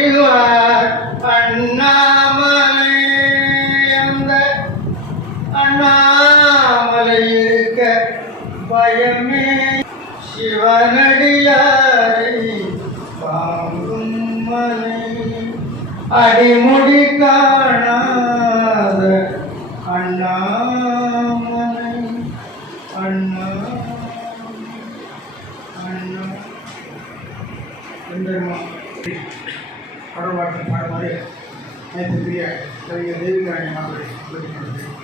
புரிவார் அண்ணாமலை. அந்த அண்ணாமலை இருக்க பயமே சிவனடியாரை பாங்கும் மலை. அடிமுடி காணாத அண்ணாமலை. அண்ணா அண்ணா பாடல்பாட்டு பாடுமாறு நேற்றுக்குரிய கவிஞர் தேவிகாரணி அவர்களை விரும்புகிறேன்.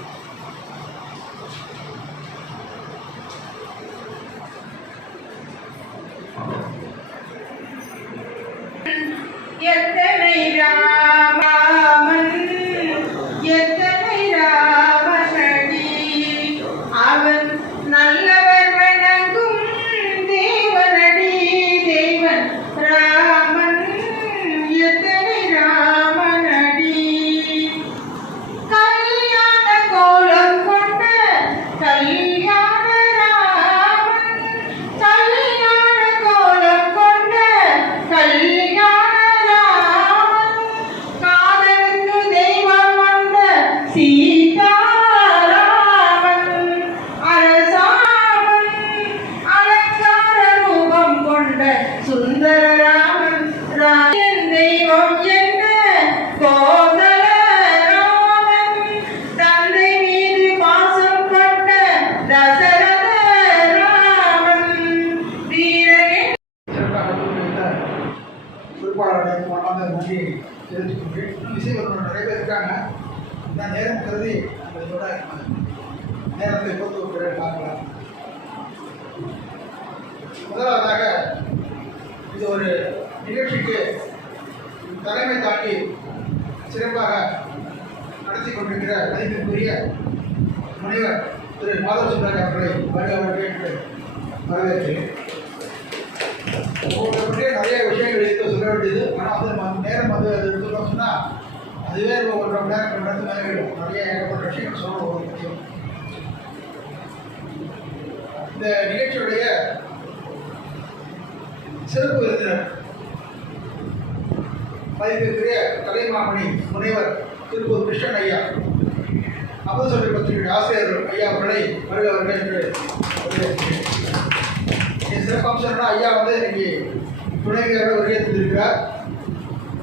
எத்தனை ராமன் எத்தனை ராமனடி அவன் நல்லவர் வணங்கும் தேவனடி. தேவன் ராமன் எத்தனை ராமனடி. கல்யாண கோலம் கொண்ட கல்யாண ராமன். கல்யாண கோலம் கொண்ட கல்யாண ராமன். காதலுக்கு தெய்வம் வந்த சீதாராமன். அரசாமன் அலங்கார ரூபம் கொண்ட சுந்தர ராமன். ராமன் தெய்வம் என்ன கோதல ராமன். தந்தை மீது பாசம் கொண்ட தசரத ராமன். வீரன் பொறுப்பாளர்களுக்கு மனமார்ந்த நன்றியை தெரிவித்துக் கொண்டேன். இன்னும் இசைவர்கள் நிறைய பேர் இருக்காங்க. நான் நேரம் கருதி அந்த இதோட நேரத்தை பொறுத்து வைக்கிறேன் பார்க்கலாம். முதலாவதாக இது ஒரு நிகழ்ச்சிக்கு தலைமை தாண்டி சிறப்பாக நடத்தி கொண்டிருக்கிற மதிப்பிற்குரிய முனைவர் திரு மாதவ சுந்தர் அவர்களை வருகிறவர்கள் என்று வரவேற்கிறேன். உங்களை பற்றிய நிறைய விஷயங்கள் எடுத்து சொல்ல வேண்டியது. ஆனால் வந்து நேரம் வந்து அது எடுத்துட்டோம் சொன்னால் அதுவே ஒரு 1.5 மணி நேரம் 2 மணி நேரத்துக்கு மேலே வேணும். நிறைய ஏகப்பட்ட விஷயங்கள் சொல்லணும். ஒரு விஷயம் இந்த நிகழ்ச்சியுடைய சிறப்பு விருந்தினர் மதிப்பிற்குரிய கலைமாமணி முனைவர் திருப்பூர் கிருஷ்ணன் ஐயா, அமுதசபை பத்திரிகை ஆசிரியர் ஐயா அவர்களை வருகிறவர்கள் என்று வரவேற்கிறேன். சிறப்பு அம்சம்னா ஐயா வந்து இன்னைக்கு துணைவியாக வருகை தந்திருக்கிறார்.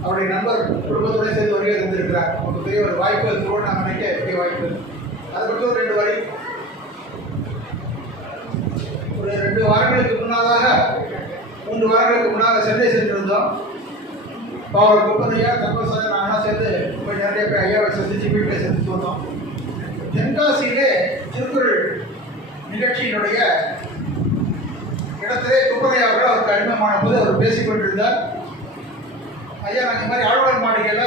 அவருடைய நண்பர் குடும்பத்துடன் சேர்ந்து வருகை தந்திருக்கிறார். நமக்கு பெரிய ஒரு வாய்ப்பு கூட நான் நினைக்க பெரிய வாய்ப்பு. அதை பற்றி ஒரு 2 வரி. ஒரு 2 வாரங்களுக்கு முன்னதாக 3 வாரங்களுக்கு முன்னாக சென்னை சென்றிருந்தோம். அவர் குப்பதையா தங்கசாமி நானும் சேர்ந்து போய் நிறைய பேர் ஐயாவை சந்தித்து வீட்டை சந்தித்து வந்தோம். தென்காசியிலே திருக்குறள் நிகழ்ச்சியினுடைய இடத்திலே குப்பதையா அவர்கள் அவருக்கு அறிமுகமான போது அவர் பேசிக் கொண்டிருந்தார். ஐயா நாங்கள் இந்த மாதிரி ஆழ்வார் மாளிகையில்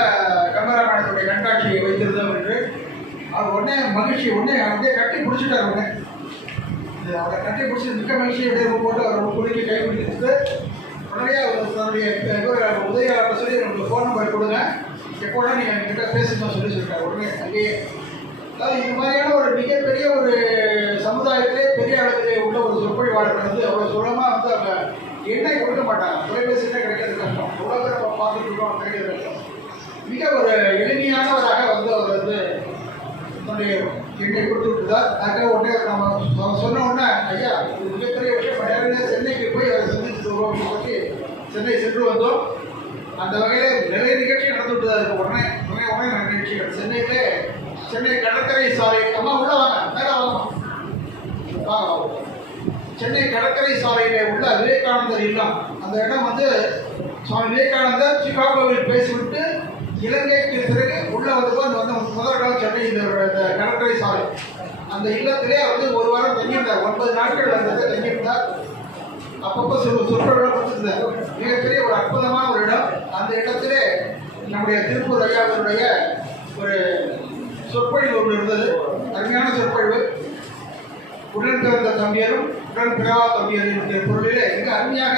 கம்பராமாயணத்துடைய கண்காட்சியை வைத்திருந்தோம் என்று அவர் உடனே மகிழ்ச்சி அப்படியே கட்டி பிடிச்சிட்டார். உடனே அவரை கட்டி பிடிச்சி மிக்க மகிழ்ச்சி அப்படியே போட்டு அவர் குடிக்க கை பிடிச்சிட்டு உடனே தன்னுடைய உதவியாளர் சொல்லி உங்களுக்கு ஃபோன் நம்பர் கொடுங்க, எப்போனா நீங்கள் என்கிட்ட பேசணும் சொல்லிட்டார். உடனே அங்கேயே அதாவது இது மாதிரியான ஒரு மிகப்பெரிய ஒரு சமுதாயத்திலே பெரிய அளவிலே உள்ள ஒரு சொற்பொழிவாளர்கள் வந்து அவ்வளோ சுலமாக வந்து அவங்க எண்ணெய் கொடுக்க மாட்டாங்க. தொலைபேசியிலே கிடைக்கிறது கஷ்டம். எவ்வளோ பேர் நம்ம பார்த்துட்டு இருக்கோம், கிடைக்கிறது கஷ்டம். மிக ஒரு எளிமையானவராக வந்து அவர் வந்து தன்னுடைய எண்ணெய் கொடுத்து விட்டுதான். அதுக்காக உடனே நம்ம சொன்ன உடனே ஐயா இது மிகப்பெரிய விஷயம் கிடையாது, சென்னைக்கு போய் அதை சந்திச்சுட்டு வருவோம் அப்படின்னு சொல்லி சென்னை சென்று வந்தோம். அந்த வகையில் நிறைய நிகழ்ச்சி நடந்து விட்டது. அதுக்கு உடனே நிகழ்ச்சிகள் சென்னை கடற்கரை சாலை அம்மா உள்ள வாங்க மேலே வாங்க. சென்னை கடற்கரை சாலையிலே உள்ள விவேகானந்தர் இல்லம், அந்த இடம் வந்து சுவாமி விவேகானந்தர் சிகாகோவில் பேசிவிட்டு இலங்கைக்கு பிறகு உள்ள வந்து முதல் இடம் சென்னை இந்த கடற்கரை சாலை. அந்த இல்லத்திலே வந்து 1 வாரம் தங்கியிருந்தார். 9 நாட்கள் வந்தது தங்கியிருந்தார். அப்பப்போ சொற்பொழிவு கொடுத்துருந்தார். மிகப்பெரிய ஒரு அற்புதமான ஒரு இடம். அந்த இடத்திலே நம்முடைய திருப்பூர் ஐயாவினுடைய ஒரு சொற்பொழிவு ஒன்று இருந்தது. அருமையான சொற்பொழிவு. உடன் பிறந்த தம்பியரும் உடன் பிறவா தம்பியரும் என்ற பொருளிலே மிக அருமையாக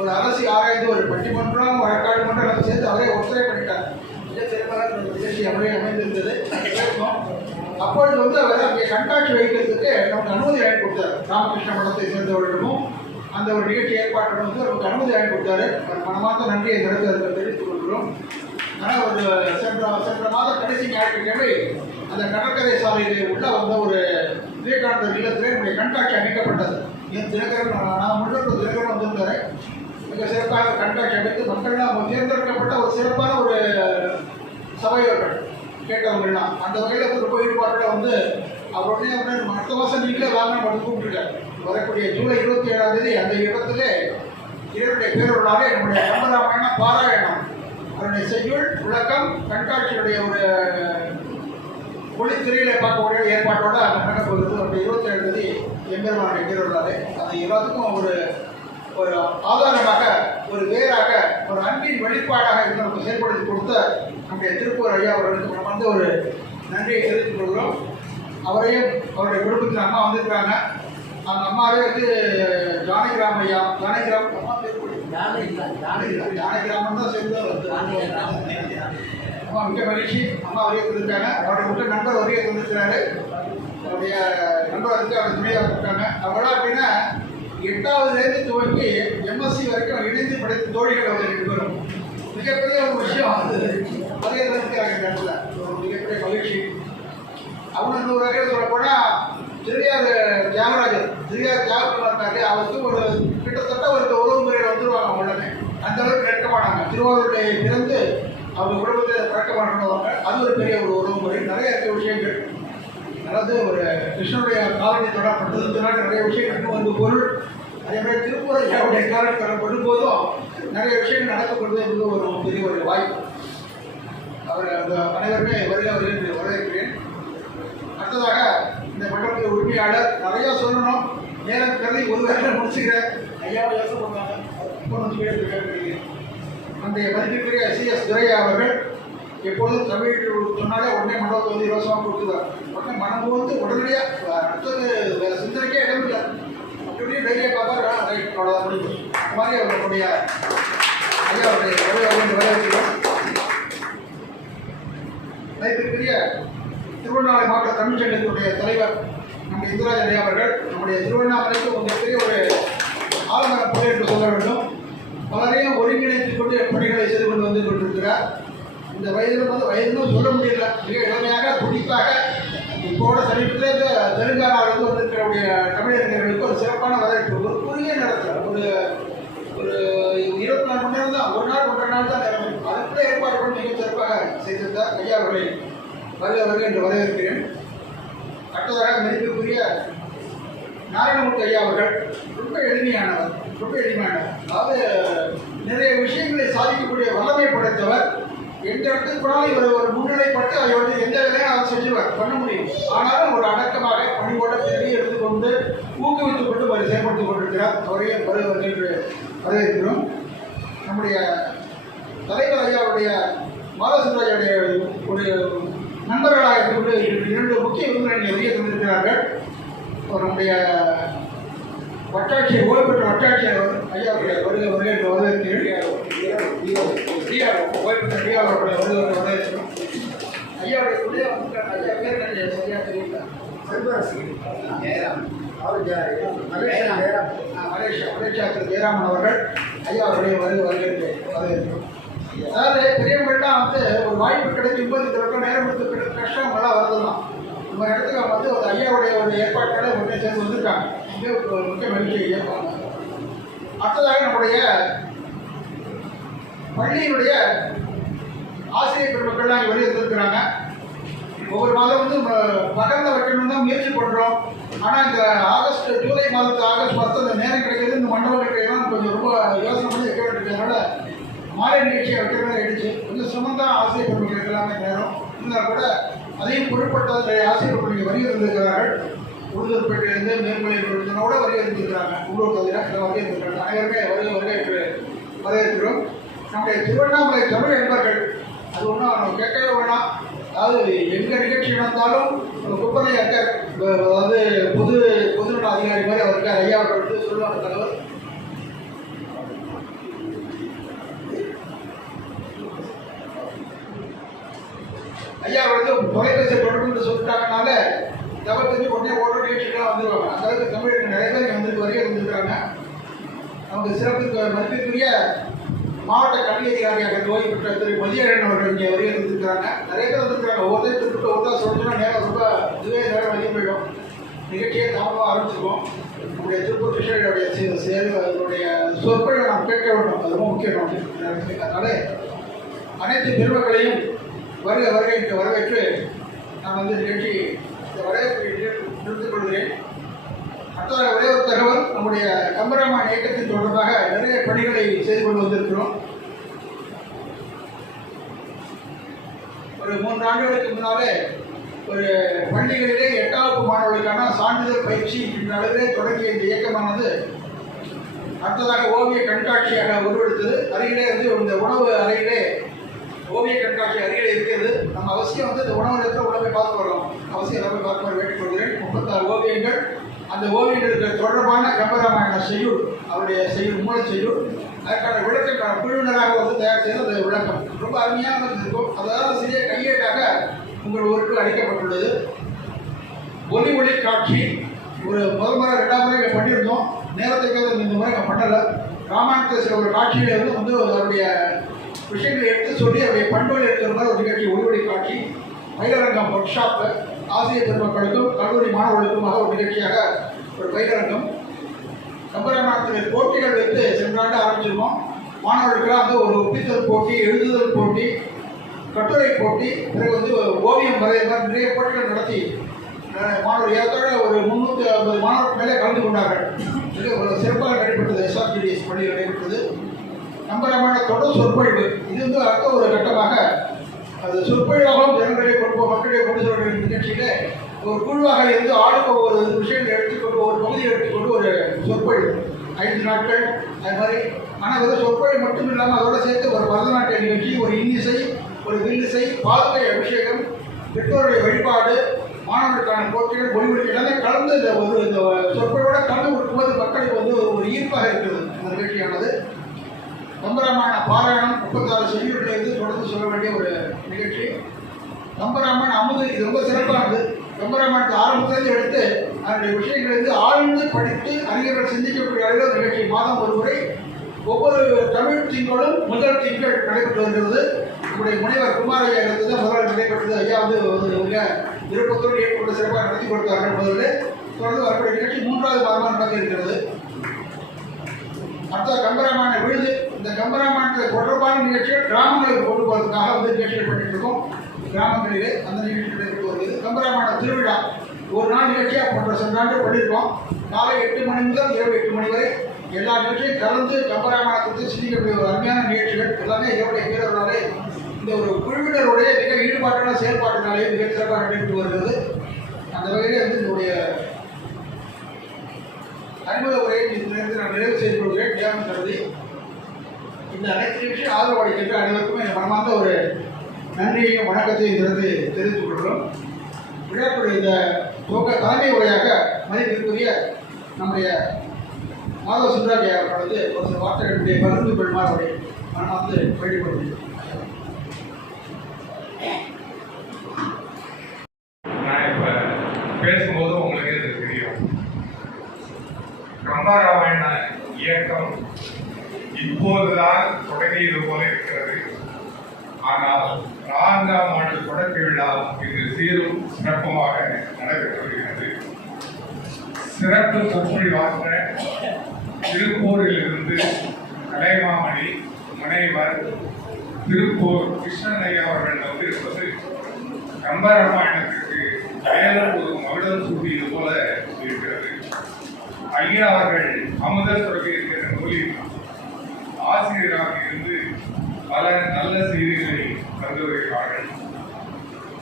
ஒரு அரசு ஆராய்ந்து ஒரு பட்டிமன்றம் வழக்காடு மன்றம் சேர்த்து அவரே ஒற்றை பண்ணிட்டார். மிக சிறப்பாக நிகழ்ச்சி அவரே அமைந்திருந்தது. அப்பொழுது வந்து அவர் அங்கே கண்காட்சி வைக்கிறதுக்கு நமக்கு அனுமதி வாங்கி கொடுத்தார். ராமகிருஷ்ண மடத்தை சேர்ந்தவர்களிடமும் அந்த ஒரு நிகழ்ச்சி ஏற்பாட்டிடம் வந்து நமக்கு அனுமதி வாங்கி கொடுத்தாரு. மனமார்ந்த நன்றியை நடத்தி அதில் தெரிவித்துக் கொள்கிறோம். இருக்கும். ஆனால் ஒரு சென்ற மாதம் கடைசி ஞாயிற்றுக்கிழமை அந்த கடற்கரை சாலையில் உள்ள வந்த ஒரு விவேகானந்தர் இல்லத்திலே நம்முடைய கண்காட்சி அமைக்கப்பட்டது. என் தினகரன் நான் முன்னோட்டு தினகரன் வந்திருந்தாரு. மிக சிறப்பாக கண்காட்சி அமைத்து மக்கள்லாம் தேர்ந்தெடுக்கப்பட்ட ஒரு சிறப்பான ஒரு சபையர்கள் கேட்டவங்கள்லாம் அந்த வகையில் ஒரு ஈடுபாட்டில் வந்து அவருடைய அடுத்த மாதம் நீங்களே வாங்க வந்து கூப்பிட்டுருக்காரு. வரக்கூடிய ஜூலை 27 அந்த இடத்துல இவருடைய பேரொருளாக நம்முடைய கம்பராமாயண பாராயணம் அவருடைய செய்யுள் விளக்கம் கண்காட்சியுடைய ஒரு ஒளித்திரையில பார்க்கக்கூடிய ஏற்பாட்டோட அங்கே நடக்க போகிறது. அவருடைய 27 எம்பெருமானுடைய பேரொருளாக அது எல்லாத்துக்கும் ஒரு ஒரு ஆதாரமாக ஒரு வேறாக ஒரு அன்பின் வெளிப்பாடாக இருந்து நமக்கு செயல்படுத்தி கொடுத்த நம்முடைய திருப்பூர் ஐயா அவர்களுக்கு நம்ம வந்து ஒரு நன்றியை தெரிவித்துக் கொள்கிறோம். அவரையும் அவருடைய குடும்பத்தில் அம்மா வந்திருக்கிறாங்க. அந்த அம்மாவே வந்து ஜானகிராம் ஐயா ஜானகிராம் அம்மா பேர் ஜானகிராமன் தான் சேர்ந்து அம்மா மிக மகிழ்ச்சி. அம்மா வரைய கொடுத்துருக்காங்க. அவருடைய முக்கிய நண்பர் வரைய கொடுத்துருக்கிறாரு. அவருடைய நண்பர் வந்து அவர் துணையாக இருக்காங்க. அவங்களாம் அப்படின்னா 8வதுலேருந்து துவங்கி எம்எஸ்சி வரைக்கும் இணைந்து படித்த தோழிகள் வந்து 2 பேரும் மிகப்பெரிய ஒரு விஷயம். அது வரைய இருக்கிறாங்க இந்த இடத்துல ஒரு மிகப்பெரிய மகிழ்ச்சி. அவங்க ஒரு வகையில் சொல்ல போனால் திருவியார் தியாகராஜர் தியாகராஜர் அவருக்கு ஒரு கிட்டத்தட்ட ஒரு உறவு முறையில் வந்துடுவாங்க உடனே. அந்த அளவுக்கு நெருக்கமானாங்க. திருவாரூரில் பிறந்து அவங்க குடும்பத்தில் பழக்க மாட்டேன்னுவாங்க. அது ஒரு பெரிய ஒரு உறவு முறை. நிறைய இருக்க விஷயங்கள் அதாவது ஒரு கிருஷ்ணனுடைய காலனி தொடரப்பட்டதுனால நிறைய விஷயங்கள் வந்து பொருள். அதே மாதிரி திருப்பூரையாவுடைய காலனி தொடரப்படும் போதும் நிறைய விஷயங்கள் நடக்கப்படுவது என்பது ஒரு பெரிய ஒரு வாய்ப்பு. அவர் அந்த அனைவருமே வருகிறேன் வரவேற்கிறேன். அடுத்ததாக இந்த மண்டபத்தில் உரிமையாளர் நிறையா சொல்லணும். நேரம் கருதி ஒரு வேலை முடிச்சுக்கிறேன். ஐயாவை யோசனை பண்ணாங்க. அந்த மதிப்பிற்குரிய CS துரையா அவர்கள் எப்பொழுதும் தமிழ் சொன்னாலே உடனே மண்டபத்தை வந்து இலவசமாக கொடுத்துருவார். உடனே மனம் போது உடனடியாக அடுத்தது சிந்தனைக்கே இடமில்லை. அப்படியே தைரியம் பார்த்தா ரைட் அவ்வளோதான் முடியும். அந்த மாதிரி அவர்களுடைய ஐயா அவருடைய வரவேற்கிறோம். மதிப்பிற்குரிய திருவண்ணாமலை மாவட்ட தமிழ் சங்கத்தினுடைய தலைவர் நம்முடைய இந்துராஜ் ஐயா அவர்கள் நம்முடைய திருவண்ணாமலைக்கு மிகப்பெரிய ஒரு ஆலமர புகை என்று சொல்ல வேண்டும். பலரையும் ஒருங்கிணைத்துக் கொண்டு பணிகளை செய்து கொண்டு வந்து கொண்டிருக்கிறார். இந்த வயதிலும் வந்து வயதுன்னு சொல்ல முடியல. மிக இளமையாக துடிப்பாக இப்போட சமீபத்தில் இந்த தெலுங்கானாவிலிருந்து வந்திருக்கிறவுடைய தமிழறிஞர்களுக்கு ஒரு சிறப்பான வரவேற்பு. ஒரு குறுகிய நேரத்தில் ஒரு ஒரு 24 மணி நேரம் தான், ஒரு நாள் 1.5 நாள் தான் நேரம். அதுக்குள்ளே ஏற்பாடுகள் மிக சிறப்பாக செய்திருந்தார். ஐயா அவர்களை வருக என்று வரவேற்கிறேன். அடுத்ததாக மதிப்பிற்குரிய நாராயணமூர்த்தி ஐயா அவர்கள் ரொம்ப எளிமையானவர். அதாவது நிறைய விஷயங்களை சாதிக்கக்கூடிய வல்லமை படைத்தவர். எந்த இடத்துக்கு போனாலும் இவர் ஒரு முன்னிலைப்பட்டு அதை வந்து எந்த வேலையும் அவர் செஞ்சுவார், பண்ண முடியும். ஆனாலும் ஒரு அடக்கமாக பணியோட பெரிய எடுத்துக்கொண்டு ஊக்குவித்துக் கொண்டு அவர் செயல்படுத்திக் கொண்டிருக்கிறார். அவரையும் வருவது என்று வரவேற்கிறோம். நம்முடைய தலைவர் ஐயாவுடைய மாதசுந்தராஜுடைய ஒரு நண்பர்களாக இருந்து 2 முக்கிய விருந்தினர்கள் வெளியே தந்திருக்கிறார்கள். நம்முடைய வட்டாட்சியர் ஓய்வு பெற்ற வட்டாட்சியர் ஐயாவுடைய வருகை என்று வரவேற்கிறேன். ஓய்வு பெற்ற டிஆர்ஓடைய வரவேற்கிறோம். ஐயாவுடைய துணையை வந்து ஐயா பேர் சரியாக தெரியல. மலேசியா திரு ஜெயராமன் அவர்கள் ஐயா அவருடைய வரவேற்கிறோம். அதாவது பெரியவங்கள்லாம் வந்து ஒரு வாய்ப்பு கிடைக்கும் போது இதற்கு நேரம் எடுத்து கஷ்டங்கள்லாம் வருதுலாம். நம்ம இடத்துல வந்து ஒரு ஐயாவுடைய ஒரு ஏற்பாடுகளை ஒன்றே சேர்ந்து வந்திருக்காங்க. இங்கே ஒரு முக்கிய மகிழ்ச்சியை ஏற்பாங்க. அடுத்ததாக நம்முடைய பள்ளியினுடைய ஆசிரியர் பெருமக்கள்லாம் இங்கே வெளியே இருந்திருக்கிறாங்க. ஒவ்வொரு மாதம் வந்து பகலில் வைக்கணும்னு தான் முயற்சி பண்ணுறோம். ஆனால் இந்த ஜூலை மாதத்து ஆகஸ்ட் மாதம் அந்த நேரம் கிடைக்கிறது இந்த மண்டபம் கிடைக்கலாம் கொஞ்சம் ரொம்ப யோசனை பண்ணி வைக்க வேண்டியதுனால மாலை நிகழ்ச்சியை வைக்கிற மாதிரி ஆயிடுச்சு. கொஞ்சம் சுமந்தான் ஆசிரியர் பெருமக்கள் எல்லாமே நேரம் இருந்தால் கூட அதையும் பொருட்படுத்தாத ஆசிரியர் பெருமக்கள் வருகை இருந்திருக்கிறார்கள். உளுந்தூர்பேட்டையிலிருந்து மேல்மலையிலிருந்தோட வருகை இருந்திருக்கிறாங்க. உள்ளூர் பகுதியில் வருகை இருந்திருக்கிறாங்க. அனைவருமே வருகை என்று வரவேற்கிறோம். நம்முடைய திருவண்ணாமலை தமிழ் என்பர்கள் அது ஒன்றும் நம்ம கேட்கவே வேணாம். அதாவது எங்க நிகழ்ச்சி நடந்தாலும் குப்பனை அக்கர் அதாவது பொதுநல அதிகாரி மாதிரி அவருக்கு ஐயா அவர்கள் சொல்லுவாங்க தலைவர். ஐயா வந்து தொலைபேசி தொடர்பு சொல்லிட்டாங்கனால தவிர்த்து உடனே ஓட்டோ நிகழ்ச்சிகள்லாம் வந்துருவாங்க. அந்த அளவுக்கு தமிழர்கள் நிறைய பேர் வந்துட்டு வருகை இருந்திருக்காங்க. நமக்கு சிறப்பு மதிப்பிற்குரிய மாவட்ட கல்வி அதிகாரியாக ஓய்வு பெற்ற திரு மதியழகன் அவர்கள் இங்கே வருகை இருந்திருக்கிறாங்க. நிறைய பேர் வந்திருக்காங்க. ஒவ்வொருத்தர் சொல்லணும்னா நேரம் ரொம்ப இதுவே நேரம் அதிகம் போயிடும். நிகழ்ச்சியை தாமதமாக ஆரம்பிச்சிருக்கோம். நம்முடைய திருப்பூர் கிருஷ்ணகிரியுடைய அதனுடைய சொற்களை நாம் கேட்க வேண்டும். அது ரொம்ப முக்கியம். அதனால அனைத்து பெருமக்களையும் வருகை என்று வரவேற்று நான் வந்து நிகழ்ச்சி வரவேற்பை நிறுத்திக் கொள்கிறேன். அடுத்ததாக ஒரே ஒரு தகவல், நம்முடைய கம்பராமாயண இயக்கத்தின் தொடர்பாக நிறைய பணிகளை செய்து கொண்டு வந்திருக்கிறோம். ஒரு 3 ஆண்டுகளுக்கு முன்னாலே ஒரு பள்ளிகளிலே 8ஆம் வகுப்பு மாணவர்களுக்கான சான்றிதழ் பயிற்சி என்ற அளவிலே தொடங்கிய இந்த இயக்கமானது அடுத்ததாக ஓவிய கண்காட்சியாக உருவெடுத்தது. அருகிலே வந்து இந்த உணவு அறையிலே ஓவிய கண்காட்சி அருகிலே இருக்கிறது. நம்ம அவசியம் வந்து இந்த உணவு நேரத்தில் உணவை பார்த்து வரலாம். அவசியம் எல்லாமே பார்க்குமாறு வேண்டிக்கொள்கிறேன். 36 ஓவியங்கள், அந்த ஓவியங்களுக்கு தொடர்பான கம்பராமாயண செய்யுள், அவருடைய செய்யுள், மூல செய்யுள், அதற்கான விளக்கம் குழுவினராக வந்து தயார் செய்த அந்த விளக்கம் ரொம்ப அருமையாக இருக்கும். அதாவது சிறிய கையேட்டாக உங்கள் ஊருக்கு அளிக்கப்பட்டுள்ளது. ஒளி காட்சி ஒரு முதல் முறை 2ஆம் முறை இங்கே பண்ணியிருந்தோம். நேரத்துக்கு இந்த முறை இங்கே பண்ணலை. ராமாயணத்தில் சில ஒரு காட்சியில வந்து அவருடைய விஷயங்களை எடுத்து சொல்லி அவருடைய பண்புகள் எடுக்கிற மாதிரி ஒரு நிகழ்ச்சி ஒளி காட்சி. பயிலரங்கம் ஒர்க் ஷாப்பு ஆசிரியர் பெருமக்களுக்கும் கல்லூரி மாணவர்களுக்குமாக ஒரு நிகழ்ச்சியாக ஒரு பயிலரங்கம். கம்பராமாயணத்தில் போட்டிகள் வைத்து சென்றாண்டு ஆரம்பிச்சிருக்கோம். மாணவர்களுக்கெல்லாம் வந்து ஒரு ஒப்பித்தல் போட்டி, எழுதுதல் போட்டி, கட்டுரை போட்டி, பிறகு வந்து ஓவியம் வரைய மாதிரி நிறைய போட்டிகள் நடத்தி மாணவர் ஏற்கனவே ஒரு 350 மாணவர்கள் மேலே கலந்து கொண்டார்கள். இது ஒரு சிறப்பாக நடைபெற்றது. SRGDS பள்ளியில் நடைபெற்றது. கம்பராமாயண தொடர் சொற்பொழிவு இது வந்து அடுத்த ஒரு கட்டமாக அது சொற்பொழிவாகவும் ஜனங்களை மக்களை கொண்டு செல்கிற நிகழ்ச்சியில் ஒரு குழுவாக இருந்து ஆளுக்கு ஒரு விஷயங்களை எடுத்துக்கொண்டு ஒரு பகுதியை எடுத்துக்கொண்டு ஒரு சொற்பொழிவு 5 நாட்கள் அது மாதிரி. ஆனால் ஒரு சொற்பொழிவு மட்டும் இல்லாமல் அதோடு சேர்த்து ஒரு பரதநாட்டிய நிகழ்ச்சி, ஒரு இன்னிசை, ஒரு வில்லிசை, பாதுகை அபிஷேகம், பெற்றோருடைய வழிபாடு, மாணவர்களுக்கான போட்டிகள், மொழிமொழி எல்லாமே கலந்து இந்த சொற்பொழிவோட கலந்து கொடுக்கும்போது மக்களுக்கு வந்து ஒரு ஈர்ப்பாக இருக்கிறது இந்த நிகழ்ச்சியானது. கம்பராமாயண பாராயணம் 36 செய்யுளிலிருந்து தொடர்ந்து சொல்ல வேண்டிய ஒரு நிகழ்ச்சி. கம்பராமாயண அமுது இது ரொம்ப சிறப்பானது. கம்பராமாயணத்தை ஆரம்பத்திலிருந்து எடுத்து அதனுடைய விஷயங்கள் வந்து ஆழ்ந்து படித்து அறிஞர்கள் சிந்திக்கக்கூடிய அளவில் நிகழ்ச்சி மாதம் ஒரு முறை ஒவ்வொரு தமிழ் திங்களும் முதல் திங்கள் நடைபெற்று வருகிறது. நம்முடைய முனைவர் குமாரையா இருந்தது முதல் நடைபெற்றது. ஐயா வந்து விருப்பத்தோடு ஏற்பட்ட சிறப்பாக நடத்தி கொடுத்தார்கள். முதலில் தொடர்ந்து வரக்கூடிய நிகழ்ச்சி 3வது மாதமாக நடக்க இருக்கிறது. அடுத்த கம்பராமாயண விழுது. இந்த கம்பராமாயணத்தை தொடர்பான நிகழ்ச்சியை கிராமங்களுக்கு கொண்டு போகிறதுக்காக வந்து நிகழ்ச்சிகள் பண்ணிட்டு இருக்கோம். கிராமங்களிலே அந்த நிகழ்ச்சி நடைபெற்று வருகிறது. கம்பராமாயண திருவிழா ஒரு நாள் நிகழ்ச்சியாக போன்ற சென்றாண்டு பண்ணியிருக்கோம். காலை 8 மணி முதல் இரவு 8 மணி வரை எல்லா நிகழ்ச்சியும் கலந்து கம்பராமாயணத்தை சிந்திக்கக்கூடிய ஒரு அருமையான நிகழ்ச்சிகள் எல்லாமே இவருடைய வீரர்களாலே இந்த ஒரு குழுவினருடைய மிக ஈடுபாட்டான செயல்பாட்டினாலே மிக சிறப்பாக நடைபெற்று வருகிறது. அந்த வகையிலே வந்து என்னுடைய அறிமுக உரையை இந்த நேரத்தில் நான் நிறைவு செய்து கொள்கிறேன். தியாகம் கருதி இந்த அனைத்து நிகழ்ச்சியும் ஆதரவு அளிக்கின்ற அனைவருக்குமே மனமார்ந்த ஒரு நன்றியையும் வணக்கத்தையும் இந்த தெரிவித்துக் கொள்கிறோம். விழாக்குடைய இந்த தலைமை உரையாக மதிப்பிற்குரிய நம்முடைய மாதவ சுந்தராஜ் அவர்கள் வந்து ஒரு சில வார்த்தைகளுடைய பகிர்ந்து கொள்ளுமாறு அவரை மனமார்ந்து வேண்டிக் கொள்கிறேன். நான் இப்ப பேசும்போது உங்களுக்கு இது தெரியும். கம்பராமாயண இயக்கம் இப்போதுதான் தொடங்கியது போல இருக்கிறது. ஆனால் 4ஆம் ஆண்டு தொடக்க விழா இன்று சீரும் சிறப்புமாக நடைபெற்று வருகிறது. சிறப்பு சொற்பொழிவாற்ற திருப்பூரில் இருந்து கலைமாமணி முனைவர் திருப்பூர் கிருஷ்ணனையா அவர்கள் வந்திருப்பது கம்பராமாயணத்திற்கு மேலும் ஒரு மகுடம் சூட்டியது போல இருக்கிறது. ஐயா அவர்கள் அமுத சுரபி என்கிற நூலில் ஆசிரியராக இருந்து பல நல்ல செய்திகளை தந்து வருகிறார்கள்.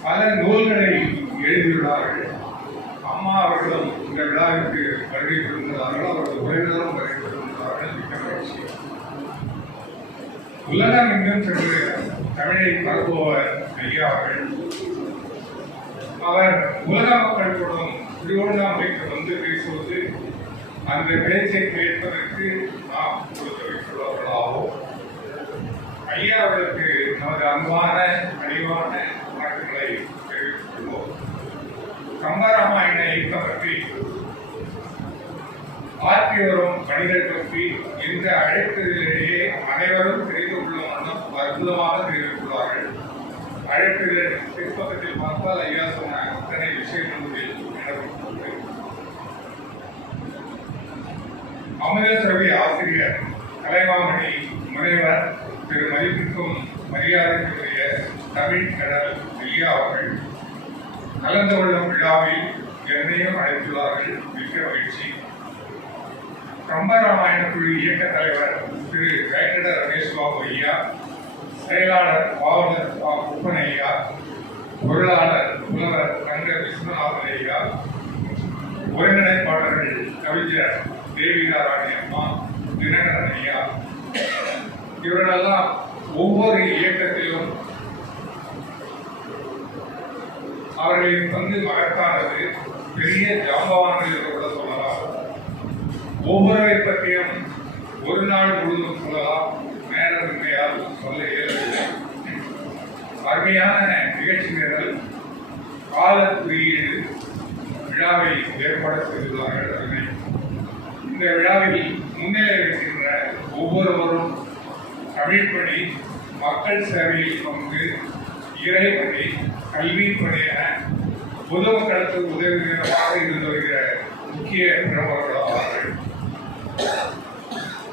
பல நூல்களை எழுதியுள்ளார்கள். அம்மா அவர்களும் இந்த விழாவிற்கு வருகை பெறுகிறார்கள். அவரது உறவினரும் வருகை பெறுகிறார்கள். மிக்க மகிழ்ச்சி. உலகம் எங்கும் சென்று தமிழை பரப்புபவர் ஐயா அவர்கள். அவர் உலக மக்கள் கூடும் திருவண்ணாமலைக்கு வந்து பேசுவது அந்த பேச்சை கேட்பதற்கு நாம் கொடுத்து வைத்துள்ளவர்களாகவும் ஐயா அவர்களுக்கு நமது அன்பான கனிவான வணக்கங்களை தெரிவித்துக் கொள்வோம். கம்பராமாயண இயக்கம் பற்றி ஆற்றி வரும் பணிகள் பற்றி இந்த அழைத்ததிலேயே அனைவரும் தெரிந்து கொள்ளும் வண்ணம் அற்புதமாக தெரிவித்துள்ளார்கள். அழைப்புகள் பிற்பக்கத்தில் பார்த்தால் ஐயா சொன்ன அத்தனை விஷயங்களுடைய அமிர்தசரவி ஆசிரியர் கலைமாமணி முனைவர் திரு மதிப்பிற்கும் மரியாதைக்குரிய தமிழ் கடல் ஐயா அவர்கள் கலந்து கொள்ளும் விழாவில் என்னையும் அழைத்துள்ளார்கள். மிக்க மகிழ்ச்சி. கம்பராமாயண குழு இயக்க தலைவர் திரு கைகட ரமேஷ் பாபு ஐயா, செயலாளர் பாவலர் குப்பன் ஐயா, பொருளாளர் புலவர் ரங்க விஸ்வநாதன் ஐயா, ஒருங்கிணைப்பாளர்கள் கவிஞர் தேவிகா ராணி அம்மா, தினகரன் ஐயா, இவரெல்லாம் ஒவ்வொரு இயக்கத்திலும் அவர்களின் பங்கு மகத்தானது. பெரிய ஜாம்பவான்கள் என்று கூட சொல்லலாம். ஒவ்வொருவரை பற்றியும் ஒரு நாள் முழுவதும் சொல்லலாம். நேரமின்மையால் சொல்ல இயலவில்லை. அருமையான நிகழ்ச்சி நிரல், கால குறியீடு விழாவை ஏற்பாடு செய்துள்ளார்கள். இந்த விழாவில் முன்னிலை வைக்கின்ற ஒவ்வொருவரும் தமிழ் பணி, மக்கள் சேவையில் பங்கு, இறைப்பணி, கல்வி பணி என பொதுமக்களுக்கு உதவிகரமாக இருந்து வருகிற முக்கிய பிரமுகர்களாவார்கள்.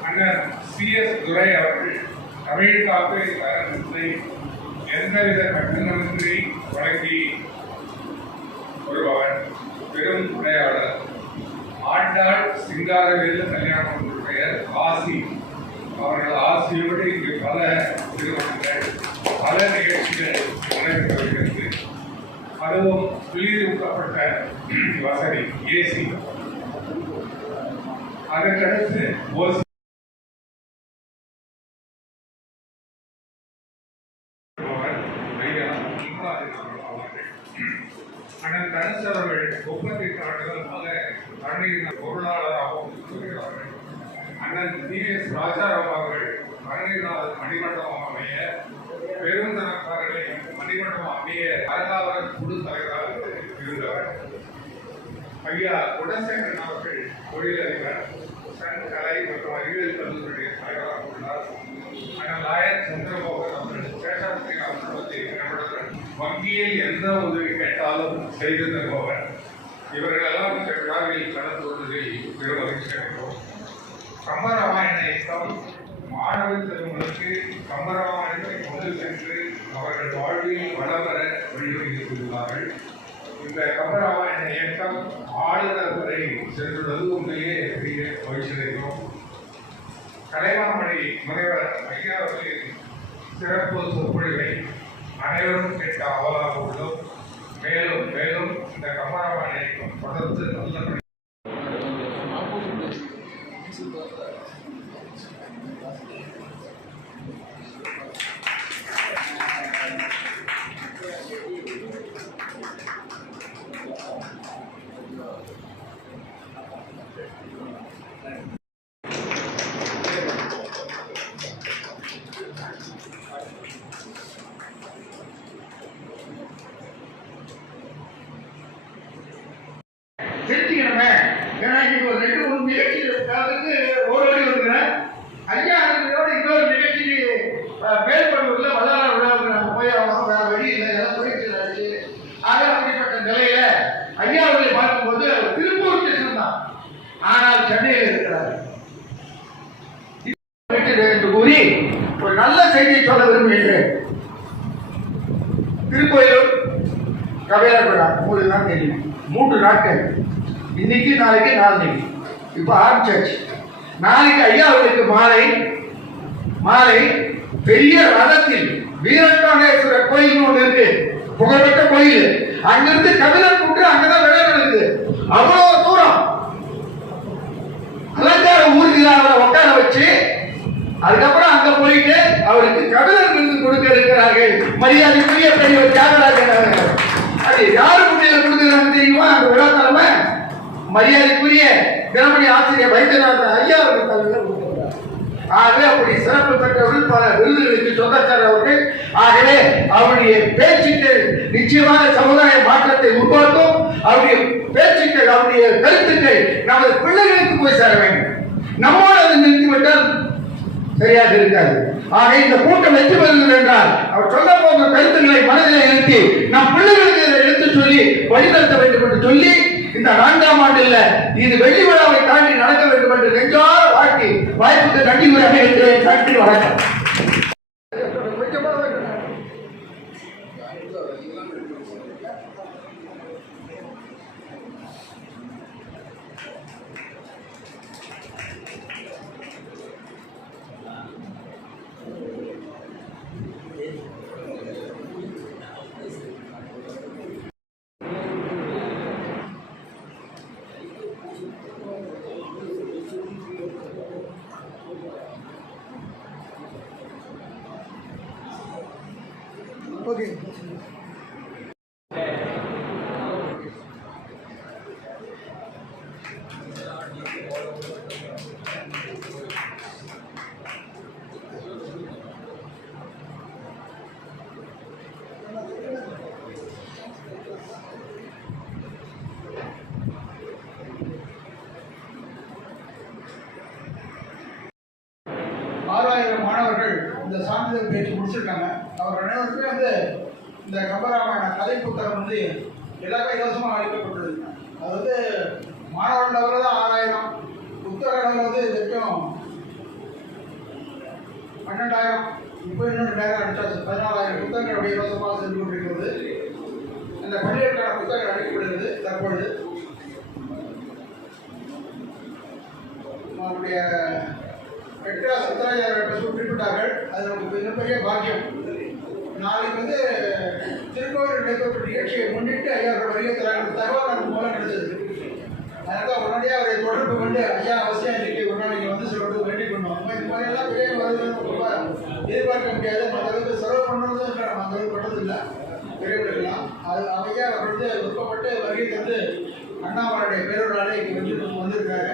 அண்ணன் CS துரை அவர்கள் தமிழுக்காக தரத்தை எந்தவித கட்டணமின்றி வழங்கி வருபவர், பெரும் உரையாளர். ஆண்டாள் சிங்காரவேலு கல்யாணம் பெயர் ஆசி. அவர்கள் ஆசியோடு இங்கு பல திருமணங்கள், பல நிகழ்ச்சிகள் நடைபெற்று வருகிறது. அதுவும் குளிரூட்டப்பட்ட வசதி, ஏசி. அதற்கடுத்து ஓசி அண்ணன் தனுஷ் அவர்கள் 38 ஆண்டுகளாக தண்ணீர் பொருளாளராகவும் இருக்கிறார்கள். அண்ணன் TS ராஜாராம் அவர்கள் தண்ணீர்நாதன் மணிமண்டபம் அமைய, பெருந்தனக்காரர்களை மணிமண்டபம் அமைய அறங்காவலர் குழு தலைவராக இருந்தவர். ஐயா குடசேகரன் அவர்கள் தொழிலதிபர், சன் கலை மற்றும் அறிவியல் கல்லூரியுடைய தலைவராக உள்ளார். அண்ணன் லாயர் சந்திரமோகன் அவர்கள் சேஷாத்ரி அவர்களுடைய நம்முடன் வங்கியில் எந்த உதவி கேட்டாலும் செய்து தருபவர். இவர்களெல்லாம் இந்த விழாவில் கலந்து கொள்வதில் பெரும் மகிழ்ச்சி அடைகிறோம். கம்பராமாயண இயக்கம் மாணவ செல்வங்களுக்கு கம்பராமாயணத்தை கொண்டு சென்று அவர்கள் வாழ்வில் வளவர வழிவகுத்துள்ளார்கள். இந்த கம்பராமாயண இயக்கம் ஆளுநர் வரை சென்றுள்ளது உண்மையே பெரிய மகிழ்ச்சி அடைகிறோம். கலைமாமணி முனைவர் ஐயா அவர்களின் சிறப்பு சொற்பொழிவை அனைவரும் கேட்க ஆவலாக உள்ளோம். மேலும் மேலும் இந்த கம்பராமாயண இயக்கம் தொடர்ந்து நல்ல தெரிஞ்சுக்கணுமே. ஏன்னா இன்னைக்கு ஒரு 2-3 நிகழ்ச்சிகளுக்கு ஓடோடி வந்துக்கிறேன். ஐயா அதோட இன்னொரு நிகழ்ச்சிக்கு மேல்படுவதில் வள்ளலார் விழாவுக்கு நாங்கள் போய் ஆகணும். வேற வழி இல்லை, எல்லாம் போயிடுச்சு ஆச்சு. ஆக அப்படிப்பட்ட நிலையில ஐயா அவர்களை பார்க்கும்போது அவர் திருப்பூருக்கு சொன்னார், ஆனால் சென்னையில் இருக்கிறார் என்று கூறி ஒரு நல்ல செய்தியை சொல்ல விரும்புகின்றேன். திருக்கோயிலும் கபிலர் விழா உங்களுக்கு தான் தெரியும். 3 நாட்கள், இன்னைக்கு நாளைக்கு நாளைக்கு இப்ப ஆரம்பிச்சாச்சு. நாளைக்கு ஐயா அவர்களுக்கு மாலை பெரிய ரதத்தில் வீரட்டானேஸ்வரர் கோயில் ஒன்று இருக்கு, புகழ்பெற்ற கோயில். அங்கிருந்து கபிலர் கூட்டு அங்கதான் விழா நடக்குது. அவ்வளவு தூரம் அலங்கார ஊர்தியில் உட்கார வச்சு அதுக்கப்புறம் அங்க போயிட்டு அவருக்கு கபிலர் விருது கொடுக்க இருக்கிறார்கள். மரியாதைக்குரிய பெரியவர் தியாகராஜன் அவர்கள். அது யாரு முன்னிலை கொடுக்கிறாங்க தெரியுமா? அந்த விழா தலைமை மரியாதைக்குரிய தினமணி ஆசிரியர் வைத்தியநாதன் ஐயா அவர்கள் தலைமையில் கொடுக்கிறார். ஆகவே அப்படி சிறப்பு பெற்றவர்கள் பல விருதுகளுக்கு சொந்தக்காரர் அவர்கள். ஆகவே அவருடைய பேச்சுக்கள் நிச்சயமாக சமுதாய மாற்றத்தை உருவாக்கும். அவருடைய பேச்சுக்கள், அவருடைய கருத்துக்கள் நமது பிள்ளைகளுக்கு போய் சேர வேண்டும். நம்மோடு அதை நிறுத்திவிட்டால் சரியாக இருக்காது. ஆக இந்த கூட்டம் வெற்றி பெறுகிறது என்றால் அவர் சொல்ல போகிற கருத்துக்களை மனதில் நிறுத்தி நம் பிள்ளைகளுக்கு இதை எடுத்து சொல்லி வழிநடத்த வேண்டும் என்று சொல்லி இந்த 4ஆம் ஆண்டில் இது வெள்ளி விழாவை தாண்டி நடக்க வேண்டும் என்று நெஞ்சார வாழ்க்கை வாய்ப்புக்கு நன்றி கூறியாக இருக்கிறேன். நன்றி, வணக்கம். ஓகே. மாணவர்கள் இந்த சான்றிதழ் பேச்சு முடிச்சிருக்காங்க. அவர் அனைவருக்குமே வந்து இந்த கம்பராமாயண கதை புத்தகம் வந்து எல்லாமே இலவசமாக அளிக்கப்பட்டது. அது வந்து மாணவர்கள் அளவில் தான் 6000, புத்தக அளவில் வந்து இதுக்கும் 12,000, இப்போ இன்னும் 2000 அடிச்சாச்சு. 14,000 புத்தகங்கள் அப்படி இலவசமாக சென்று கொண்டிருக்கிறது. அந்த பள்ளிகளுக்கான புத்தகங்கள் அளிக்கப்படுகிறது. தற்பொழுது அவருடைய பெற்றா சத்ராச்சாரியர் குறிப்பிட்டார்கள். அது நமக்கு மிகப்பெரிய பாக்கியம். நாளைக்கு வந்து திருக்கோவில் நடைபெற்ற நிகழ்ச்சியை முன்னிட்டு ஐயா வருகை தராங்க தகவல் நமக்கு மூலம் கிடைச்சது. அதனால உடனடியாக அவரை தொடர்பு கொண்டு ஐயா அவசியம் இன்னைக்கு ஒரு நாளைக்கு வந்து சொல்றது வேண்டிக் கொண்டோம். இந்த மாதிரியெல்லாம் பெரிய வருது ரொம்ப எதிர்பார்க்க முடியாது. அந்த அளவுக்கு செலவு பண்ணுறதும் இல்லை, நம்ம அந்த அளவுக்கு பண்ணுறது இல்லை. பெரியவர்களுக்கெல்லாம் அது அவையா அவர் வந்து விருப்பப்பட்டு வருகை தந்து அண்ணாமலையுடைய பேரொருளாலே இங்கே வந்திருக்காரு.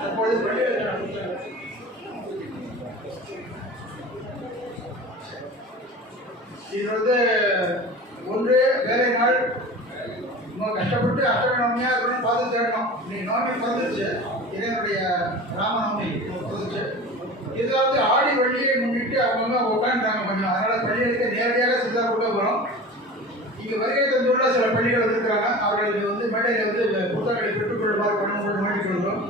தற்பொழுது பள்ளிகளுக்கான இது வந்து ஒன்று வேலை நாள் ரொம்ப கஷ்டப்பட்டு அஷ்டமி இருக்கணும்னு பார்த்து தேடணும். இன்னைக்கு நவமி பிறந்துருச்சு, இதனுடைய ராமநவமி பிறந்துச்சு. இதில் வந்து ஆடி வெள்ளியை முன்னிட்டு அவங்க உட்காந்துட்டாங்க கொஞ்சம். அதனால் பள்ளிகளுக்கு நேரடியாக சிறிதாக கொண்டு போகிறோம். இங்கே வருகை தந்துள்ள சில பள்ளிகள் வந்திருக்கிறாங்க. அவர்களுக்கு வந்து மேடையில் வந்து புத்தகங்களை பெற்றுக்கொள்ளுமாறு பண்ண வேண்டிக் கொள்கிறோம்.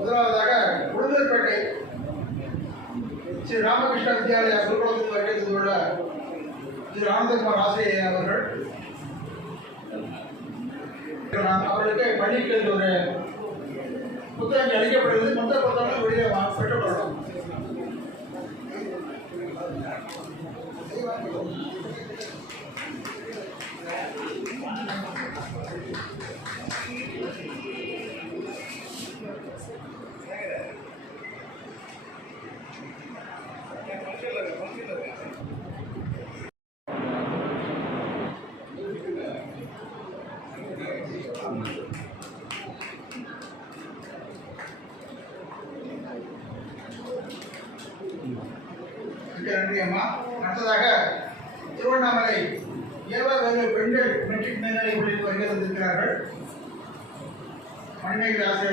முதலாவதாக உளுந்தூர்பேட்டை ஸ்ரீ ராமகிருஷ்ண வித்யாலயா குருகுலத்தில் வருகை தந்துள்ள திரு ஆனந்தகுமார் ஆசிரியர் அவர்கள் அவர்களுக்கு பள்ளிக்கு ஒரு புத்தகம் அளிக்கப்படுகிறது. மொத்த புத்தகங்கள் வெளியே பெற்றப்படணும். நன்றி அம்மா. அடுத்ததாக திருவண்ணாமலை ஏவாவேலு பெண்கள் மெட்ரிக் மேல்நிலைப் பள்ளியில் வருகை தந்திருக்கிறார்கள். மணிமேகலை ஆசிரியர்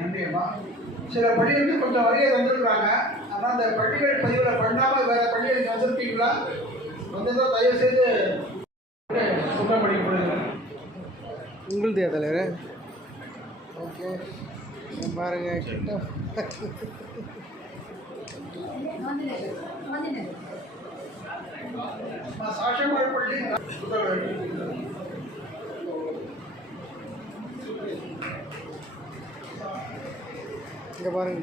நன்றி அம்மா. சில பள்ளிகளுக்கு கொஞ்சம் வரைய வந்துருக்குறாங்க. ஆனால் அந்த பள்ளிகள் பதிவில் பண்ணாமல் வேறு பள்ளிகளுக்கு வந்திருக்கீங்களா? வந்ததான் தயவு செய்து சுத்தம் படிக்கப்படுங்க. உங்களுடைய தலைவர் ஓகே பாருங்க கிட்ட சாட்சியமாள் பள்ளி இங்கே பாருங்க.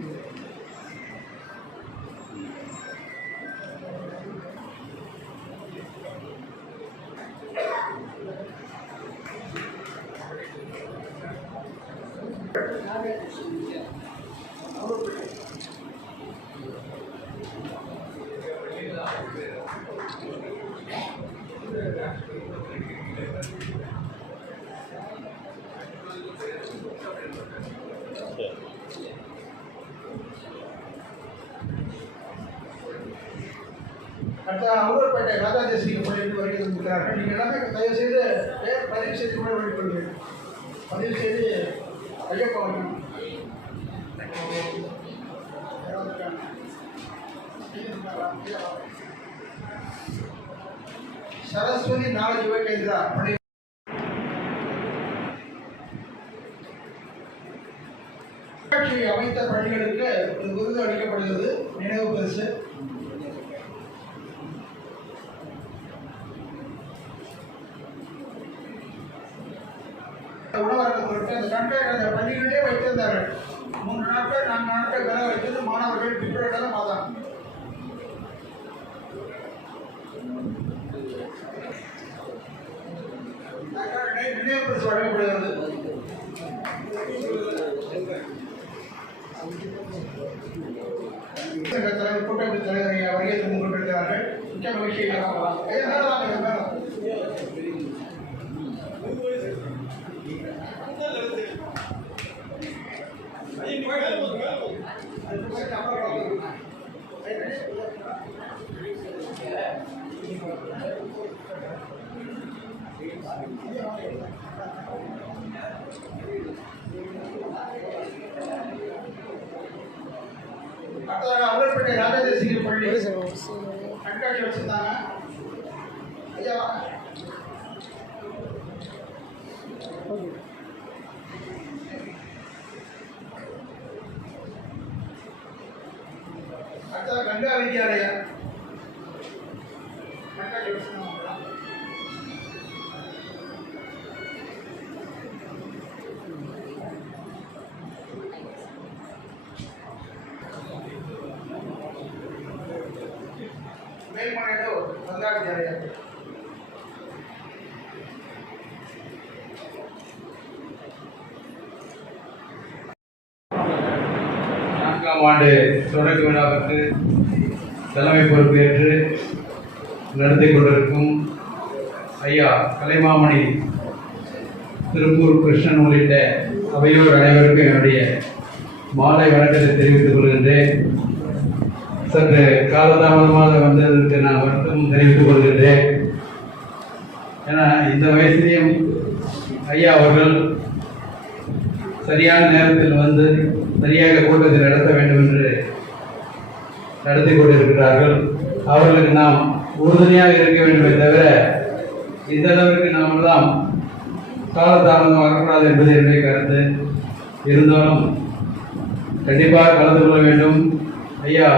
அடுத்த அவர்பேட்டை ராஜாதேசிக பள்ளியில் வருகை இருக்கிறார்கள். நீங்கள் எல்லாமே தயவு செய்து பேர் பதிவு செய்து கூட வெளிக்கொள்ளுங்கள். பதிவு செய்து ஐயப்பா வைக்கணும். சரஸ்வதி நாலேஜ் யுவ கேந்திரா பள்ளி அமைத்த பள்ளிகளுக்கு ஒரு விருது அளிக்கப்படுகிறது. நினைவு பரிசு. உணவர்கள் பொருட்கள் அந்த கண்ட்ராக்ட் அந்த பள்ளிகளிலே வைத்திருந்தார்கள். 3 நாட்கள் 4 நாட்கள் வேலை வைத்தது மாணவர்கள் பிப்ரவரியில மாதம். நினைவு பரிசு வழங்கப்படுகிறது. தலைவர் கூட்டமைப்பு தலைவர் வருகை தந்து கொண்டிருக்கிறார்கள். முக்கிய மகிழ்ச்சி. அடுத்ததாக அவர்பேட்டை ராஜதேசிக பள்ளி கண்காட்சி வச்சிருந்தாங்க. ஐயா அடுத்ததாக கங்கா வித்யாலயா கண்காட்சி வச்சிருந்தாங்க. ಮೇಲ್ಮನೆಯಲ್ಲೂ ಬಂದಾಗಿದ್ದಾರೆ. நான்காம் ஆண்டு தொடக்க விழாவிற்கு தலைமை பொறுப்பேற்று நடத்தி கொண்டிருக்கும் ஐயா கலைமாமணி திருப்பூர் கிருஷ்ணன் உள்ளிட்ட அவையோர் அனைவருக்கும் என்னுடைய மாலை வணக்கத்தை தெரிவித்துக் கொள்கின்றேன். சற்று காலதாமதமாக வந்ததற்கு நான் வருத்தம் தெரிவித்துக் கொள்கின்றேன். ஏன்னா இந்த வயசிலையும் ஐயா அவர்கள் சரியான நேரத்தில் வந்து சரியாக கூட்டத்தை நடத்த வேண்டும் என்று நடத்தி கொண்டிருக்கிறார்கள். அவர்களுக்கு நாம் உறுதுணையாக இருக்க வேண்டுமே தவிர இந்த அளவிற்கு நாம் எல்லாம் காலதாமதம் வரக்கூடாது என்பது என்னுடைய கருத்து. இருந்தாலும் கண்டிப்பாக கலந்து கொள்ள வேண்டும். ஐயா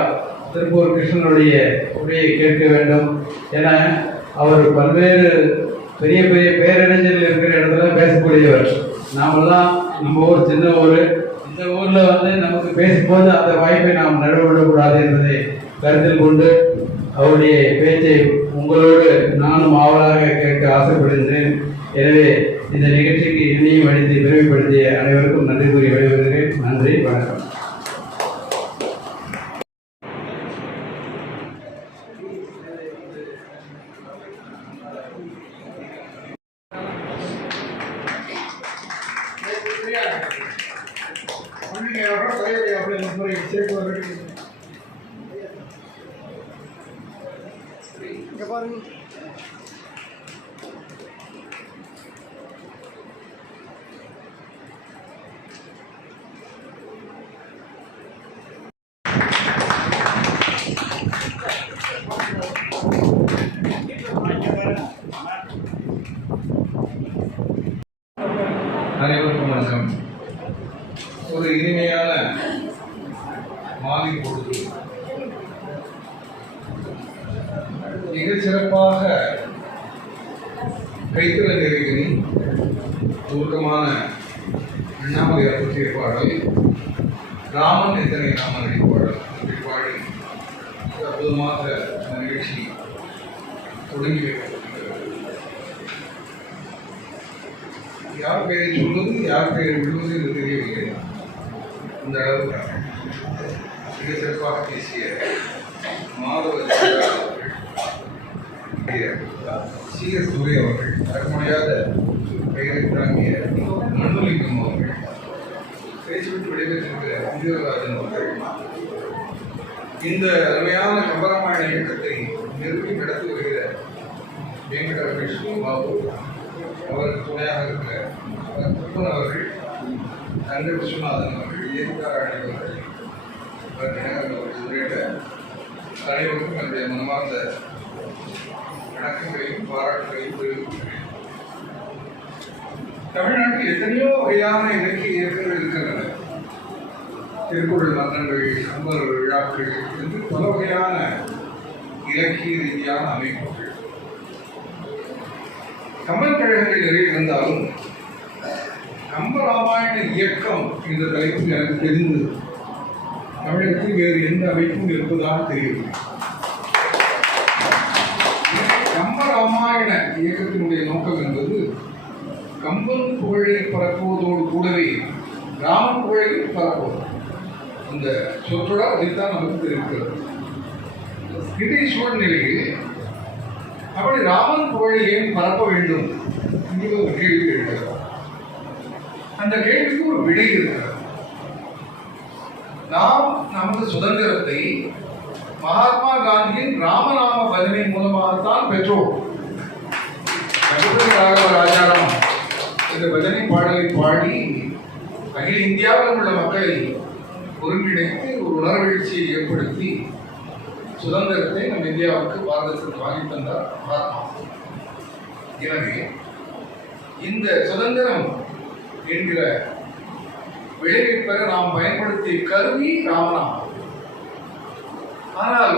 திருப்பூர் கிருஷ்ணனுடைய உரையை கேட்க வேண்டும். ஏன்னா அவர் பல்வேறு பெரிய பெரிய பேரறிஞர்கள் இருக்கிற இடத்துல பேசக்கூடியவர். நாமெல்லாம் நம்ம ஊர் சின்ன ஊர், இந்த ஊரில் வந்து நமக்கு பேசும்போது அந்த வாய்ப்பை நாம் நழுவிடக்கூடாது என்பதை கருத்தில் கொண்டு அவருடைய பேச்சை உங்களோடு நானும் ஆவலாக கேட்க ஆசைப்படுகின்றேன். எனவே இந்த நிகழ்ச்சிக்கு இணையும் அளித்து விரைவுபடுத்திய அனைவருக்கும் நன்றி கூறி விடைபெறுகிறேன். நன்றி, வணக்கம். இங்கே பாருங்க. அனைவருக்கும் வணக்கம். ஒரு இனிமையான மாலை பொழுது மிகச் சிறப்பாக கைத்தல நிறைவினி சுருக்கமான அண்ணாமலையார் பற்றிய பாடல், ராமன் எத்தனை ராமன் அடிப்பாடல் அப்படி பாடி அற்புதமாக இந்த நிகழ்ச்சி தொடங்கி வைக்கப்பட்டிருக்கிறது. யார் பெயரை சொல்வது யார் பெயரை விடுவது என்று தெரியவில்லை. இந்த அளவுக்கு மிக சிறப்பாக பேசிய மாதவ சி.எஸ். துரை அவர்கள், தரமுடியாத பெயரை தாங்கிய மண்ணுலிங்கம் அவர்கள், பேச்சுவிட்டு விடைபெற்றிருக்கிற முதியவராஜன் அவர்கள், இந்த அருமையான கம்பராமாயண இயக்கத்தை நிறுத்தி நடத்தி வருகிற வெங்கட விஷ்ணு பாபு அவருக்கு துணையாக இருக்கிற குப்பன் அவர்கள், தங்க விஸ்வநாதன் அவர்கள், ஏகாராணி அவர்கள், தினகரன் அவர்கள் உள்ளிட்ட அனைவருக்கும் என்னுடைய மனமார்ந்த வணக்கங்களையும் பாராட்டுகளையும் தெரிவித்துள்ளேன். தமிழ்நாட்டில் எத்தனையோ வகையான இலக்கிய இயக்கங்கள் இருக்கின்றன. திருக்குறள் மன்றங்கள், கம்பர் விழாக்கள் என்று பல வகையான இலக்கிய ரீதியான அமைப்புகள். கம்பன் கழகங்கள் நிறைய இருந்தாலும் கம்பராமாயண இயக்கம் என்ற தலைப்பில் எனக்கு தெரிந்தது. தமிழகத்தில் வேறு எந்த அமைப்பும் இருப்பதாக தெரியவில்லை. கம்பராமாயண இயக்கத்தினுடைய நோக்கம் என்பது கம்பன் புகழை பரப்புவதோடு கூடவே ராமன் புகழையும் பரப்புவது. அந்த சொற்றொடர் அதைத்தான் நமக்கு தெரிவிக்கிறது. இன்றைய சூழ்நிலையில் அப்படி ராமன் புகழை ஏன் பரப்ப வேண்டும் என்கிற ஒரு கேள்வி எழுகிறது. அந்த கேள்விக்கு ஒரு விடை இருக்கிறது. நாம் நமது சுதந்திரத்தை மகாத்மா காந்தியின் ராமநாம பஜனை மூலமாகத்தான் பெற்றோம். ராஜாராம் இந்த பஜனை பாடலை பாடி அகில இந்தியாவில் உள்ள மக்களை ஒருங்கிணைத்து ஒரு உணர்வெழுச்சியை ஏற்படுத்தி சுதந்திரத்தை நம் இந்தியாவுக்கு பாரதத்திற்கு வாங்கி தந்தார் மகாத்மா. எனவே இந்த சுதந்திரம் என்கிற விளைவை பெற நாம் பயன்படுத்திய கருவி ராமநாமம். ஆனால்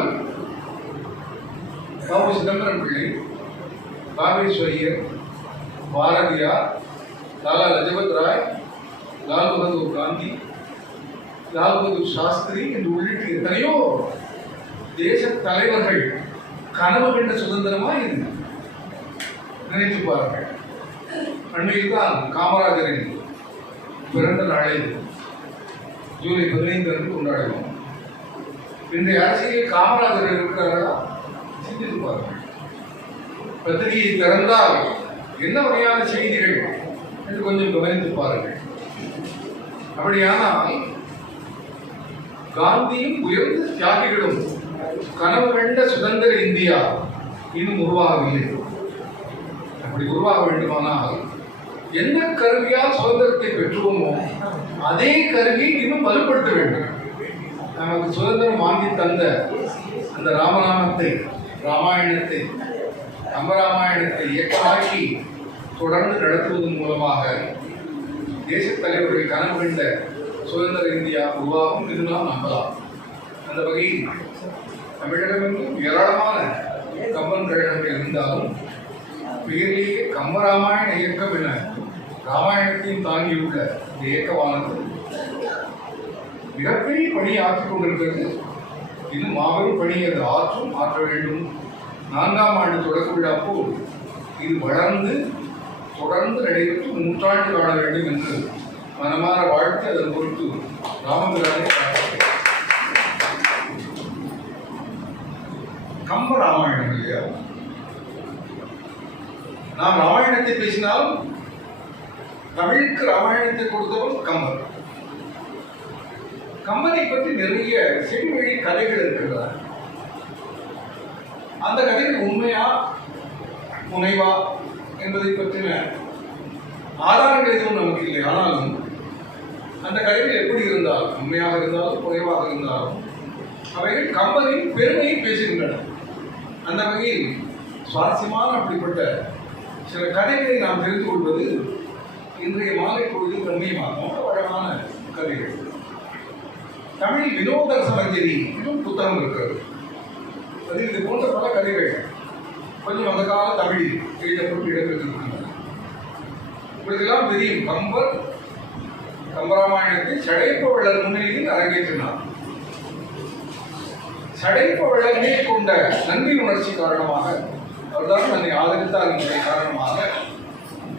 பாபு சிதம்பரம் பிள்ளை, பாவேஸ்வரியர், பாரதியார், லாலா லஜபத் ராய், லால் பகதூர் காந்தி, லால் பகதூர் சாஸ்திரி என்று உள்ளிட்ட எத்தனையோ தேச தலைவர்கள் கனவு கண்ட சுதந்திரமா இது. நினைத்து பாருங்கள். அண்மையில் தான் காமராஜரின் பிறந்த நாளை ஜூலை 15 அன்று கொண்டாடுவோம். இன்றைய அரசியல் காமராஜர் இருக்கிறாரா? சிந்தித்து பாருங்கள். பத்திரிகையை திறந்தால் என்ன வகையான செய்திகள் என்று கொஞ்சம் கவனித்து பாருங்கள். அப்படியானால் காந்தியும் உயர்ந்த தியாகிகளும் கனவு கண்ட சுதந்திர இந்தியா இன்னும் உருவாகவில்லை. அப்படி உருவாக வேண்டுமானால் என்ன கருவியால் சுதந்திரத்தை பெற்றுவோமோ அதே கருவியை இன்னும் வலுப்படுத்த வேண்டும். நமக்கு சுதந்திரம் வாங்கி தந்த அந்த ராமநாமத்தை, ராமாயணத்தை, கம்பராமாயணத்தை இயக்கமாக்கி தொடர்ந்து நடத்துவதன் மூலமாக தேசத் தலைவர்கள் கனவு கண்ட சுதந்திர இந்தியா உருவாகும் என்று நாம் நம்பலாம். அந்த வகையில் தமிழகமெங்கும் ஏராளமான கம்பன் கழகங்கள் இருந்தாலும் பெயரிலேயே கம்பராமாயண இயக்கம் என ராமாயணத்தையும் தாங்கியுள்ள இந்த இயக்கமானது மிகப்பெரிய பணியை ஆற்றிக் கொண்டிருக்கிறது. இது மாபெரும் பணி. அது ஆற்ற வேண்டும். 4ஆம் ஆண்டு தொடக்க விழா போல் இது வளர்ந்து தொடர்ந்து நடைபெற்று 100 நூற்றாண்டு காண வேண்டும் என்று மனமாற வாழ்த்து அதன் பொருட்டு ராமபிரானை கம்ப ராமாயணம் இல்லையா? நாம் ராமாயணத்தை பேசினாலும் தமிழுக்கு ராமாயணத்தை கொடுத்தவன் கம்பர். கம்பனை பற்றி நிறைய செவிவழி கதைகள் இருக்கின்றன. அந்த கதைகள் உண்மையா புனைவா என்பதை பற்றின ஆதாரங்கள் எதுவும் நமக்கு இல்லை. ஆனாலும் அந்த கதைகள் எப்படி இருந்தாலும், உண்மையாக இருந்தாலும் புனைவாக இருந்தாலும், அவைகள் கம்பனின் பெருமையை பேசுகின்றன. அந்த வகையில் சுவாரஸ்யமான அப்படிப்பட்ட சில கதைகளை நாம் தெரிந்து கொள்வது இன்றைய மாலை பொழுதில் கண்ணியமாக வழக்கமான கதைகள். தமிழில் வினோத சமஞ்சரி இன்னும் புத்தகம் இருக்கிறது. அதில் இது போன்ற பல கதைகள் கொஞ்சம் அந்த கால தமிழில் எழுதப்பட்டு இடம்பெற்றிருக்கின்றன. உங்களுக்கெல்லாம் தெரியும், கம்பர் கம்பராமாயணத்தை சடைப்பவளர் முன்னிலையில் அரங்கேற்றினார். சடைப்பவளர் மேல் கொண்ட நன்றி உணர்ச்சி காரணமாக, அவர்தான் தன்னை ஆதரித்தார் என்பதை காரணமாக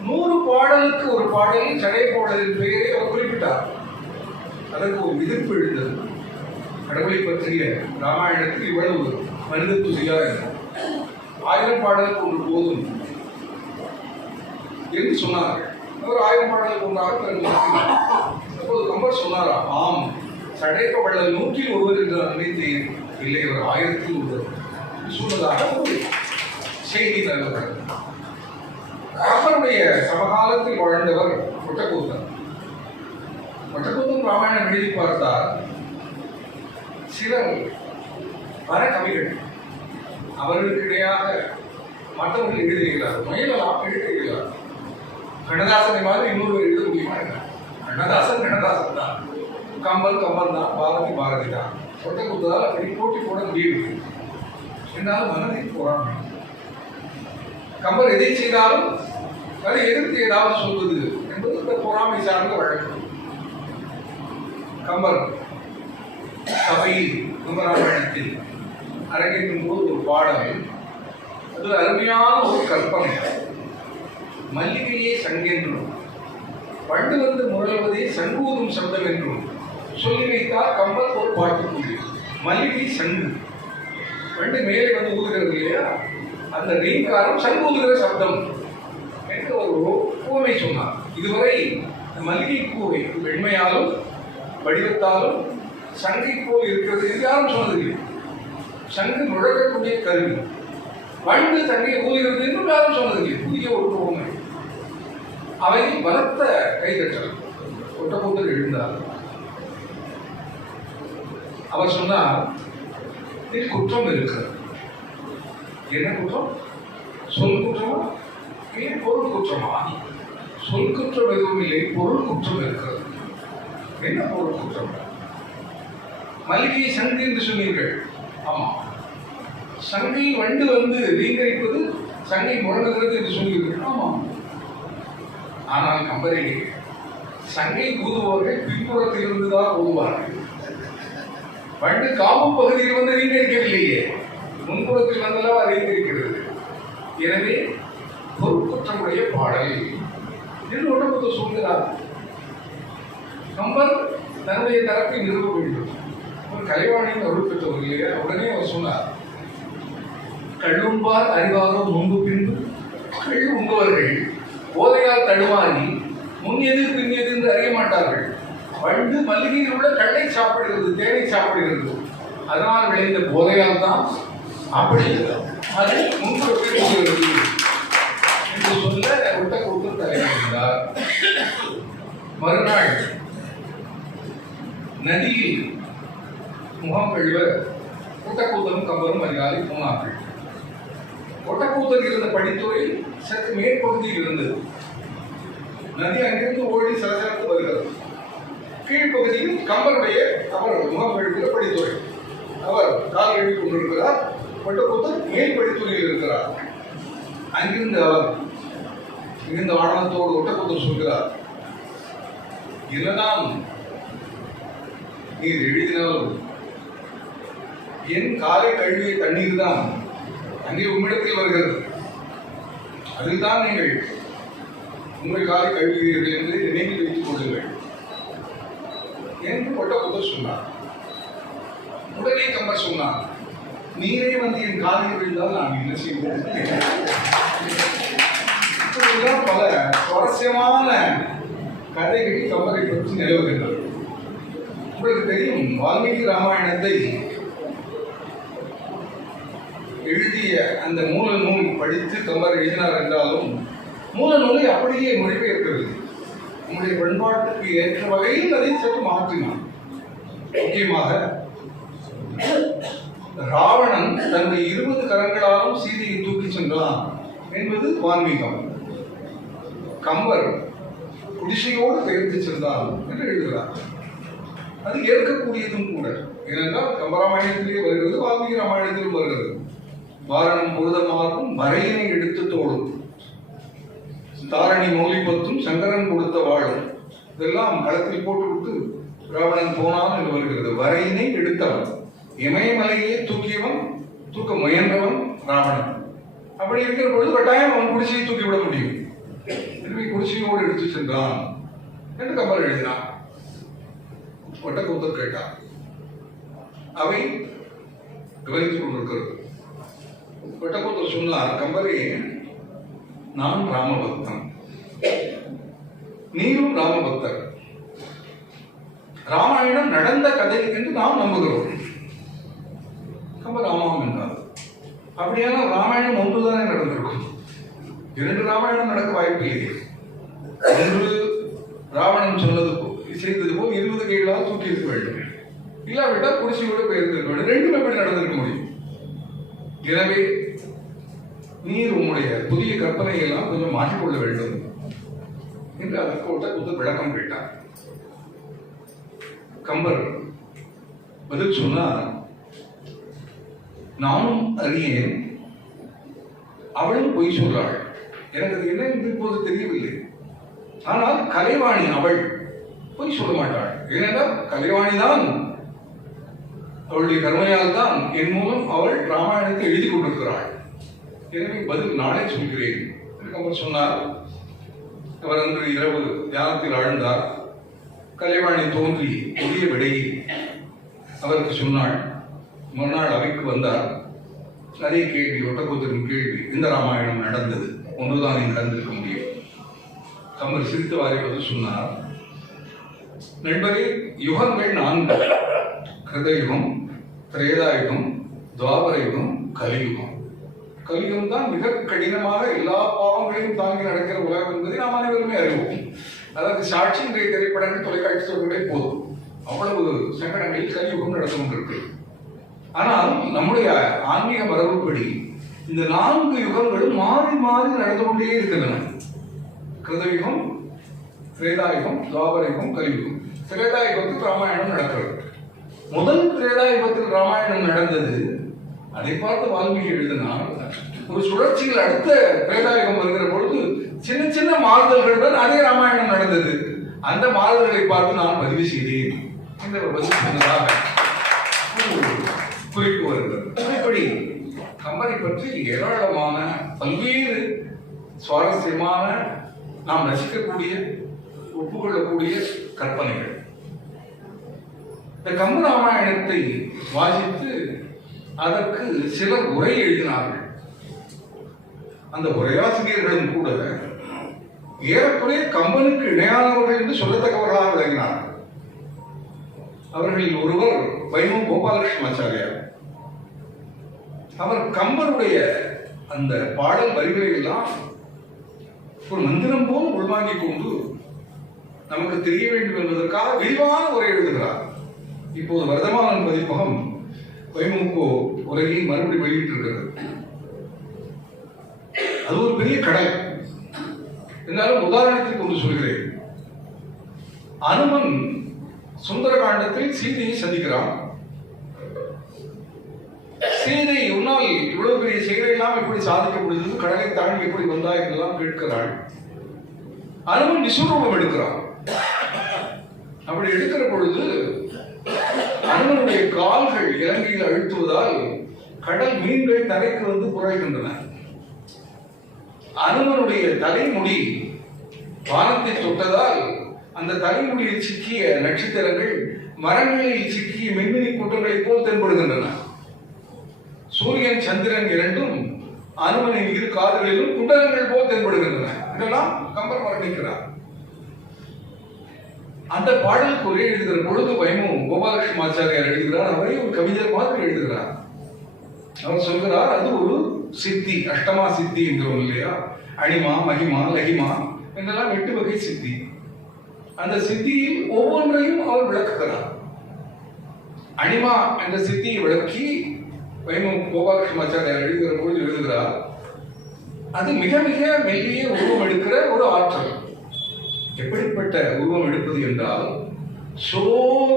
100 பாடலுக்கு ஒரு பாடலில் சடைப்பவளரின் பெயரை அவர் குறிப்பிட்டார். அதற்கு ஒரு எதிர்ப்பு எழுந்தது. கடவுளை பற்றிய ராமாயணத்தில் இவ்வளவு மனித துதியா இருக்கும், 1000 பாடலுக்கு ஒன்று போதும் என்று சொன்னார்கள். அவர் 1000 பாடலுக்கு ஒன்றாக அப்போது கம்பர் சொன்னாரா, ஆம், சடைக்க வள்ளல் 100 ஒருவர் என்று நான் நினைத்தேன், இல்லை அவர் 1000 ஒருவர் சொன்னதாக ஒரு செய்தி தரப்படுகிறது. கம்பருடைய சமகாலத்தில் வாழ்ந்தவர் ஒட்டக்கூத்தன். ஒட்டக்கூத்தன் ராமாயணம் எழுதி பார்த்தால் சிலர் கவிகள் அவர்களுக்கு இடையாக மற்றவர்கள் எழுதுகிறார், மயிலெல்லாம் எழுதுகிறார். கண்ணதாசனை மாதிரி இன்னொரு எழுத முடியுமா? கண்ணதாசன் தான், கம்பன் தான், பாரதி தான். ஒட்டக்கூத்ததால் அப்படி போட்டி போட முடியவில்லை. என்றாலும் மனதில் போராமை. கம்பர் எதை செய்தாலும் அதை எதிர்த்து ஏதாவது சொல்வது என்பது இந்த பொறாமை சார்ந்த வழக்கு. கம்பர் சபையில் கும்பராமாயணத்தில் அரங்கேற்றும் போது ஒரு பாடல், அது அருமையான ஒரு கற்பனை. மல்லிகையே சங்கென்றும் வண்டு வந்து முரள்வதே சங்கூதும் சப்தம் என்றும் சொல்லி வைத்தால் கம்பர் ஒரு பாட்டுக்குரிய மல்லிகை சங்கு, வண்டு மேலே வந்து ஊதுகிறது இல்லையா, அந்த ரீங்காரம் சங்கூதுகிற சப்தம் என்று ஒரு பூவை சொன்னார். இதுவரை மல்லிகை பூவை வெண்மையாலும் வடிவத்தாலும் சங்கை போல் இருக்கிறது என்று யாரும் சொன்னதில்லை. சங்கு முழக்கக்கூடிய கருவி, வண்டு சங்கை ஊதுகிறது என்றும் யாரும் சொன்னதில்லை. புதிய ஒரு பூமை. அவை பலத்த கைதட்டல். ஒட்டக்கூத்தர் எழுந்தார். அவர் சொன்னார், இதில் குற்றம் இருக்கிறது. என்ன குற்றம்? சொல் குற்றமா இல்லை பொருள் குற்றமா? சொல் குற்றம் எதுவும் இல்லை, பொருள் குற்றம் இருக்கிறது. என்ன பொருள் குற்றம்? மல்லிகை சங்கு என்று சொன்னீர்கள். ஆமா, சங்கை வண்டு வந்து ரீங்கரிப்பது சங்கை முழங்குகிறது என்று சொன்னீர்கள். ஆமா, ஆனால் கம்பரே, சங்கை ஊதுபவர்கள் பின்புறத்தில் இருந்துதான் ஊதுவார்கள். வண்டு காப்பு பகுதியில் வந்து ரீங்கரிக்கவில்லையே, முன்புறத்தில் வந்தல்லவா ரீங்கரிக்கிறது. எனவே பொருட்குற்றமுடைய பாடல் என்று ஒட்டக்கூத்தர் சொல்கிறார். கம்பர் தன்னுடைய தரப்பை நிறுவ வேண்டும். ஒரு கலைவாணியின் அருள் பெற்றவர் இல்லையா, உடனே அவர் சொன்னார், கள்ளும்பார் அறிவாரோ முன்பு பின்பு கள்ளு உண்பவர்கள் போதையால் தடுமாறி முன் எது பின் எது என்று அறிய மாட்டார்கள். வண்டு மல்லிகையில் உள்ள கள்ளை சாப்பிடுகிறது, தேனை சாப்பிடுகிறது. அதனால் விளைந்த போதையால் தான் அப்படி அது முன்புறத்தில் என்று சொல்ல ஒட்டக்கூத்தர் தலைவரார். மறுநாள் நதியில் முகம் கழுவ ஒட்டக்கூத்தரும் கம்பரும் அதிகாலை போனார்கள். ஒட்டக்கூத்தர் இருந்த படித்துறை சற்று மேற்பகுதியில் இருந்தது. நதி அங்கிருந்து ஓடி சலசலத்து வருகிறது. கீழ்ப்பகுதியில் கம்பருடைய அவர் முகம் கழுவுகிற படித்துறை. அவர் கால் கழுவி கொண்டிருக்கிறார். ஒட்டக்கூத்தர் மேல் படித்துறையில் இருக்கிறார். அங்கிருந்து அவர் மிகுந்த ஆணவத்தோடு ஒட்டக்கூத்தர் சொல்கிறார், என்னதான் நீர் எழுதினாலும் என் காலை கழுவிய தண்ணீர் தான் அங்கே உம்மிடத்தில் வருகிறது. அதில் தான் நீங்கள் உங்கள் காலை கழுவுகிறீர்கள் என்று நினைவில் வைத்துக் கொள்ளுங்கள் என்று ஒட்டக்கூத்தர் சொன்னார். உடனே கம்பர் சொன்னார், நீரே வந்து என் காலில் விழுந்தால் நான் என்ன செய்வோம்? பல சுவாரஸ்யமான கதைகள் கம்பரை பற்றி நிலவுகின்றன. உங்களுக்கு தெரியும், வால்மீகி ராமாயணத்தை எழுதிய அந்த மூல நூல் படித்து கம்பர் எழுதினார் என்றாலும் மூல நூலை அப்படியே மொழிபெயர்க்கிறது. நம்முடைய பண்பாட்டுக்கு ஏற்ற வகையில் அதை சற்று மாற்றினார். முக்கியமாக ராவணன் தன்னுடைய 20 கரங்களாலும் சீதையை தூக்கி சென்றான் என்பது வால்மீகம். கம்பர் குடிசையோடு பெயர்த்து சென்றான் என்று எழுதுகிறார். அது ஏற்கக்கூடியதும் கூட. ஏனென்றால் கம்பராமாயணத்திலே வருகிறது, வால்மீகி ராமாயணத்திலும் வருகிறது. வாரணம் பொருதமாகும் வரையினை எடுத்து தோடும், தாரணி மௌலி பத்தும் சங்கரன் கொடுத்த வாழும், இதெல்லாம் களத்தில் போட்டுவிட்டு ராவணன் போனான் என்று வருகிறது. வரையினை எடுத்தவன், இமயமலையே தூக்கியவன், தூக்க முயன்றவன் ராவணன். அப்படி இருக்கிற பொழுது கட்டாயம் அவன் குடிசையை தூக்கிவிட முடியும். எனவே குடிசையோடு எடுத்து சென்றான் என்று கம்பர் எழுதினான். ஒட்டக்கூத்தர் கேட்டார். அவை கவனித்துக் கொண்டிருக்கிறது. ஒட்டக்கூத்தர் சொன்னார், கம்பரே, நான் ராமபக்தன், நீரும் ராமபக்தர். ராமாயணம் நடந்த கதை என்று நாம் நம்புகிறோம். கம்பர் ஆமாம் என்றார். அப்படியான ராமாயணம் ஒன்றுதானே நடந்திருக்கும். 2 ராமாயணம் நடக்க வாய்ப்பு இல்லை. ஒன்று ராவணன் சொன்னது செய்தது போல் 20 கைகளால் தூக்கி இருக்க வேண்டும், இல்லாவிட்டால் குடிசையோடு போயிருக்க வேண்டும். 2 எப்படி நடந்திருக்க முடியும்? எனவே நீர் உங்களுடைய புதிய கற்பனையை எல்லாம் கொஞ்சம் மாற்றிக்கொள்ள வேண்டும் என்று அதற்கு ஒட்டக்கூத்தர் விளக்கம் கேட்டார். கம்பர் பதில் சொன்னார், நானும் அறியேன், அவளும் பொய் சொல்றாள். எனக்கு அது என்ன என்று இப்போது தெரியவில்லை. ஆனால் கலைவாணி அவள் பொய் சொல்ல மாட்டாள். ஏனென்றால் கலைவாணி தான், அவளுடைய கருமையால் தான் என் மூலம் அவள் ராமாயணத்தை எழுதி கொண்டிருக்கிறாள். எனவே பதில் நாளை சொல்கிறேன் என்று கம்பர் சொன்னார். அவர் அன்று இரவு தியானத்தில் ஆழ்ந்தார். கலைவாணி தோன்றி புதிய விடையை அவருக்கு சொன்னாள். மறுநாள் அவைக்கு வந்தார். அதே கேள்வி, ஒட்டக்கூத்தரின் கேள்வி, இந்த ராமாயணம் நடந்தது ஒன்றுதான் நடந்திருக்க முடியும். கம்பர் சிரித்து வாரிவது சொன்னார், நண்பரே, யுகங்கள் 4: கிருதயுகம், திரேதாயுகம், துவாபர யுகம், கலியுகம். கலியுகம் தான் மிக கடினமாக எல்லா பாவங்களையும் தாங்கி நடக்கிற உலகம் என்பதை நாம் அனைவருமே அறிவோம். அதற்கு சாட்சி இன்றைய திரைப்படங்கள், தொலைக்காட்சி தொடர்களே போதும். அவ்வளவு சங்கடங்களில் கலியுகம் நடந்து கொண்டிருக்கு. ஆனால் நம்முடைய ஆன்மீக மரபுப்படி இந்த 4 யுகங்களும் மாறி மாறி நடந்து கொண்டே இருக்கின்றன. கிருதயுகம், திரேதாயுகம், துவாபரயுகம், கலியுகம். திரேதாயுகத்தில் ராமாயணம் நடக்கிறது. முதல் திரேதாயுகத்தில் ராமாயணம் நடந்தது. அதை பார்த்து வால்மீகி எழுதினார், ஒரு சுழற்சியில் அடுத்த திரேதாயுகம் வருகிற பொழுது சின்ன சின்ன மாறுதல்களுடன் அதே ராமாயணம் நடந்தது. அந்த மாறுதல்களை பார்த்து நான் பதிவு செய்தேன் என்ற பதிவு சொன்னதாக குறிப்பு வருகிறது. இப்படி கம்பரை பற்றி ஏராளமான பல்வேறு சுவாரஸ்யமான, நாம் ரசிக்கக்கூடிய, ஒப்புக்கொள்ளக்கூடிய கற்பனைகள். இந்த கம்ப ராமாயணத்தை வாசித்து அதற்கு சிலர் உரை எழுதினார்கள். அந்த உரையாசிரியர்களும் கூட ஏறக்குறைய கம்பனுக்கு இணையானவர்கள் என்று சொல்லத்தக்கவர்களாக விளங்கினார்கள். அவர்களில் ஒருவர் வைமு கோபாலகிருஷ்ணாச்சாரியார். அவர் கம்பனுடைய அந்த பாடல் வரிகளை எல்லாம் ஒரு மந்திரம் போல் உள்வாங்கிக் கொண்டு நமக்கு தெரிய வேண்டும் என்பதற்காக விரிவான உரை எழுதுகிறார். இப்போது வர்தமானன் பதிப்பகம் வைமுகோ உரையை மறுபடி வெளியிட்டிருக்கிறது. அது ஒரு பெரிய கடல். இருந்தாலும் உதாரணத்திற்கு ஒன்று சொல்கிறேன். அனுமன் சுந்தரகாண்டத்தில் சீதையை சந்திக்கிறான். சீதை, உன்னால் இவ்வளவு பெரிய செயலையெல்லாம் எப்படி சாதிக்க முடிந்தது, கடலை தாண்டி எப்படி வந்தாய் என்றெல்லாம் கேட்கிறாள். அனுமன் விஸ்வரூபம் எடுக்கிறான். அப்படி எடுக்கிற பொழுது அனுமனுடைய கால்கள் இலங்கையில் அழுத்துவதால் கடல் மீன்கள் தரைக்கு வந்து புரள்கின்றன. அனுமனுடைய தலைமுடி வானத்தை தொட்டதால் அந்த தலைமுடியில் சிக்கிய நட்சத்திரங்கள் மரங்களில் சிக்கிய மின்மினி கூட்டங்களைப் போல் தென்படுகின்றன. சூரியன், சந்திரன் இரண்டும் அனுமனின் 2 காதுகளிலும் குண்டலங்கள் போல் தென்படுகின்றன. இதெல்லாம் கம்பர் வர்ணிக்கிறார். அந்த பாடலுக்கு உரை எழுதுகிற பொழுது வைமு கோபாலகிருஷ்ணாச்சாரியார் எழுதுகிறார். அவரே ஒரு கவிஞர் மாதிரி எழுதுகிறார். அவர் சொல்கிறார், அது ஒரு சித்தி, அஷ்டமா சித்தி என்கிறோம் இல்லையா, அணிமா, மகிமா, லகிமா என்றெல்லாம் 8 வகை சித்தி. அந்த சித்தியில் ஒவ்வொன்றையும் அவர் விளக்குகிறார். அணிமா என்ற சித்தியை விளக்கி வைமு கோபாலகிருஷ்ணாச்சாரியார் எழுதுகிற பொழுது எழுதுகிறார், அது மிக மிக மெல்லிய உருவம் எடுக்கிற ஒரு ஆற்றல். எப்படிப்பட்ட உருவம் எடுப்பது என்றால், சோ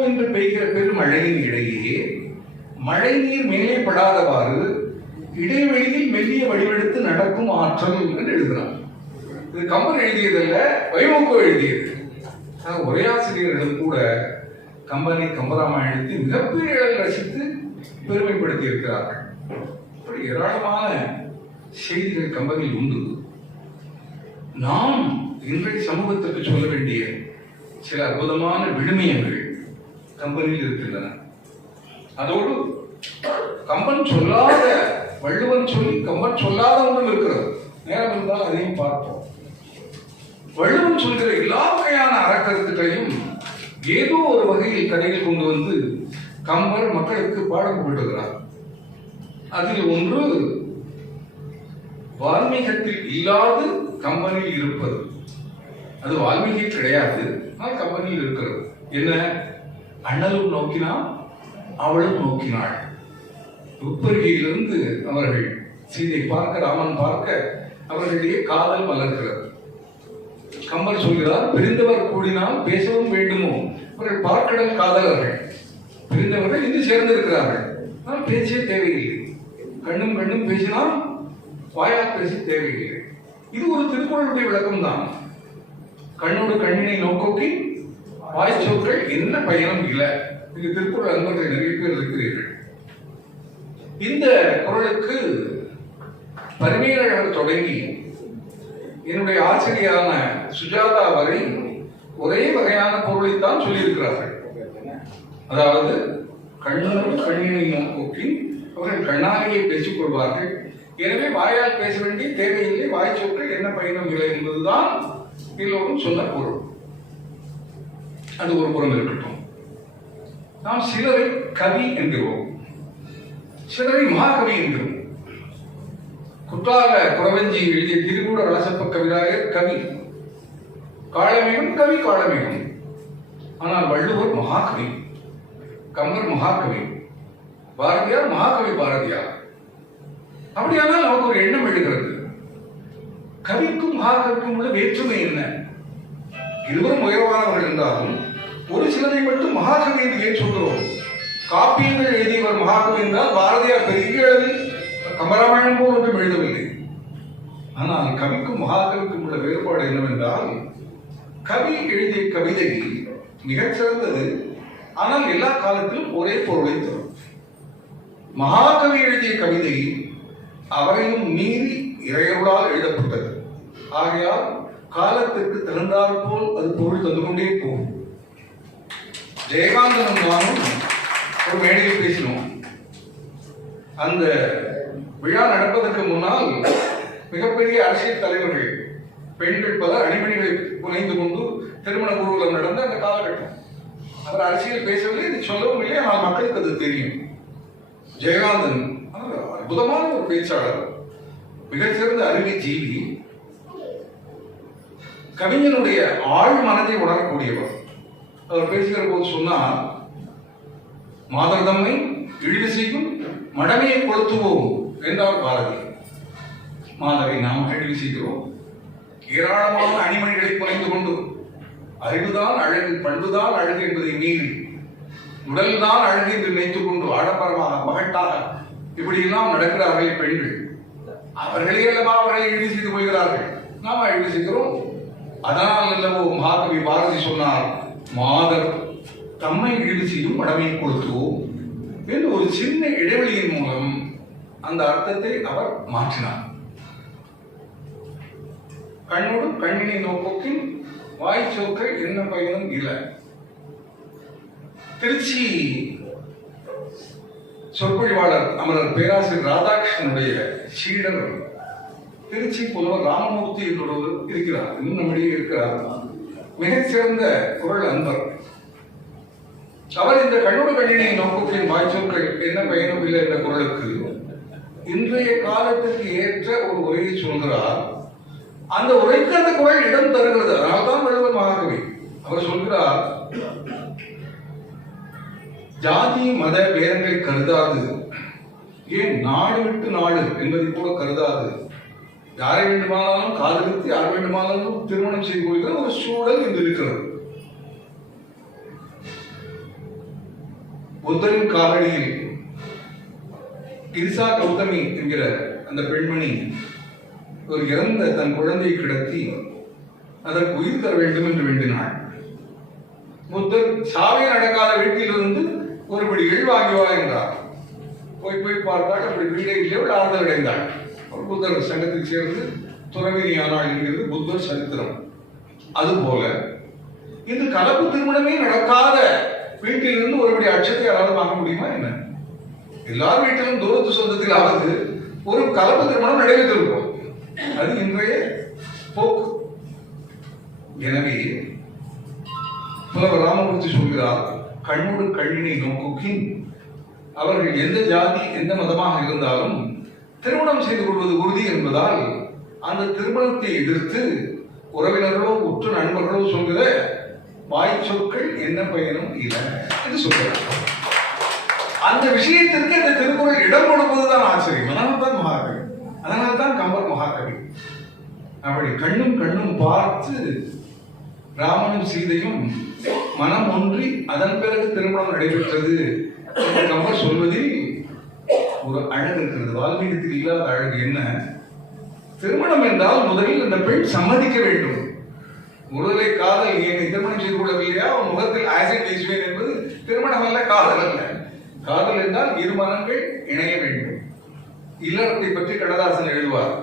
என்று பெய்கிற பெரும் மழையின் இடையே மழை நீர் மேலே படாதவாறு இடைவெளியில் மெல்லிய வடிவெடுத்து நடக்கும் ஆற்றல் என்று எழுதுகிறார். இது கம்பர் எழுதியதல்ல, வைமுகோ எழுதியது. உரையாசிரியர்களும் கூட கம்பனை, கம்பராமாயணத்தை மிகப்பெரிய அளவில் ரசித்து பெருமைப்படுத்தி இருக்கிறார்கள். இப்படி ஏராளமான செய்திகள் கம்பனில் உண்டு. நாம் இன்றைய சமூகத்துக்கு சொல்ல வேண்டிய சில அற்புதமான விழுமியங்கள் கம்பெனியில் இருக்கின்றன. அதோடு கம்பன் சொல்லாத, வள்ளுவன் சொல்லி கம்பன் சொல்லாத ஒன்றும் இருக்கிறது. நேரம் இருந்தால் அதையும் பார்ப்போம். வள்ளுவன் சொல்கிற எல்லா வகையான அறக்கருத்துக்களையும் ஏதோ ஒரு வகையில் கடையில் கொண்டு வந்து கம்பர் மக்களுக்கு பாடம் போடுகிறார். அதில் ஒன்று வால்மீகத்தில் இல்லாது கம்பனில் இருப்பது. அது வால்மீகி கிடையாது, ஆனால் கம்பனில் இருக்கிறது. என்ன? அண்ணலும் நோக்கினான், அவளும் நோக்கினாள். உப்பருகையிலிருந்து அவர்கள் சீதை பார்க்க, ராமன் பார்க்க அவர்களிடையே காதல் மலர்கிறது. கம்பர் சொல்கிறார், பிரிந்தவர் கூடினால் பேசவும் வேண்டுமோ? அவர்கள் பார்க்கடல் காதலர்கள். பிரிந்தவர்கள் இன்று சேர்ந்திருக்கிறார்கள், ஆனால் பேச்சே தேவையில்லை. கண்ணும் கண்ணும் பேசினால் வாயால் பேச தேவையில்லை. இது ஒரு திருக்குறளுடைய விளக்கம் தான். கண்ணோடு கண்ணினை நோக்கி வாய்ச்சொற்கள் என்ன பயனும் இல்லை. இது திருக்குறள் அன்பர்கள் நிறைய பேர் இருக்கிறீர்கள். இந்த குறளுக்கு பரிமேலழகர் தொடங்கி என்னுடைய ஆசிரியரான சுஜாதா வரை ஒரே வகையான பொருளைத்தான் சொல்லியிருக்கிறார்கள். அதாவது கண்ணோடு கண்ணினை நோக்கி அவர்கள் கண்ணாலேயே பேசிக் கொள்வார்கள். எனவே வாயால் பேச வேண்டிய தேவையில்லை, வாய்ச்சொற்கள் என்ன பயனும் இல்லை என்பதுதான் எல்லோரும் சொன்ன பொருள். அது ஒரு புறம் இருக்கட்டும். நாம் சிலரை கவி என்கிறோம், சிலரை மகாகவி என்கிறோம். குற்றால குறவஞ்சி எழுதிய திருக்கூட ராசப்ப கவிராயர் கவி, காளமேகம் கவி காளமேகம். ஆனால் வள்ளுவர் மகாகவி, கம்பர் மகாகவி, பாரதியார் மகாகவி பாரதியார். அப்படியானால் நமக்கு ஒரு எண்ணம் எழுகிறது, கவிக்கும் மகாகவிக்கும் உள்ள வேற்றுமை என்ன? இருவரும் உயர்வானவர்கள் என்றாலும் ஒரு சிலரை மட்டும் மகாகவி என்று ஏன் சொல்கிறோம்? காப்பியங்கள் எழுதியவர் மகாகவி என்றால் பாரதியார் பெரிய அளவில் கம்பராமாயணம் போல் ஒன்றும் எழுதவில்லை. ஆனால் கவிக்கும் மகாகவிக்கும் உள்ள வேறுபாடு என்னவென்றால், கவி எழுதிய கவிதை மிகச்சிறந்தது, ஆனால் எல்லா காலத்திலும் ஒரே பொருளை தரும். மகாகவி எழுதிய கவிதை அவரையும் மீறி இறையருளால் எழுதப்பட்டது. ஆகையால் காலத்திற்கு திறந்தாற் போல் அது பொருள் தந்து கொண்டே போகும். ஜெயகாந்தனும் நானும் ஒரு மேடையில் பேசினோம். அந்த விழா நடப்பதற்கு முன்னால் மிகப்பெரிய அரசியல் தலைவர்கள், பெண்கள் பலர் அணிமணிகளை புனைந்து கொண்டு திருமண ஊர்வலம் நடந்த அந்த காலகட்டம். அவர் அரசியல் பேசவில்லை, இது சொல்லவும் இல்லை, ஆனால் மக்களுக்கு அது தெரியும். ஜெயகாந்தன் அற்புதமான ஒரு பேச்சாளர், மிகச்சிறந்த அறிவி ஜீவி, கவிஞனுடைய ஆழ் மனதை உணரக்கூடியவர். அவர் பேசுகிற போது சொன்னார், மாதர் தம்மை இழிவு செய்யும் மடமையை கொளுத்துவோம் என்றார் பாரதி. மாதரை நாம் இழிவு செய்கிறோம், ஏராளமான அணிமணிகளை புனைந்து கொண்டு அறிவுதான் அழகு, பண்புதான் அழகு என்பதை மீறி உடல்தான் அழகு என்று நினைத்துக் கொண்டு ஆடம்பரமாக மகட்டாக இப்படியெல்லாம் நடக்கிறார்கள் பெண்கள். அவர்களே அல்லவா அவர்களை இழிவு செய்து கொள்கிறார்கள், நாம் இழிவு செய்கிறோம். அதனால் அல்லவோ மகாகவி பாரதி சொன்னார், மாதர் தம்மை இழிவு செய்யும் மடமையை கொளுத்துவோம் என்று ஒரு சின்ன இடைவெளியின் மூலம் அந்த அர்த்தத்தை அவர் மாற்றினார். கண்ணோடு கண்ணினை நோக்கோக்கின் வாய்ச்சோக்கள் என்ன பயனும் இல்லை. திருச்சி சொற்பொழிவாளர் அமரர் பேராசிரியர் ராதாகிருஷ்ணனுடைய சீடர் திருச்சி புலவர் ராமமூர்த்தி என்றொருவர் இருக்கிறார், இன்னும் நம்மிடையே இருக்கிறார். மிகச்சிறந்த குரல் அன்பர். அவர் இந்த கண்ணோடு கண்ணினை நோக்கத்தின் வாய்ச்சொற்கள் என்ன பயனும் இல்லை என்ற குரலுக்கு இன்றைய காலத்துக்கு ஏற்ற ஒரு உரையை சொல்கிறார். அந்த உரைக்கு அந்த குரல் இடம் தருகிறது. அதனால்தான் வள்ளுவர் மகாகவி. அவர் சொல்கிறார், ஜாதி மத பேரங்களை கருதாது, ஏன் நாடு விட்டு நாடு என்பதை கூட கருதாது, யாரை வேண்டுமானாலும் காதலித்து யார் வேண்டுமானாலும் திருமணம் செய்து கொள்கிற ஒரு சூழல் இன்று இருக்கிறது. புத்தரின் காலடியில் கிரிசா கௌதமி என்கிற அந்த பெண்மணி ஒரு இறந்த தன் குழந்தையை கிடத்தி அதற்கு உயிர் தர வேண்டும் என்று வேண்டினாள். புத்தர் சாவே நடக்காத வீட்டிலிருந்து ஒரு பிடி எள் வாங்கி வா என்றார். போய் பார்த்தால் அப்படி வீடே இல்லை, ஆறுதல் அடைந்தாள். புத்தர் சங்கத்தில் சேர்ந்து துறவினியானாள் என்கிறது புத்தர் சரித்திரம். அதுபோல இந்த கலப்பு திருமணமே நடக்காத வீட்டிலிருந்து ஒருபடி அச்சத்தை யாராவது வாங்க முடியுமா என்ன? எல்லார் வீட்டிலும் தூரத்து சொந்தத்திலாவது ஒரு கலப்பு திருமணம் நடைபெற்றிருக்கும். அது இன்றைய போக்கு. எனவே புலவர் ராமமூர்த்தி சொல்கிறார், கண்ணோடு கண்ணினை நோக்குகின் அவர்கள் எந்த ஜாதி எந்த மதமாக இருந்தாலும் திருமணம் செய்து கொள்வது உறுதி என்பதால் அந்த திருமணத்தை எதிர்த்து உறவினர்களோ உற்ற நண்பர்களோ சொல்கிற வாய் சொற்கள் என்ன பயனும் இல்லை என்று சொல்கிறார். அந்த விஷயத்திற்கு இந்த திருக்குறள் இடம் கொடுப்பதுதான் ஆச்சரியம். அதனால்தான் மகாகவி, அதனால்தான் கம்பர் மகாகவி. அப்படி கண்ணும் கண்ணும் பார்த்து ராமனும் சீதையும் மனம் ஒன்றி அதன் பிறகு திருமணம் நடைபெற்றது என்று கம்பர் சொல்வதில் ஒரு அழகு இருக்கிறது. வால்மீகத்தில் இல்லாத அழகு என்ன? திருமணம் என்றால் முதலில் அந்த பெண் சம்மதிக்க வேண்டும். ஒருதலை காதல், என்னை திருமணம் செய்து கொள்ளவில்லையா உன் முகத்தில் ஆசிட் வீசுவேன் என்பது திருமணம் அல்ல, காதல் அல்ல. காதல் என்றால் இரு மனங்கள் இணைய வேண்டும். இல்லறத்தை பற்றி கடதாசன் எழுதுவார்,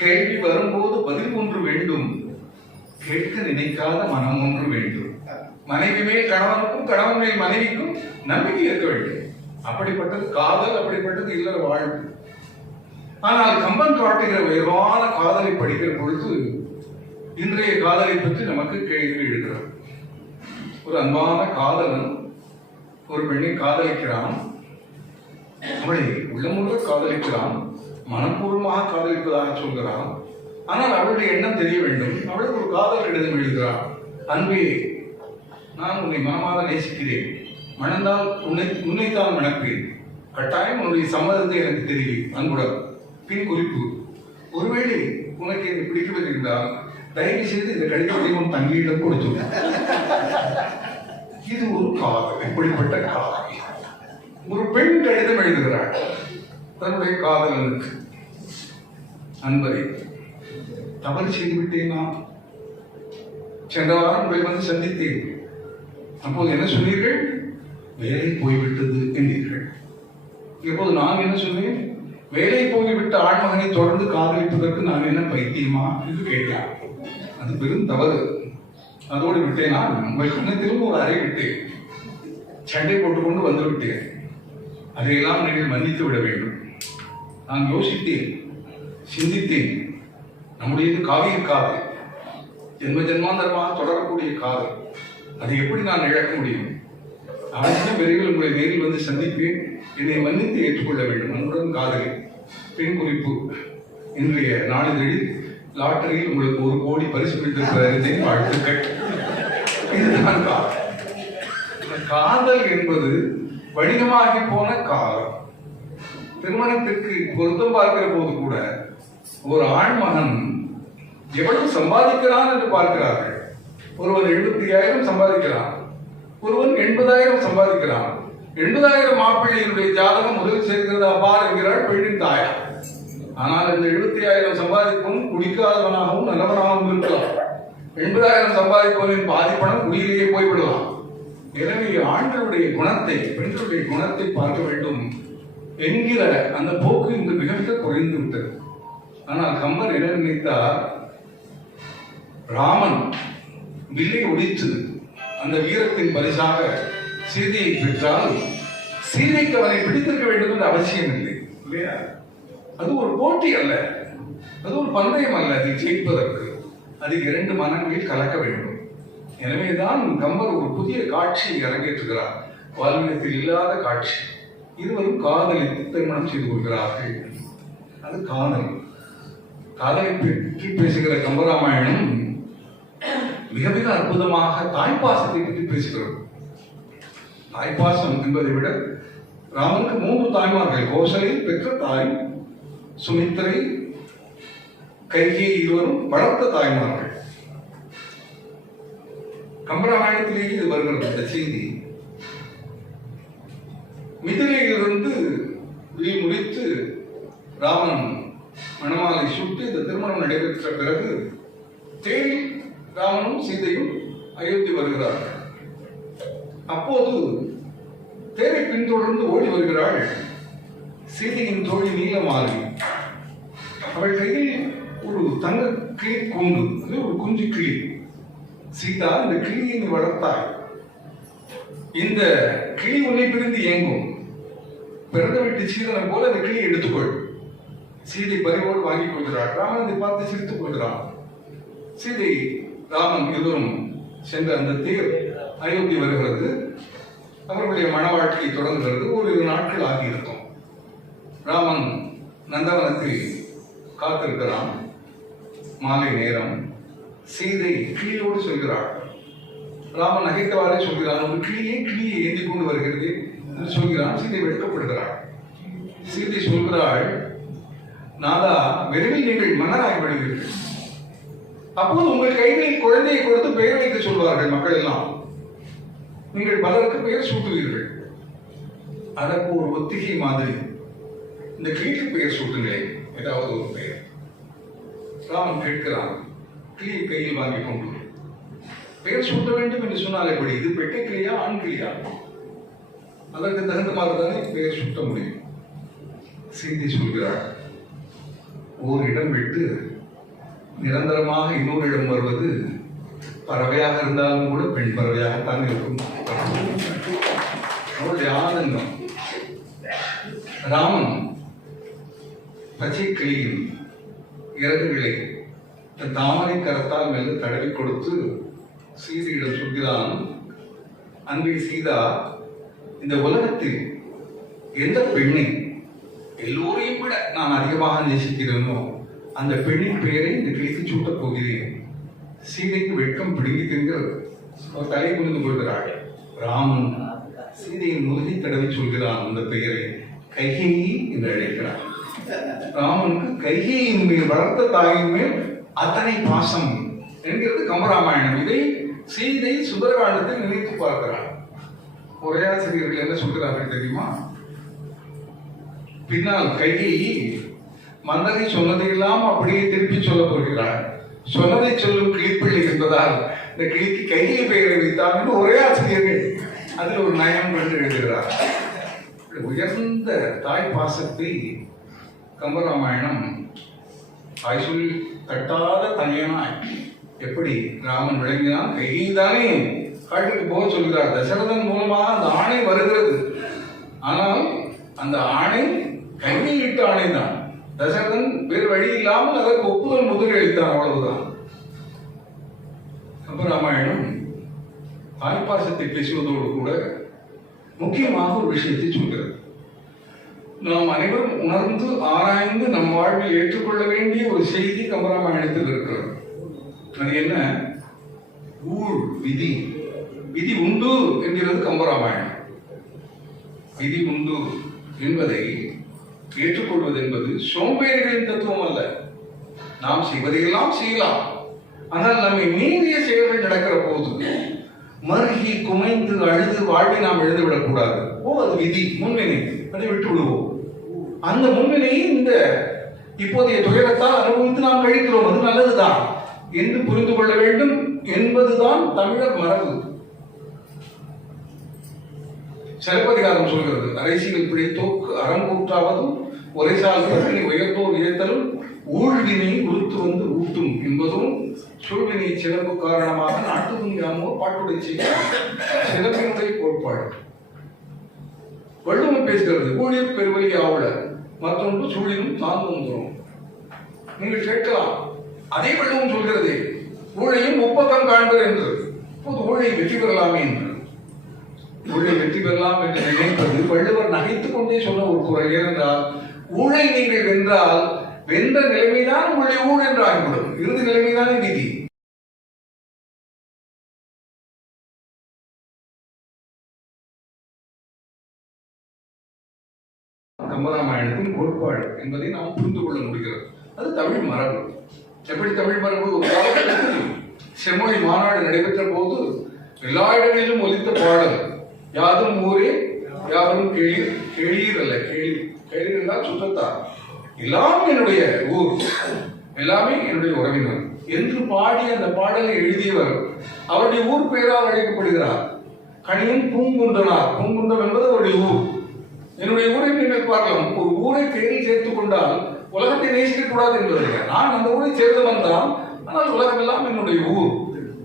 கேள்வி வரும்போது பதில் ஒன்று வேண்டும், கேட்க நினைக்காத மனம் ஒன்று வேண்டும். மனைவி மேல் கணவனுக்கும் கணவன் மேல் மனைவிக்கும் நம்பிக்கை இருக்க வேண்டும். அப்படிப்பட்டது காதல், அப்படிப்பட்டது இல்லற வாழ்வு. ஆனால் கம்பன் காட்டுகிற உயர்வான காதலை படிக்கிற பொழுது இன்றைய காதலை பற்றி நமக்கு கேள்வி எழுகிறது. ஒரு அன்பான காதலன் ஒரு பெண்ணை காதலிக்கிறான், அவளை உள்ளமுள்ள காதலிக்கிறான், மனப்பூர்வமாக காதலிப்பதாக சொல்கிறான். ஆனால் அவளுடைய எண்ணம் தெரிய வேண்டும். அவளுக்கு ஒரு காதல் கடிதம் எழுதுகிறான், அன்பே நான் உன்னை மனமாக நேசிக்கிறேன், மணந்தால் உன்னைத்தான் மணப்பேன், கட்டாயம் உன்னுடைய சம்மதத்தை எனக்கு தெரிவி அன்புடன். பின் குறிப்பு, ஒருவேளை உனக்கு என்னை பிடிக்கவில்லை என்றால் தயவு செய்து இந்த கடிதத்தை உன் தங்கியிடம் கொடுத்து. இது ஒரு காதல். இப்படிப்பட்ட காதல். ஒரு பெண் கடிதம் எழுதுகிறாள் தன்னுடைய காதலனுக்கு, அன்பரை தவறு செய்து விட்டேன், நான் சென்ற வாரம் உங்களை வந்து சந்தித்தேன், அப்போது என்ன சொன்னீர்கள்? வேலை போய்விட்டது என்றீர்கள். இப்போது நான் என்ன சொன்னேன்? வேலை போய்விட்ட ஆண்மகனை தொடர்ந்து காதலிப்பதற்கு நான் என்ன பைத்தியமா என்று கேட்டேன். அது பெரும் தவறு. அதோடு விட்டேன். நான் உங்கள் கண்ணத்திலும் ஒரு அறை விட்டேன், சண்டை போட்டுக்கொண்டு வந்து விட்டேன். அதையெல்லாம் நீங்கள் மன்னித்து விட வேண்டும். நான் யோசித்தேன், சிந்தித்தேன். நம்முடையது காவிய காதல், ஜென்ம ஜென்மாந்தரமாக தொடரக்கூடிய காதல். அதை எப்படி நான் இழக்க முடியும்? அவசியம் விரைவில் உங்களை நேரில் வந்து சந்திப்பேன், என்னை மன்னித்து ஏற்றுக்கொள்ள வேண்டும். அன்புடன் காதலி. பெண் குறிப்பு, இன்றைய நாளிதழில் லாட்டரியில் உங்களுக்கு 1 கோடி பரிசு பெற்றிருப்பதை வாழ்த்துக்கள். இதுதான் காதல். காதல் என்பது வணிகமாகி போன காலம். திருமணத்திற்கு பொருத்தம் பார்க்கிற போது கூட ஒரு ஆண்மகன் எவ்வளவு சம்பாதிக்கிறான் என்று பார்க்கிறார்கள். ஒருவன் 75,000 சம்பாதிக்கிறான், ஒருவன் 80,000 சம்பாதிக்கிறான். 80,000 மாப்பிள்ளையினுடைய ஜாதகம் முதலில் சேர்க்கிறதா பார் என்கிறாள் பெண்ணின் தாயார். ஆனால் இந்த 75,000 சம்பாதிப்பவன் குடிக்காதவனாகவும் நல்லவனாகவும் இருக்கலாம். 80,000 சம்பாதிப்பவனின் பாதி பணம் குடியிலேயே போய்விடலாம். எனவே ஆண்களுடைய குணத்தை, பெண்களுடைய குணத்தை பார்க்க வேண்டும் என்கிற அந்த போக்கு இன்று மிக மிக குறைந்து விட்டது. ஆனால் கம்பர் என்ன நினைத்தார்? ராமன் வில்லை ஒடித்து அந்த வீரத்தின் பரிசாக சீதையை பெற்றால் சீதைக்கு அவனை பிடித்திருக்க வேண்டும் என்ற அவசியம் இல்லை, இல்லையா? அது ஒரு போட்டி அல்ல, அது ஒரு பந்தயம் அல்ல. அதை ஜெயிப்பதற்கு அது 2 மனங்களில் கலக்க வேண்டும். எனவேதான் கம்பர் ஒரு புதிய காட்சியை அரங்கேற்றுகிறார், வால்மீகத்தில் இல்லாத காட்சி. இருவரும் காதலித்து திருமணம் செய்து கொள்கிறார்கள். அது காதல். காதலை பற்றி பேசுகிற கம்பராமாயணம் மிக மிக அற்புதமாக தாய்ப்பாசத்தை பற்றி பேசுகிறது. தாய்ப்பாசம் என்பதை விட ராமனுக்கு 3 தாய்மார்கள், கோசலை பெற்ற தாய், சுமித்திரை, கைகேயி, இருவரும் வளர்த்த தாய்மார்கள். கம்பராமாயணத்திலேயே இது வருகிறது இந்த செய்தி. மிதிலையிலிருந்து வில் முடித்து ராமன் மணமாலை சுட்டு இந்த திருமணம் நடைபெற்ற பிறகு தேரில் ராமனும் சீதையும் அயோத்தி வருகிறார்கள். அப்போது தேரை பின்தொடர்ந்து ஓடி வருகிறாள் சீதையின் தோழி நீலமாலை. அவள் கையில் ஒரு தங்க கிளி கூண்டு, அது ஒரு குஞ்சு கிளி. சீதா, இந்த கிளியை நீ வளர்த்தாய், இந்த கிளி உன்னை பிரிந்து இயங்கும், பிறந்த வீட்டு சீதனம் போல அந்த கிளியை எடுத்துக்கொள். சீதை பறிவோடு வாங்கிக் கொள்கிறார். ராமன் இதை பார்த்து சிரித்துக் கொள்கிறான். சீதை ராமன் இருவரும் சென்ற அந்த தேர் அயோத்தி வருகிறது. அவர்களுடைய மன வாழ்க்கை தொடங்குகிறது. ஓரிரு நாட்கள் ஆகியிருக்கும். ராமன் நந்தவனத்தில் காத்திருக்கிறான். மாலை நேரம். சீதை கிளியோடு சொல்கிறாள். ராமன் நகைத்தவாறே சொல்கிறான், ஒரு கிளியை ஏந்தி கொண்டு வருகிறது என்று சொல்கிறான். சீதை வெட்கப்படுகிறாள். சீதை சொல்கிறாள், நாதா, விரைவில் நீங்கள் மன்னராகி விடுவீர்கள். அப்போது உங்கள் கைகளில் குழந்தையை கொடுத்து பெயர் வைக்க சொல்வார்கள் மக்கள் எல்லாம். நீங்கள் பலருக்கு பெயர் சூட்டுவீர்கள். அதற்கு ஒரு ஒத்திகை மாதிரி இந்த கிளிக்கு பெயர் சூட்டுங்களேன், ஏதாவது ஒரு பெயர். ராமன் கேட்கிறான். கிளியை கையில் வாங்கி கொண்டு பெயர் சூட்ட வேண்டும் என்று சொன்னால் எப்படி? இது பெட்டை கிளியா ஆண் கிளியா? அதற்கு தகுந்த மாதிரி தானே பெயர் சூட்ட முடியும். சீதை சொல்கிறார், ஓரிடம் விட்டு நிரந்தரமாக இன்னொரு இடம் வருவது பறவையாக இருந்தாலும் கூட பெண் பறவையாகத்தான் இருக்கும். அவருடைய ஆனந்தம். ராமன் பச்சை கிளியின் இறகுகளை தாமரை கரத்தால் மெல்ல தடவி கொடுத்து சீதையிடம் சொல்கிறான், அன்பே சீதா, இந்த உலகத்தில் எந்த பெண்ணை எல்லோரையும் விட நான் அதிகமாக நேசிக்கிறேனோ அந்த பெண்ணின் பெயரை இந்த கிளிக்கு சூட்டப் போகிறேன். சீதைக்கு வெட்கம் பிடுங்கி தின்கிறது. அவர் தலை புரிந்து கொள்கிறாள். ராமன் சீதையின் முதுகை தடவி சொல்கிறான் அந்த பெயரை. கைகேயி என்று அழைக்கிறான். ராமனுக்கு கைகேயின் மேல், வளர்த்த தாயின் மேல் அத்தனை பாசம் என்கிறது கம்பராமாயணம். இதை சீதை சுந்தரகாண்டத்தில் நினைத்து பார்க்கிறார். உரையாசிரியர்கள் என்ன சொல்கிறார்கள் தெரியுமா? பின்னால் கைகேயி மன்னரை சொன்னதையெல்லாம் அப்படியே திருப்பி சொல்ல போகிறார். சொன்னதை சொல்லும் கிளிப்பிள்ளை என்பதால் இந்த கிளிக்கு கைகை பெயரை வைத்தார் என்று உரையாசிரியர்கள் அதில் ஒரு நயம் கண்டு எழுதுகிறார். உயர்ந்த தாய் பாசத்தை கம்பராமாயணம் தாய் சொல் கட்டாத தனியனாய் எப்படி ராமன் விளங்கினான். கைதானே காட்டுக்கு போக சொல்கிறார். தசரதன் மூலமாக அந்த ஆணை வருகிறது. ஆனால் அந்த ஆணை கையிட்ட ஆணை தான். தசரதன் வேறு வழி இல்லாமல் அதற்கு ஒப்புதல் முதல் அளித்தான். அவ்வளவுதான். கம்பராமாயணம் தாய்ப்பாசத்தை பேசுவதோடு கூட முக்கியமாக ஒரு விஷயத்தை சொல்கிறது. நாம் அனைவரும் உணர்ந்து ஆராய்ந்து நம் வாழ்வில் ஏற்றுக்கொள்ள வேண்டிய ஒரு செய்தி கம்பராமாயணத்தில் இருக்கிறது. அது என்ன? ஊழ் விதி. விதி உண்டு என்கிறது கம்பராமாயணம். விதி உண்டு என்பதை ஏற்றுக்கொள்வது என்பது சோம்பேறிகளின் தத்துவம் அல்ல. நாம் செய்வதையெல்லாம் செய்யலாம். ஆனால் நம்மை மீறிய செயல்கள் நடக்கிற போது மருகி குமைந்து அழுது வாழ்வை நாம் எழுந்துவிடக் கூடாது. அது விதி, முன்வினை, அதை விட்டு விடுவோம். அந்த முன்வினையை இந்த இப்போதைய துயரத்தால் அனுபவித்து நாம் கழிக்கிறோம். அது நல்லதுதான் என்று புரிந்து கொள்ள வேண்டும் என்பதுதான் தமிழர் மரபு. சிலப்பதிகாரம் சொல்கிறது, அரசியல் பிழைத்தோக்கு அறம் கூற்றாவதும் உரைசால் பத்தினி உயர்ந்தோர் இழைத்தலும் ஊழ்வினை உறுத்து வந்து ஊட்டும் என்பதும் சூழ்வினை சிலம்பு காரணமாக நாட்டு துணியாமோ பாட்டுடை செய்ய சிலம்பினுடைய கோட்பாடு. வள்ளுவம் பேசுகிறது, ஊழியர் பெருவழி ஆவல மற்றொன்று சூழிலும் சார்ந்தும் தரும். நீங்கள் கேட்கலாம், அதே வள்ளுவம் சொல்கிறது ஊழையும் முப்பக்கம் காண்பர் என்று. ஊழை வெற்றி பெறலாமே என்று. ஊழை வெற்றி பெறலாம் என்று நினைப்பது வள்ளுவர் நகைத்துக் கொண்டே சொன்ன ஒரு குரல். ஏனென்றால் ஊழை நீங்கள் வென்றால் வென்ற நிலைமைதான் உங்களுடைய ஊழ் என்று ஆகிவிடும். இறுதி நிலைமைதானே விதி. கம்பராமாயணத்தின் கோட்பாடு என்பதை நாம் புரிந்து கொள்ள முடிகிறது. அது தமிழ் மரபு. எப்படி தமிழ் மரபு? ஒரு காலகட்டத்தில் செம்மொழி மாநாடு நடைபெற்ற போது எல்லா இடங்களிலும் ஒலித்த பாடல் யாதும் ஊரே யாவரும் கேளீர். கேளீர் அல்ல, கேளீர். கேளீர் என்றால் சுற்றத்தார். எல்லாமே என்னுடைய ஊர், எல்லாமே என்னுடைய உறவினர் என்று பாடி அந்த பாடலை எழுதியவர் அவருடைய ஊர் பெயரால் அழைக்கப்படுகிறார். கணியன் பூங்குன்றனார். பூங்குன்றம் என்பது அவருடைய ஊர். என்னுடைய ஊரை நீங்கள் பார்க்கலாம். ஒரு ஊரை பெயரில் சேர்த்துக் கொண்டால் உலகத்தை நேசிக்க கூடாது என்பதில்லை. நான் அந்த ஊரை சேர்ந்தவன் தான், ஆனால் உலகம் எல்லாம் என்னுடைய ஊர்.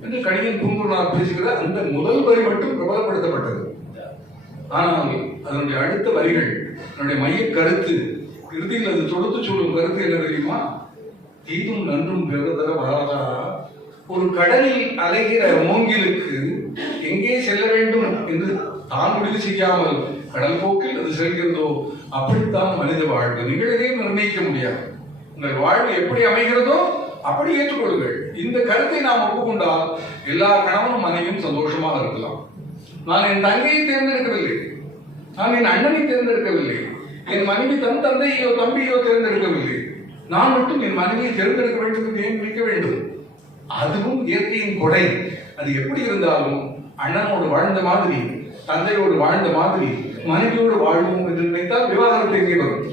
என்று கணியன் பூங்குன்றனார் பேசுகிற அந்த முதல் வரி மட்டும் பிரபலப்படுத்தப்பட்டது. ஆனால் அதனுடைய அடுத்த வரிகள், அதனுடைய மைய கருத்து, இறுதியில் அது தொடுத்து சொல்லும் கருத்து என்ன தெரியுமா? தீதும் நன்றும் பெறுதர வராதா. ஒரு கடலில் அலைகிற மூங்கிலுக்கு எங்கே செல்ல வேண்டும் என்று தான் முடிவு செய்யாமல் கடல் போக்கில் அது செல்கிறதோ அப்படித்தான் மனித வாழ்வு. நீங்கள் எதையும் நிர்ணயிக்க முடியாது. உங்கள் வாழ்வு எப்படி அமைகிறதோ அப்படி ஏற்றுக்கொள்ளுங்கள். இந்த கருத்தை நாம் ஒப்புக்கொண்டால் எல்லா கணவனும் மனைவியும் சந்தோஷமாக இருக்கலாம். நான் என் தங்கையை தேர்ந்தெடுக்கவில்லை, நான் என் அண்ணனை தேர்ந்தெடுக்கவில்லை, என் மனைவி தன் தந்தையோ தம்பியோ தேர்ந்தெடுக்கவில்லை. நான் மட்டும் என் மனைவியை தேர்ந்தெடுக்க வேண்டும் என்று ஏன் நினைக்க வேண்டும்? அதுவும் இயற்கையின் கொடை. அது எப்படி இருந்தாலும் அண்ணனோடு வாழ்ந்த மாதிரி, தந்தையோடு வாழ்ந்த மாதிரி மனைவியோடு வாழ்வோம் என்று நினைத்தால் விவாகரத்து எங்கே வரும்?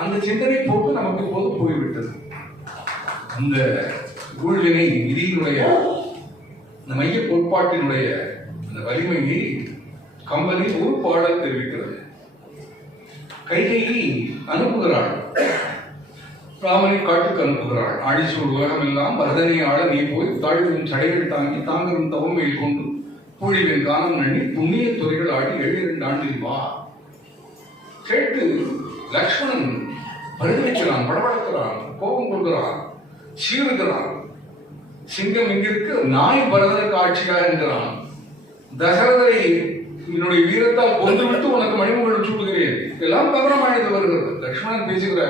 அந்த சிந்தனை போக்கு நமக்கு இப்போது போய்விட்டது. அந்த ஊழ்வினை விதியினுடைய இந்த மைய கோட்பாட்டினுடைய அந்த வலிமையை கம்பனின் ஒரு பாடல் தெரிவிக்கிறது. கைகையை அனுப்புகிறாள், ராமனை காட்டுக்கு அனுப்புகிறாள். ஆழிசூழ் உலகம் எல்லாம் பரதனை ஆள நீ போய் தாழ்வின் சடைகள் தாங்கி தாங்கரும் தவமையில் கொண்டு பூழிவின் காலம் நண்ணி புண்ணிய துறைகள் ஆடி 72 ஆண்டில் வா. கேட்டு லக்ஷ்மணன் பரிதவிக்கிறான், படபடக்கிறான், கோபம் கொள்கிறான், சீருகிறான். சிங்கம் இங்கிருக்கு, நாய் பரதனுக்கு ஆட்சியாக என்கிறான். தசரதரை என்னுடைய வீரத்தால் கொன்றுவிட்டு உனக்கு மணிமகுடம் சூடுகிறேன். எல்லாம் கவனமானது வருகிறது. லக்ஷ்மணன் பேசுகிற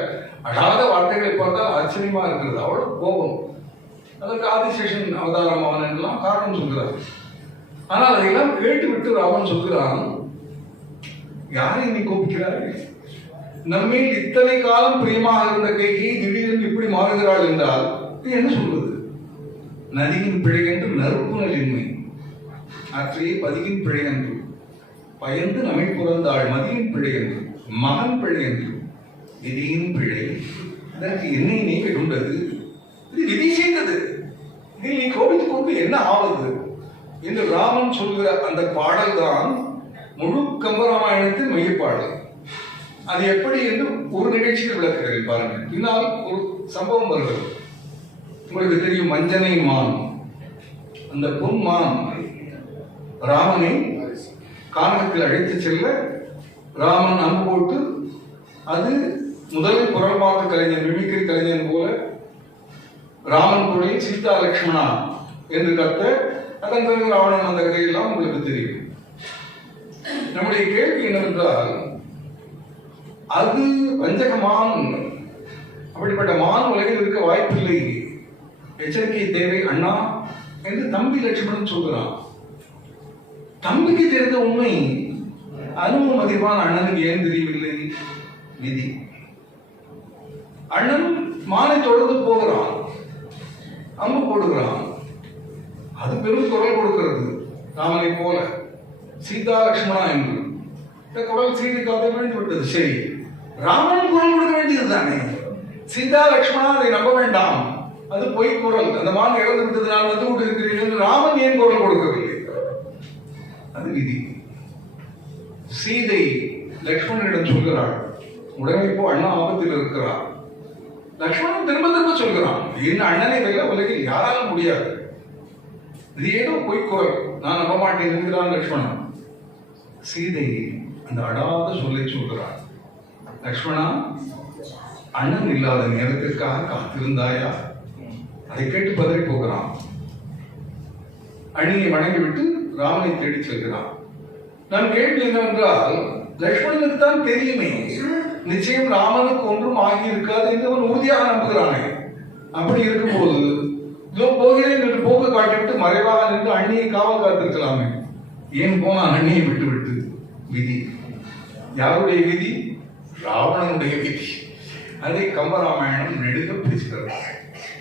அழாத வார்த்தைகளை பார்த்தால் ஆச்சரியமா இருக்கிறது. அவ்வளவு கோபம். அதற்கு ஆதிசேஷன் அவதாரம் அவன் எல்லாம் காரணம் சொல்கிறார். ஆனால் அதையெல்லாம் கேட்டுவிட்டு ராமன் சொல்கிறான், யாரை நீ கோபிக்கிறாய்? நம்மில் இத்தனை காலம் பிரியமாக இருந்த கைகை திடீரென்று இப்படி மாறுகிறாள் என்றால் என்ன சொல்வது? நதியின் பிழை என்று நறுப்புணல் இன்மை, ஆற்றையே பதியின் பிழை என்று பயந்து நம்மை புறந்தாள் மதியின் பிழை என்று மகன் பிழை என்று விதியின் பிழை. அதற்கு என்னை நீ விடுண்டது? இது விதி செய்தது. இதில் நீ கோபித்துக் கொண்டு என்ன ஆவது என்று ராமன் சொல்கிற அந்த பாடல் தான் முழு கம்பராமாயணத்தின் மையப்பாடல். அது எப்படி என்று ஒரு நிகழ்ச்சியில் விளக்குகிறேன் பாருங்கள். பின்னால் ஒரு சம்பவம் வருகிறது. உங்களுக்கு தெரியும், மஞ்சனை மான். அந்த பொன் மான் ராமனை கானகத்தில் அழைத்து செல்ல ராமன் அம்பு போட்டு, அது முதல் குரல்பாட்டு கலைஞன், மிமிக்ரி கலைஞன் போல ராமன் குரலில் சீதா லக்ஷ்மணா என்று கத்த, அதன் பிறகு ராவணன் அந்த கதையெல்லாம் உங்களுக்கு தெரியும். நம்முடைய கேள்வி என்னவென்றால், அது வஞ்சகமான், அப்படிப்பட்ட மான் உலகில் இருக்க வாய்ப்பில்லை, எச்சரிக்கை தேவை அண்ணா என்று தம்பி லட்சுமணன் சொல்கிறான். தம்பிக்கு தெரிந்த உண்மை அனுபவம் அதிகமான அண்ணனுக்கு ஏன் தெரியவில்லை? விதி. அண்ணன் மானை தொடர்ந்து போகிறான், அம்பு போடுகிறான், அது பெரும் குரல் கொடுக்கிறது ராமனை போல, சீதா லட்சுமணா என்று. இந்த குரல் சீதைக்காக வேண்டி விட்டது. சரி, ராமன் குரல் கொடுக்க வேண்டியது தானே. சீதா லட்சுமணா அதை நம்ப வேண்டாம், அது பொய் குரல், அந்த மான் இறந்து விட்டது, நான் வந்து கொண்டு இருக்கிறேன் என்று ராமன் ஏன் குரல் கொடுக்கவில்லை? அது விதி. சீதை லக்ஷ்மணனிடம் சொல்கிறாள், உடனே இப்போ அண்ணா ஆபத்தில் இருக்கிறார். லக்ஷ்மணன் திரும்ப திரும்ப சொல்கிறான், என் அண்ணனை வெல்ல உலகில் யாராலும் முடியாது, இது ஏதோ பொய்க்குரல், நான் நம்ப மாட்டேன் என்கிறான் லக்ஷ்மணன். சீதை அந்த அடாத சொல்லை சொல்கிறான், லக்ஷ்மணா, அண்ணன் இல்லாத நேரத்திற்காக காத்திருந்தாயா? அதை கேட்டு பதறி போகிறான். அண்ணியை வணங்கிவிட்டு ராமனை தேடி செல்கிறான். நான் கேள்வி என்னவென்றால், லக்ஷ்மணனுக்கு தான் தெரியுமே நிச்சயம் ராமனுக்கு ஒன்றும் ஆகி இருக்காது என்று அவன் உறுதியாக நம்புகிறானே. அப்படி இருக்கும்போது இதோ போகிறேன் என்று போக்கு காட்டிவிட்டு மறைவாக நின்று அண்ணியை காவல் காத்திருக்கலாமே. ஏன் போனான் அண்ணியை விட்டு விட்டு? விதி. யாருடைய விதி? ராவணனுடைய விதி. அதை கம்பராமாயணம் நெடுக பேசுகிறது.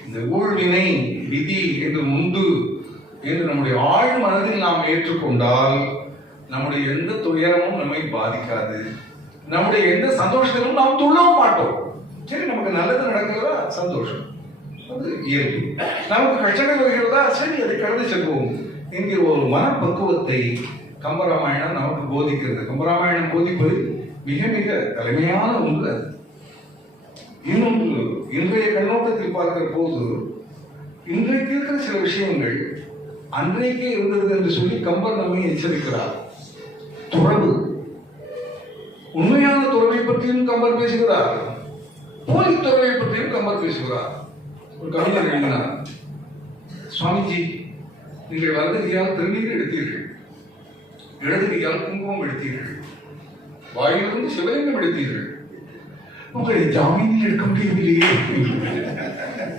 இந்த ஊழ்வினை விதி என்று உண்டு என்று நம்முடைய ஆழ் மனதில் நாம் ஏற்றுக்கொண்டால் நம்முடைய எந்த துயரமும் நம்மை பாதிக்காது, நம்முடைய எந்த சந்தோஷத்திலும் நாம் துள்ளவும் மாட்டோம். சரி, நமக்கு நல்லது நடக்கிறதா, சந்தோஷம், அது இயல்பு. நமக்கு கஷ்டங்கள் வருகிறதா, சரி, அதை கடந்து செல்வோம் என்கிற ஒரு மனப்பக்குவத்தை கம்பராமாயணம் நமக்கு போதிக்கிறது. கம்பராமாயணம் போதிப்பது மிக மிக தலைமையான ஒன்று. அது இன்னொன்று, இன்றைய கண்ணோட்டத்தில் பார்க்கிற போது இன்றைக்கு இருக்கிற சில விஷயங்கள் அன்றைக்கே இருந்தது என்று சொல்லி கம்பர் நம்மை எச்சரிக்கிறார். துறவு, உண்மையான துறவை பற்றியும் கம்பர் பேசுகிறார், போலி துறவை பற்றியும் கம்பர் பேசுகிறார். ஒரு கவிஞர் எழுதினார், சுவாமிஜி, நீங்கள் வலது கையால் திருநீர் எடுத்தீர்கள், இடது கையால் குங்குமம் எடுத்தீர்கள், வாயிலிருந்து சிவலிங்கம் எடுத்தீர்கள், உங்களை ஜாமீனில் எடுக்க முடியவில்லையே.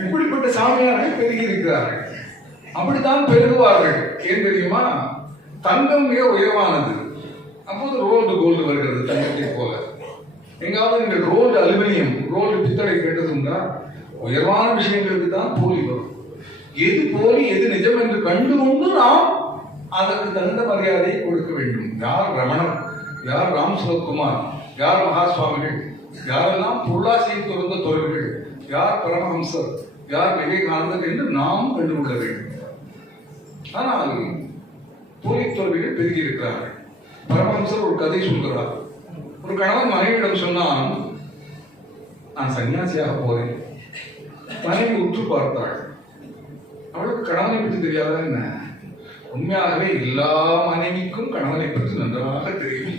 இப்படிப்பட்ட சாமியார்கள் பெருகி இருக்கிறார்கள். அப்படித்தான் பெருகுவார்கள். ஏன் தெரியுமா? தங்கம் மிக உயர்வானது. அப்போது ரோல்டு கோல்டு வருகிறது தங்கத்தை போல. எங்காவது நீங்கள் ரோல்டு அலுமினியம், ரோல்டு பித்தளை கேட்டதுண்டா? உயர்வான விஷயங்களுக்கு தான் போலி வரும். எது போலி எது நிஜம் என்று கண்டுகொண்டு நாம் அதற்கு தகுந்த மரியாதையை கொடுக்க வேண்டும். யார் ரமணர், யார் ராம் சுரத்குமார், யார் மகாசுவாமிகள், யாரெல்லாம் பொருளாசையை துறந்த துறவிகள், யார் பரமஹம்சர், யார் விவேகானந்தர் என்று நாம் கண்டுகொள்ள வேண்டும். ஆனால் போலி துறவிகள் பெருகி இருக்கிறார்கள். பரமஹம்சர் ஒரு கதை சொல்கிறார். ஒரு கணவன் மனைவியிடம் சொன்னான், நான் சன்னியாசியாக போறேன். மனைவி உற்று பார்த்தாள். அவளுக்கு கணவனை பற்றி தெரியாதா என்ன? உண்மையாகவே எல்லா மனைவிக்கும் கணவனை பற்றி நன்றாக தெரியும்.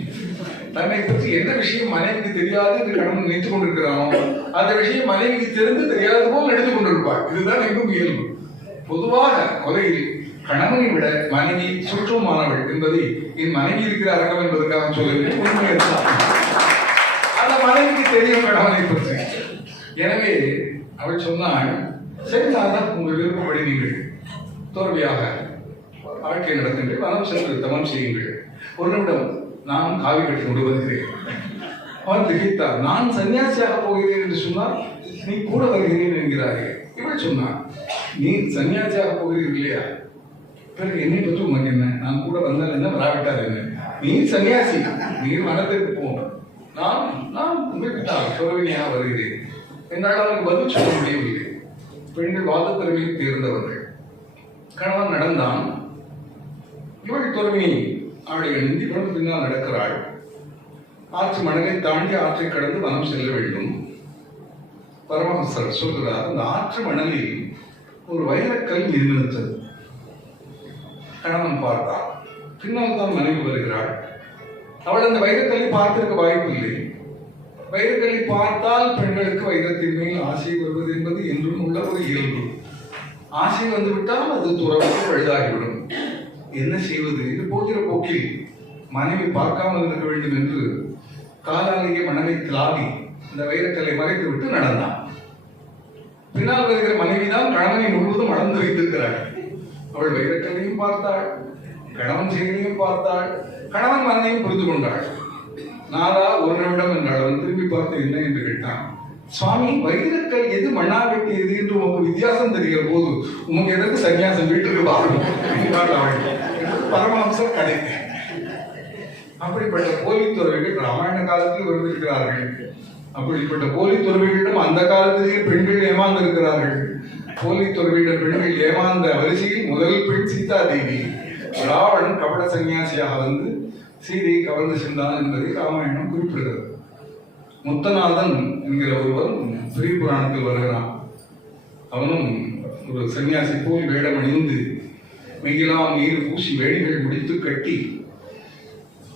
தன்னை பற்றி என்ன விஷயம் மனைவிக்கு தெரியாது என்று கணவன் நினைத்துக் கொண்டிருக்கிறானோ அந்த விஷயம் மனைவிக்கு தெரிந்து தெரியாது போல் எடுத்துக் கொண்டிருப்பாள். இதுதான் எங்கும் இயல்பு. பொதுவாக கொலையில் கணவனை விட மனைவி சுற்றமானவள் என்பதை என் மனைவி இருக்கிற அரங்கம் என்பதற்காக சொல்லவில்லை. உண்மை அந்த மனைவிக்கு தெரியும் கணவனை பற்றி. எனவே அவள் சொன்னாள், சரி தாதான், உங்கள் விருப்பப்படி நீங்கள் தோல்வியாக வாழ்க்கை நடத்துங்கள், வனம் சென்று தவம் செய்யுங்கள். ஒரு நிமிடம், நான் காவி கட்டி கொண்டு வருகிறேன். அவன் திகைத்தார். நான் சன்னியாசியாக போகிறேன் என்று சொன்னால் நீ கூட வருகிறேன் என்கிறார்கள். இவள் சொன்னான், நீ சன்னியாசியாக போகிறீர்கள் இல்லையா, பிறகு என்னை பற்றி உனக்கு என்ன? நான் கூட வந்தால் என்ன, வராவிட்டார் என்ன? நீ சன்னியாசி, நீ வனத்திற்கு போன, நான் உங்கள்கிட்ட துறவினியாக வருகிறேன் என்றால் அவனுக்கு பதில் சொல்ல முடியவில்லை. பெண்கள் வாதத்திறமையில் தேர்ந்தவர்கள். கணவன் நடந்தான். இவள் துறவினி அவளை எழுந்தி இவள் பின்னால் நடக்கிறாள். ஆற்று மணலை தாண்டி ஆற்றை கடந்து வனம் செல்ல வேண்டும். பரமஹம்சர் சொல்கிறார், அந்த ஆற்று மணலில் ஒரு வைரக்கல் நிறுத்தது. கணவன் பார்த்தார். பின்னால் தான் மனைவி வருகிறாள். அவள் அந்த வைரக்கல்லை பார்த்திருக்க வாய்ப்பில்லை. வைரக்கல்லை பார்த்தால் பெண்களுக்கு வைரத்தின் மேல் ஆசை வருவது என்பது என்றும் உள்ள ஒரு இயல்பு. ஆசை வந்துவிட்டால் அது துறவுக்கு பழுதாகிவிடும். என்ன செய்வது? இது போகிற போக்கில் மனைவி பார்க்காமல் இருக்க வேண்டும் என்று காலாலேயே மணலை திலாவி அந்த வைரக்கல்லை மறைத்து விட்டு நடந்தான். பின்னால் வருகிற மனைவிதான் கணவனை முழுவதும் அளந்து வைத்திருக்கிறாள். அவள் வைரக்கல்லையும் பார்த்தாள், கணவன் செயலையும் பார்த்தாள். கணவன் மனைவியும் புரிந்து கொண்டாள். நாதா ஒரு நிமிடம் என்றாள். அவன் திரும்பி பார்த்து என்ன என்று கேட்டான். சுவாமி, வைரக்கல் எது மண்ணா வெட்டியது என்று உமக்கு வித்தியாசம் தெரிகிற போது உமக்கு எதற்கு சன்னியாசம் வீட்டுக்கு வாழும்? பரமஹம்சர் கதை. அப்படிப்பட்ட போலி துறவிகள் ராமாயண காலத்தில் வருந்திருக்கிறார்கள். அப்படிப்பட்ட போலி துறவிகளிடம் அந்த காலத்திலேயே பெண்கள் ஏமாந்து இருக்கிறார்கள். போலி துறவியிடம் பெண்கள் ஏமாந்த வரிசையில் முதல் பெண் சீதா தேவி. ராவணன் கபட சன்னியாசியாக வந்து சீதையை கவர்ந்து சென்றான் என்பதை ராமாயணம் குறிப்பிடுகிறது. முத்தநாதன் என்கிற ஒருவர் பெரிய புராணத்தில் வருகிறான். அவனும் ஒரு சன்னியாசி போல் வேடம் அணிந்து மெய்யெல்லாம் நீர் பூசி வேடிகள் முடித்து கட்டி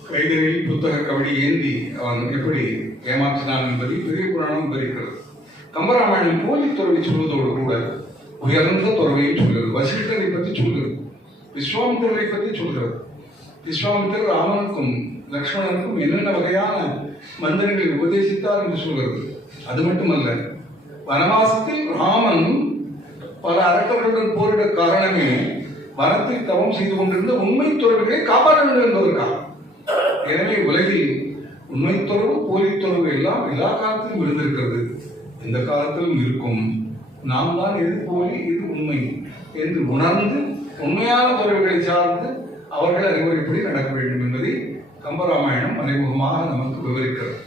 கைகளில் புத்தக கவடி ஏந்தி அவன் எப்படி ஏமாற்றினான் என்பதை பெரிய புராணம் விவரிக்கிறது. கம்பராமாயணம் போலி துறவை சொல்வதோடு கூட உயர்ந்த துறவையை சொல்கிறது. வசிஷ்டரை பற்றி சொல்கிறது, விஸ்வாமித்திரரை பற்றி சொல்கிறது. விஸ்வாமித்திரர் ராமனுக்கும் லக்ஷ்மணனுக்கும் என்னென்ன வகையான மந்திரங்களை உபதேசித்தார் என்று சொல்கிறது. அது மட்டுமல்ல, வனவாசத்தில் ராமன் பல அரக்கர்களுடன் போரிட காரணமே வனத்தில் தவம் செய்து கொண்டிருந்த உண்மை துறவுகளை காப்பாற்ற வேண்டும் என்பதற்காக. எனவே உலகில் உண்மை துறவு போலி துறவு எல்லாம் எல்லா காலத்திலும் இருந்திருக்கிறது, எந்த காலத்திலும் இருக்கும். நாம் தான் எது போலி எது உண்மை என்று உணர்ந்து உண்மையான துறவுகளை சார்ந்து அவர்கள் அறிவுரைப்படி நடக்க வேண்டும் என்பதை கம்பராமாயணம் மறைமுகமாக நமக்கு விவரிக்கிறது.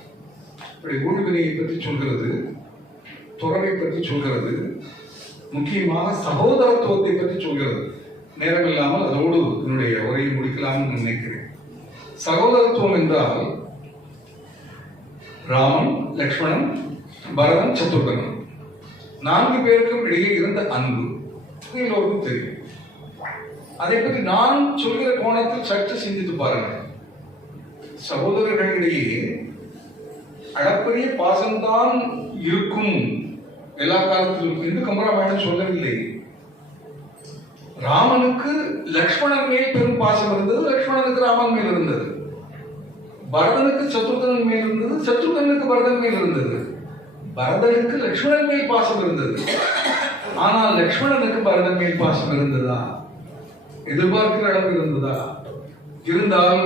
இப்படி ஊழ்வினையை பற்றி சொல்கிறது, துறவை பற்றி சொல்கிறது, முக்கியமாக சகோதரத்துவத்தை பற்றி சொல்கிறது. நேரமில்லாமல் அதோடு என்னுடைய உரையை முடிக்கலாம்னு நினைக்கிறேன். சகோதரத்துவம் என்றால் ராமன், லக்ஷ்மணன், பரதன், சத்ருகன் 4 பேருக்கும் இடையே இருந்த அன்பு எல்லோருக்கும் தெரியும். அதை பற்றி நான் சொல்கிற கோணத்தில் சற்று சிந்தித்து பாருங்கள். சகோதரர்களிடையே அளப்பரிய பாசம்தான் இருக்கும் எல்லா காலத்திலும் என்று கம்பராமாயணம் சொல்லவில்லை. ராமனுக்கு லக்ஷ்மணன் மேல் பெரும் பாசம் இருந்தது, லக்ஷ்மணனுக்கு ராமன் மேல் இருந்தது. பரதனுக்கு சத்ருகன் மேல் இருந்தது, சத்ருகனுக்கு பரதன் மேல் இருந்தது. பரதனுக்கு லக்ஷ்மணன் மேல் பாசம் இருந்தது. ஆனால் லக்ஷ்மணனுக்கு பரதன் மேல் பாசம் இருந்ததா? எதிர்பார்க்கிற அளவு இருந்ததா? இருந்தால்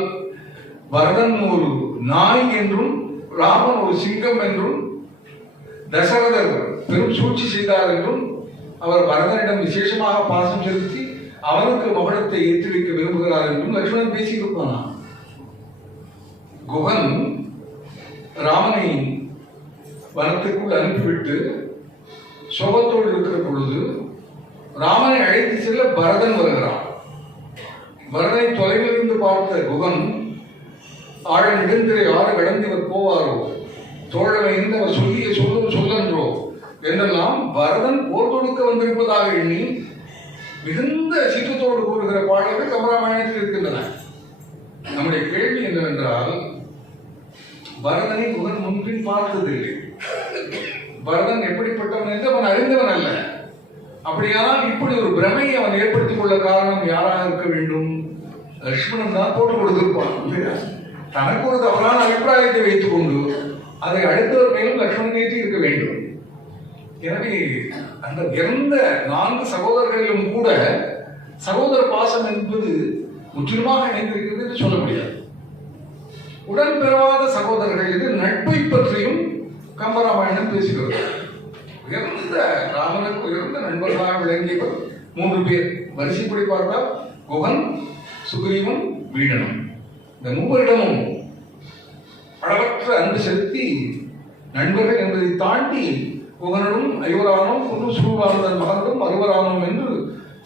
பரதன் ஒரு நாய் என்றும் ராமன் ஒரு சிங்கம் என்றும், தசரதர் பெரும் சூழ்ச்சி செய்தார் என்றும், அவர் பரதனிடம் விசேஷமாக பாசம் செலுத்தி அவனுக்கு மகுடத்தை ஏற்றி வைக்க விரும்புகிறார் என்றும் லட்சுமணன் பேசியிருப்பானா? குகன் ராமனை வனத்திற்குள் அனுப்பிவிட்டு சோகத்தோடு இருக்கிற பொழுது ராமனை அழைத்து செல்ல பரதன் வருகிறான். பரதனை தொலைவிலிருந்து பார்த்த குகன், ஆழ நெடுந்திரை ஆறு கடந்தவர் போவாரோ, தோழமை அவர் சொல்லிய சொல்லும் சொல்லன்றோ என்றெல்லாம் பரதன் போர் தொடுக்க வந்திருப்பதாக எண்ணி மிகுந்த சீற்றத்தோடு கூறுகிற பாடல்கள் கம்பராமாயணத்தில் இருக்கின்றன. நம்முடைய கேள்வி என்னவென்றால், பரதனை குகன் முன்பின் பார்த்ததில்லை. பரதன் எப்படிப்பட்டவன் என்று அவன் அறிந்தவன் அல்ல. அப்படியானால் இப்படி ஒரு பிரமையை அவன் ஏற்படுத்திக் கொள்ள காரணம் யாராக இருக்க வேண்டும்? லட்சுமணன் தான் போட்டு கொடுத்திருப்பான் இல்லையா? தனக்கு ஒரு தவறான அபிப்பிராயத்தை வைத்துக் கொண்டு அதை அடுத்தவர் மேலும் லட்சுமணன் ஏற்றி இருக்க வேண்டும். எனவே அந்த இறந்த 4 சகோதரர்களிலும் கூட சகோதர பாசம் என்பது முற்றிலுமாக இணைந்திருக்கிறது என்று சொல்ல முடியாது. உடன் பெறாத சகோதரர்கள் இது நட்பை பற்றியும் கம்பராமாயணம் பேசுகிறது. உயர்ந்த ராமனுக்கு உயர்ந்த நண்பர்களாக விளங்கியவர் 3 பேர். வரிசைப்படி பார்த்தால் குகன், சுக்ரீவன், வீடனம். இந்த 3 அளவற்ற அன்பு செலுத்தி நண்பர்கள் என்பதை தாண்டி குகனும் ஐவரானும் குரு சூழ்வானதன் மகனும் அறுவரானும் என்று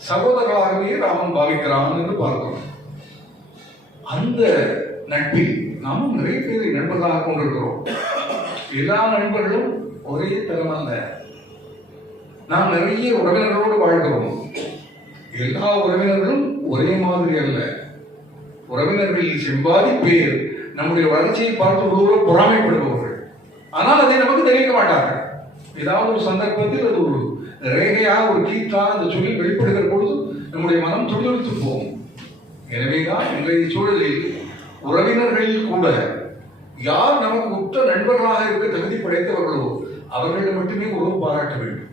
சகோதரர்களாகவே ராமன் பாவிக்கிறான் என்று பார்க்கிறோம். அந்த நட்பில் நாமும் நிறைய பேரை நண்பர்களாக கொண்டிருக்கிறோம். எல்லா நண்பர்களும் ஒரே தரம் அல்ல. நாம் நிறைய உறவினர்களோடு வாழ்கிறோம். எல்லா உறவினர்களும் ஒரே மாதிரி அல்ல. உறவினர்களில் செம்பாதி பேர் நம்முடைய வளர்ச்சியை பார்த்து ஒருவரும் பொறாமைப்படுபவர்கள். ஆனால் அதை நமக்கு தெரிவிக்க மாட்டார்கள். ஏதாவது ஒரு சந்தர்ப்பத்தில் அது ஒரு ரேகையாக, ஒரு கீற்றாக அந்த சொல்லி வெளிப்படுகிற பொழுது நம்முடைய மனம் துடிதுடித்து போகும். எனவேதான் இன்றைய சூழலில் உறவினர்களில் கூட யார் நமக்கு உற்ற நண்பர்களாக இருக்க தகுதி படைத்தவர்களோ அவர்களிடம் மட்டுமே உறவு பாராட்ட வேண்டும்.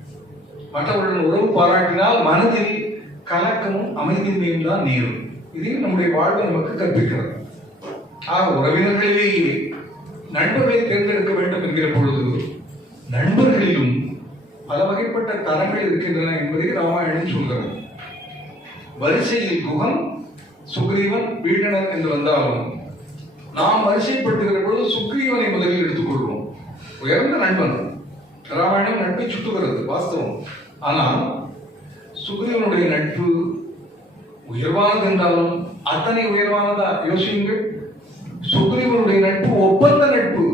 மற்றவர்களின் உறவு பாராட்டினால் மனதில் கலக்கமும் அமைதியின்மையும் தான் நேரும். இதையும் நம்முடைய வாழ்வு நமக்கு கற்பிக்கிறது. ஆக உறவினர்களிலேயே நண்பர்களை தேர்ந்தெடுக்க வேண்டும் என்கிற பொழுது நண்பர்களிலும் பல வகைப்பட்ட தரங்கள் இருக்கின்றன என்பதை ராமாயணம் சொல்கிறது. வரிசையில் குகன், சுக்ரீவன், வீடனன் என்று வந்தாலும் நாம் வரிசைப்படுத்துகிற பொழுது சுக்ரீவனை முதலில் எடுத்துக்கொள்வோம். உயர்ந்த நண்பன். ராமாயணம் நட்பை சுட்டுகிறது, வாஸ்தவம். ஆனால் சுக்ரீவனுடைய நட்பு உயர்வானது என்றாலும் அத்தனை உயர்வானதா? யோசியுங்கள். சுக்ரீவனுடைய நட்பு ஒப்பந்த நட்பு.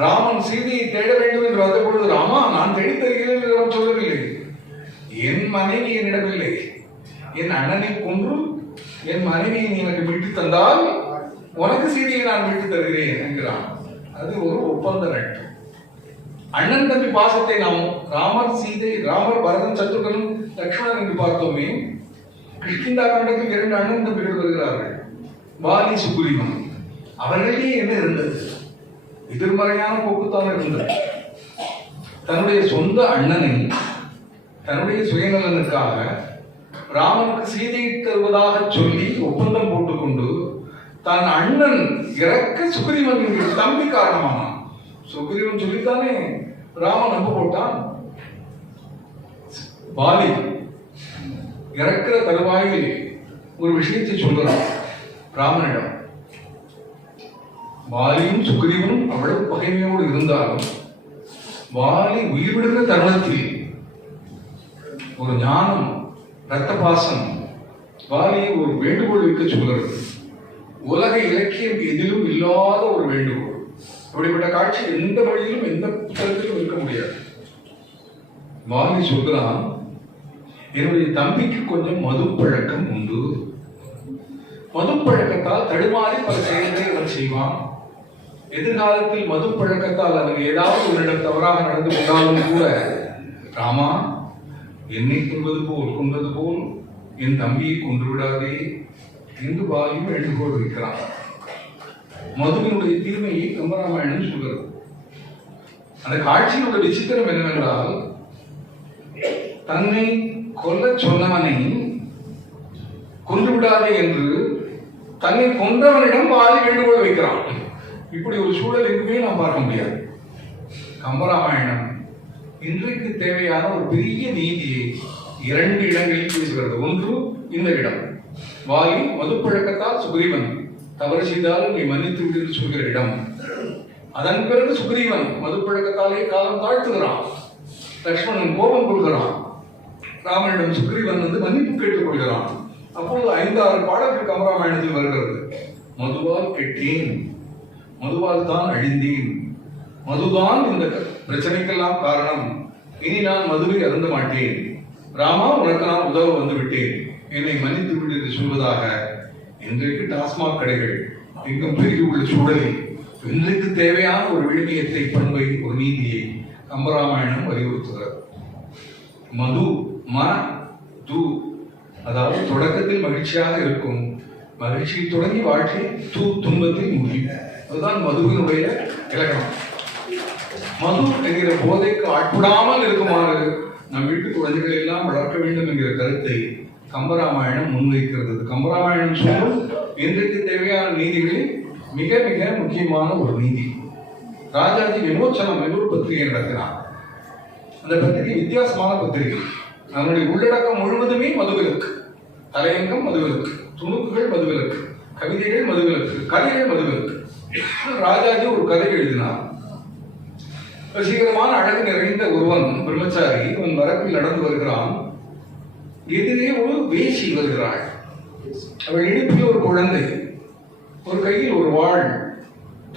ராமன் சீதையை தேட வேண்டும் என்று வந்த பொழுது, ராமா நான் தேடி தருகிறேன் என்று அவன் சொல்லவில்லை. என் மனைவி என்னிடமில்லை, என் அண்ணனை கொன்று என் மனைவியை நீ எனக்கு விட்டு தந்தால் உனக்கு சீதையை நான் விட்டு தருகிறேன் என்கிறான். அது ஒரு ஒப்பந்த நட்பு. அண்ணன் தம்பி பாசத்தை நாம் ராமர், சீதை, ராமர், பரதன், சத்ருகன், லக்ஷ்மணன் என்று பார்த்தோமே. கிஷ்கிந்தா காண்டத்தில் 2 அண்ணன் தம்பிகள் வருகிறார்கள், வாலி, சுக்ரீவன். அவர்களிடையே என்ன இருந்தது? எதிர்மறையான போக்குத்தான் இருந்தது. தன்னுடைய சொந்த அண்ணனை தன்னுடைய சுயநலனுக்காக ராமனுக்கு சீதை தருவதாக சொல்லி ஒப்பந்தம் போட்டுக்கொண்டு தன் அண்ணன் இறக்க சுக்ரீவன் தம்பி காரணமானான். சுக்ரீவன் சொல்லித்தானே ராமன் நம்ப போட்டான். வாலி இறக்கிற தருவாயில் ஒரு விஷயத்தை சொல்கிறான் ராமனிடம். வாலியும் சுக்ரீவனும் அவ்வளவு பகைமையோடு இருந்தாலும் வாலி உயிர் விடுகிற தருணத்தில் ஒரு ஞானம், இரத்த பாசம் வாலியை ஒரு வேண்டுகோள் வைக்க சொல்கிறது. உலக இலக்கியம் எதிலும் இல்லாத ஒரு வேண்டுகோள். அப்படிப்பட்ட காட்சி எந்த வழியிலும் எந்த புத்தகத்திலும் இருக்க முடியாது. வாலி சொல்கிறான், என்னுடைய தம்பிக்கு கொஞ்சம் மது பழக்கம் உண்டு. மது பழக்கத்தால் தடுமாறி பல செயல்களை அவன் செய்வான். எதிர்காலத்தில் மது பழக்கத்தால் அவன் ஏதாவது உன்னிடம் தவறாக நடந்து கொண்டாலும் கூட, ராமா, என்னை கொன்றது போல் என் தம்பியை கொன்று விடாதே என்று வாயும் வேண்டுகோள் வைக்கிறான். மதுவினுடைய தீர்மையை கம்பராமாயணம் சொல்கிறது. அந்த காட்சியினுடைய விசித்திரம் என்னவென்றால், தன்னை கொல்ல சொன்னவனை கொன்று விடாதே என்று தன்னை கொன்றவனிடம் வாரி வேண்டுகோள் வைக்கிறான். இப்படி ஒரு சூழல் எங்குமே நாம் பார்க்க முடியாது. கம்பராமாயணம் இன்றைக்கு தேவையான ஒரு பெரிய நீதியை 2 இடங்களில் பேசுகிறது. ஒன்று இந்த இடம், வாலி மதுப்பழக்கத்தால் சுக்ரீவன் தவறு செய்தாலும் நீ மன்னித்து விடு என்று சொல்கிற இடம். அதன் பிறகு சுக்ரீவன் மதுப்பழக்கத்தாலே காலம் தாழ்த்துகிறான். லக்ஷ்மணன் கோபம் கொள்கிறான். ராமனிடம் சுக்ரீவன் மன்னிப்பு கேட்டுக் கொள்கிறான். அப்பொழுது 5-6 பாடல்கள் கம்பராமாயணத்தில் வருகிறது. மதுவால் கெட்டேன், மதுவால் தான் அழிந்தேன், மதுதான் இந்த பிரச்சனைக்கெல்லாம் காரணம், இனி நான் மதுவை அருந்த மாட்டேன், ராமா உனக்கு நான் உதவ வந்து விட்டேன், என்னை மன்னித்து விடு என்று சொல்வதாக இன்றைக்கு டாஸ்மாக் கடைகள் எங்கும் பெருகி உள்ள சூழலில் இன்றைக்கு தேவையான ஒரு விழுமியத்தை, பண்பை, ஒரு நீதியை கம்பராமாயணம் வலியுறுத்துகிறது. மது து, அதாவது தொடக்கத்தில் மகிழ்ச்சியாக இருக்கும், மகிழ்ச்சியில் தொடங்கி வாழ்க்கை துன்பத்தில் முடியும். அதுதான் மதுவினுடைய இலக்கணம். மது என்கிற போதைக்கு ஆட்படாமல் இருக்குமாறு நம் வீட்டு குழந்தைகளை எல்லாம் வளர்க்க வேண்டும் என்கிற கருத்தை கம்பராமாயணம் முன்வைக்கிறது. கம்பராமாயணம் சொல்லும் இன்றைக்கு தேவையான நீதிகளில் மிக மிக முக்கியமான ஒரு நீதி. ராஜாஜி விமோச்சனம் என்ற ஒரு பத்திரிகை நடத்தினார். அந்த பத்திரிகை வித்தியாசமான பத்திரிகை. அதனுடைய உள்ளடக்கம் முழுவதுமே மதுவிலக்கு. தலையங்கம் மதுவிலக்கு, துணுக்குகள் மதுவிலக்கு, கவிதைகள் மதுவிலக்கு, கதைகள் மதுவிலக்கு. ராஜாஜி ஒரு கதை எழுதினார். வசீகரமான அழகு நிறைந்த ஒருவன் பிரம்மச்சாரி, அவன் வரப்பில் நடந்து வருகிறான். எதிரே ஒரு வேசி வருகிறாள். அவள் இடுப்பில் ஒரு குழந்தை, ஒரு கையில் ஒரு வாள்,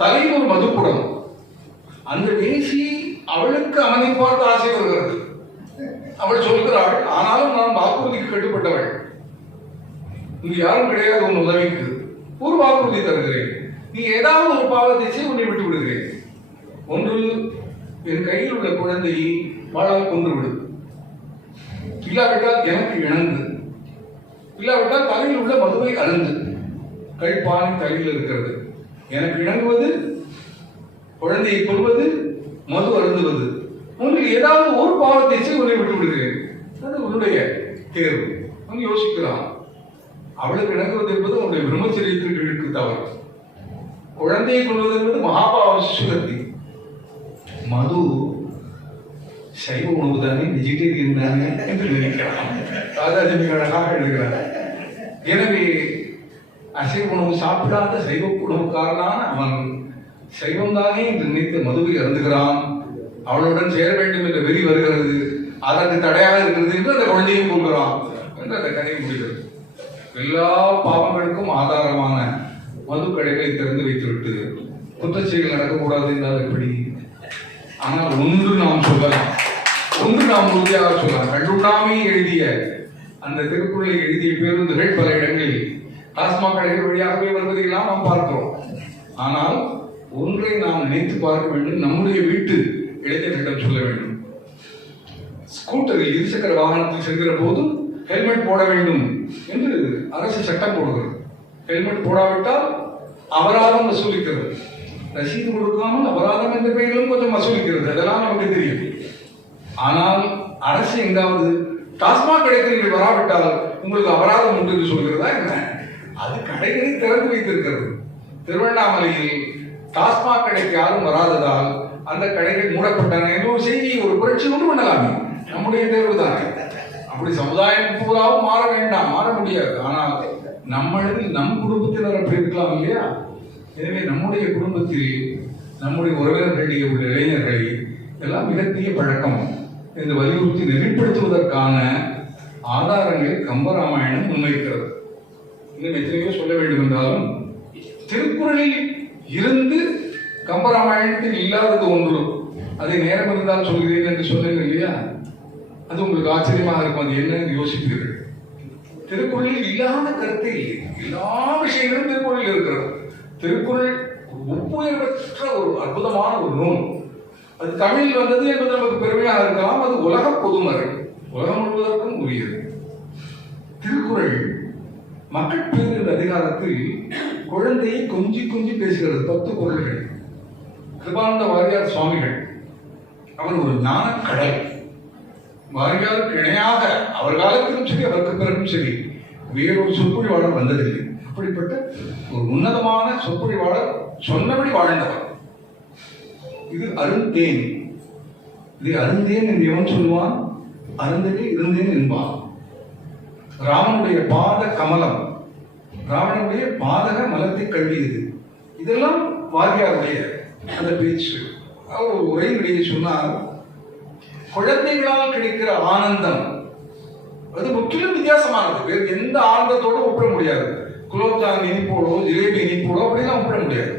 தலையில் ஒரு மதுக்குடம். அந்த வேசி அவளுக்கு அவனை பார்த்து ஆசை வருகிறது. அவள் சொல்கிறாள், ஆனாலும் நான் வாக்குறுதிக்கு கட்டுப்பட்டவள், இங்கு யாரும் கிடையாது உன் உதவிக்கு, ஒரு வாக்குறுதி தருகிறேன், நீ ஏதாவது ஒரு பாவத்தை செய்ய உன்னை விட்டு விடுகிறேன். ஒன்று, என் கையில் உள்ள குழந்தையை வாழால் கொன்று விடு, இல்லாவிட்டால் எனக்கு இணங்கு, இல்லாவிட்டால் தலையில் உள்ள மதுவை அருந்து. கல்பானை தலையில் இருக்கிறது. எனக்கு இணங்குவது குழந்தையை கொள்வது, மது அருந்துவது. உங்களுக்கு ஏதாவது ஒரு பாவத்தை செய்ய உன்னை விட்டு விடுகிறேன். அது உன்னுடைய தேர்வு. அவன் யோசிக்கிறான். அவளுக்கு இணங்குவது என்பது உன்னுடைய பிரம்மச்சரியத்திற்கு தவறு. குழந்தையை கொள்வது என்பது மகாபாவ சுகத்தி. மது சைவ உணவு தானே, வெஜிடேரியன் தானே என்று நினைக்கிறான். ராஜாஜி மிக அழகாக எழுதுகிறார். எனவே அசைவ உணவு சாப்பிடாத சைவ உணவுக்காரனான அவன் சைவம் தானே என்று நினைத்து மதுவை அருந்துகிறான். அவளுடன் சேர வேண்டும் என்ற வெறி வருகிறது. அதற்கு தடையாக இருக்கிறது என்று அந்த குழந்தையும் கொள்கிறான் என்று அந்த கதையை முடிகிறது. எல்லா பாவங்களுக்கும் ஆதாரமான மது கடைகளை திறந்து வைத்துவிட்டு குற்றச்செயல் நடக்கக்கூடாது என்றால் எப்படி? ஆனால் ஒன்று நாம் சொல்லலாம், ஒன்று நாம் உறுதியாக சொல்லலாம். கண்டுண்ணாமை எழுதிய அந்த திருக்குறளை எழுதிய பேருந்துகள் பல இடங்களில் டாஸ்மாக் கடைகள் வழியாகவே வருவதையெல்லாம் நாம் பார்க்கிறோம். ஆனால் ஒன்றை நாம் நினைத்து பார்க்க வேண்டும், நம்முடைய வீட்டு இளைஞர்களிடம் சொல்ல வேண்டும். ஸ்கூட்டரில் இருசக்கர வாகனத்தில் செல்கிற போது ஹெல்மெட் போட வேண்டும் என்று அரசு சட்டம் போடுகிறது. ஹெல்மெட் போடாவிட்டால் அபராதம் வசூலிக்கிறது. ரசீது கொடுக்காமல் அபராதம் என்ற பெயரிலும் கொஞ்சம் வசூலிக்கிறது. அதெல்லாம் நமக்கு தெரியும். ஆனால் அரசு எங்காவது டாஸ்மாக் கடைக்கு நீங்கள் வராவிட்டால் உங்களுக்கு அபராதம் உண்டு என்று சொல்கிறதா என்ன? அது கடைகளை திறந்து வைத்திருக்கிறது. திருவண்ணாமலையில் டாஸ்மாக் கடைக்கு யாரும் வராததால் அந்த கடைகள் மூடப்பட்டன என்ற ஒரு செய்தியை, ஒரு புரட்சி கொண்டு பண்ணலாமே. நம்முடைய தேர்வு தானே. அப்படி சமுதாயம் பூராவும் மாற வேண்டாம், மாற முடியாது. ஆனால் நம்மளவில் நம் குடும்பத்தினர் அப்படி இருக்கலாம் இல்லையா? எனவே நம்முடைய குடும்பத்தில் நம்முடைய உறவினர்களிடையே உள்ள இளைஞர்களை எல்லாம் மிகப்பெரிய பழக்கம் என்று வலியுறுத்தி நெறிப்படுத்துவதற்கான ஆதாரங்களை கம்பராமாயணம் முன்வைக்கிறது. இன்னும் எத்தனையோ சொல்ல வேண்டும் என்றாலும் திருக்குறளில் இருந்து கம்பராமாயணத்தில் இல்லாதது ஒன்று. அதை நேரம் இருந்தால் சொல்கிறேன் என்று சொன்னேன் இல்லையா? அது உங்களுக்கு ஆச்சரியமாக இருக்கும். அது என்னன்னு யோசிப்பீர்கள். திருக்குறளில் இல்லாத கருத்தை இல்லை. எல்லா விஷயங்களும் திருக்குறளில் இருக்கிறது. திருக்குறள் ஒப்புயர்வற்ற ஒரு அற்புதமான ஒரு நூல். அது தமிழில் வந்தது என்பது நமக்கு பெருமையாக இருக்கலாம். அது உலக பொதுமறை, உலகம் முழுவதற்கும் உரியது. திருக்குறள் மக்கட்பேறு என்ற அதிகாரத்தில் குழந்தையை கொஞ்சி கொஞ்சி பேசுகிறது. 10 குறள்கள். கிருபானந்த வாரியார் சுவாமிகள் அவர் ஒரு ஞான கடல். வாரியாருக்கு இணையாக அவர் காலத்திலும் சரி, அவருக்கு பிறகும் சரி, வேறொரு சொற்பொழிவாளர் வந்ததில்லை. அப்படிப்பட்ட ஒரு உன்னதமான சொற்பொழிவாளர், சொன்னபடி வாழ்ந்தவர். இது அருந்தேன். இது அருந்தேன் என்று எவன் சொல்லுவான்? அருந்தவே இருந்தேன் என்பான். ராமனுடைய பாத கமலம், ராவணனுடைய பாதக மலத்தை கழுவியது. இதெல்லாம் வாரியாருடைய அந்த பேச்சு. அவர் ஒரு உரையிலேயே சொன்னார், குழந்தைகளால் கிடைக்கிற ஆனந்தம் அது முற்றிலும் வித்தியாசமானது. வேறு எந்த ஆனந்தத்தோடு ஒப்பிட முடியாது. குலோப்ஜான் இனிப்போடோ ஜிலேபி இனிப்போடோ அப்படிலாம் ஒப்பிட முடியாது.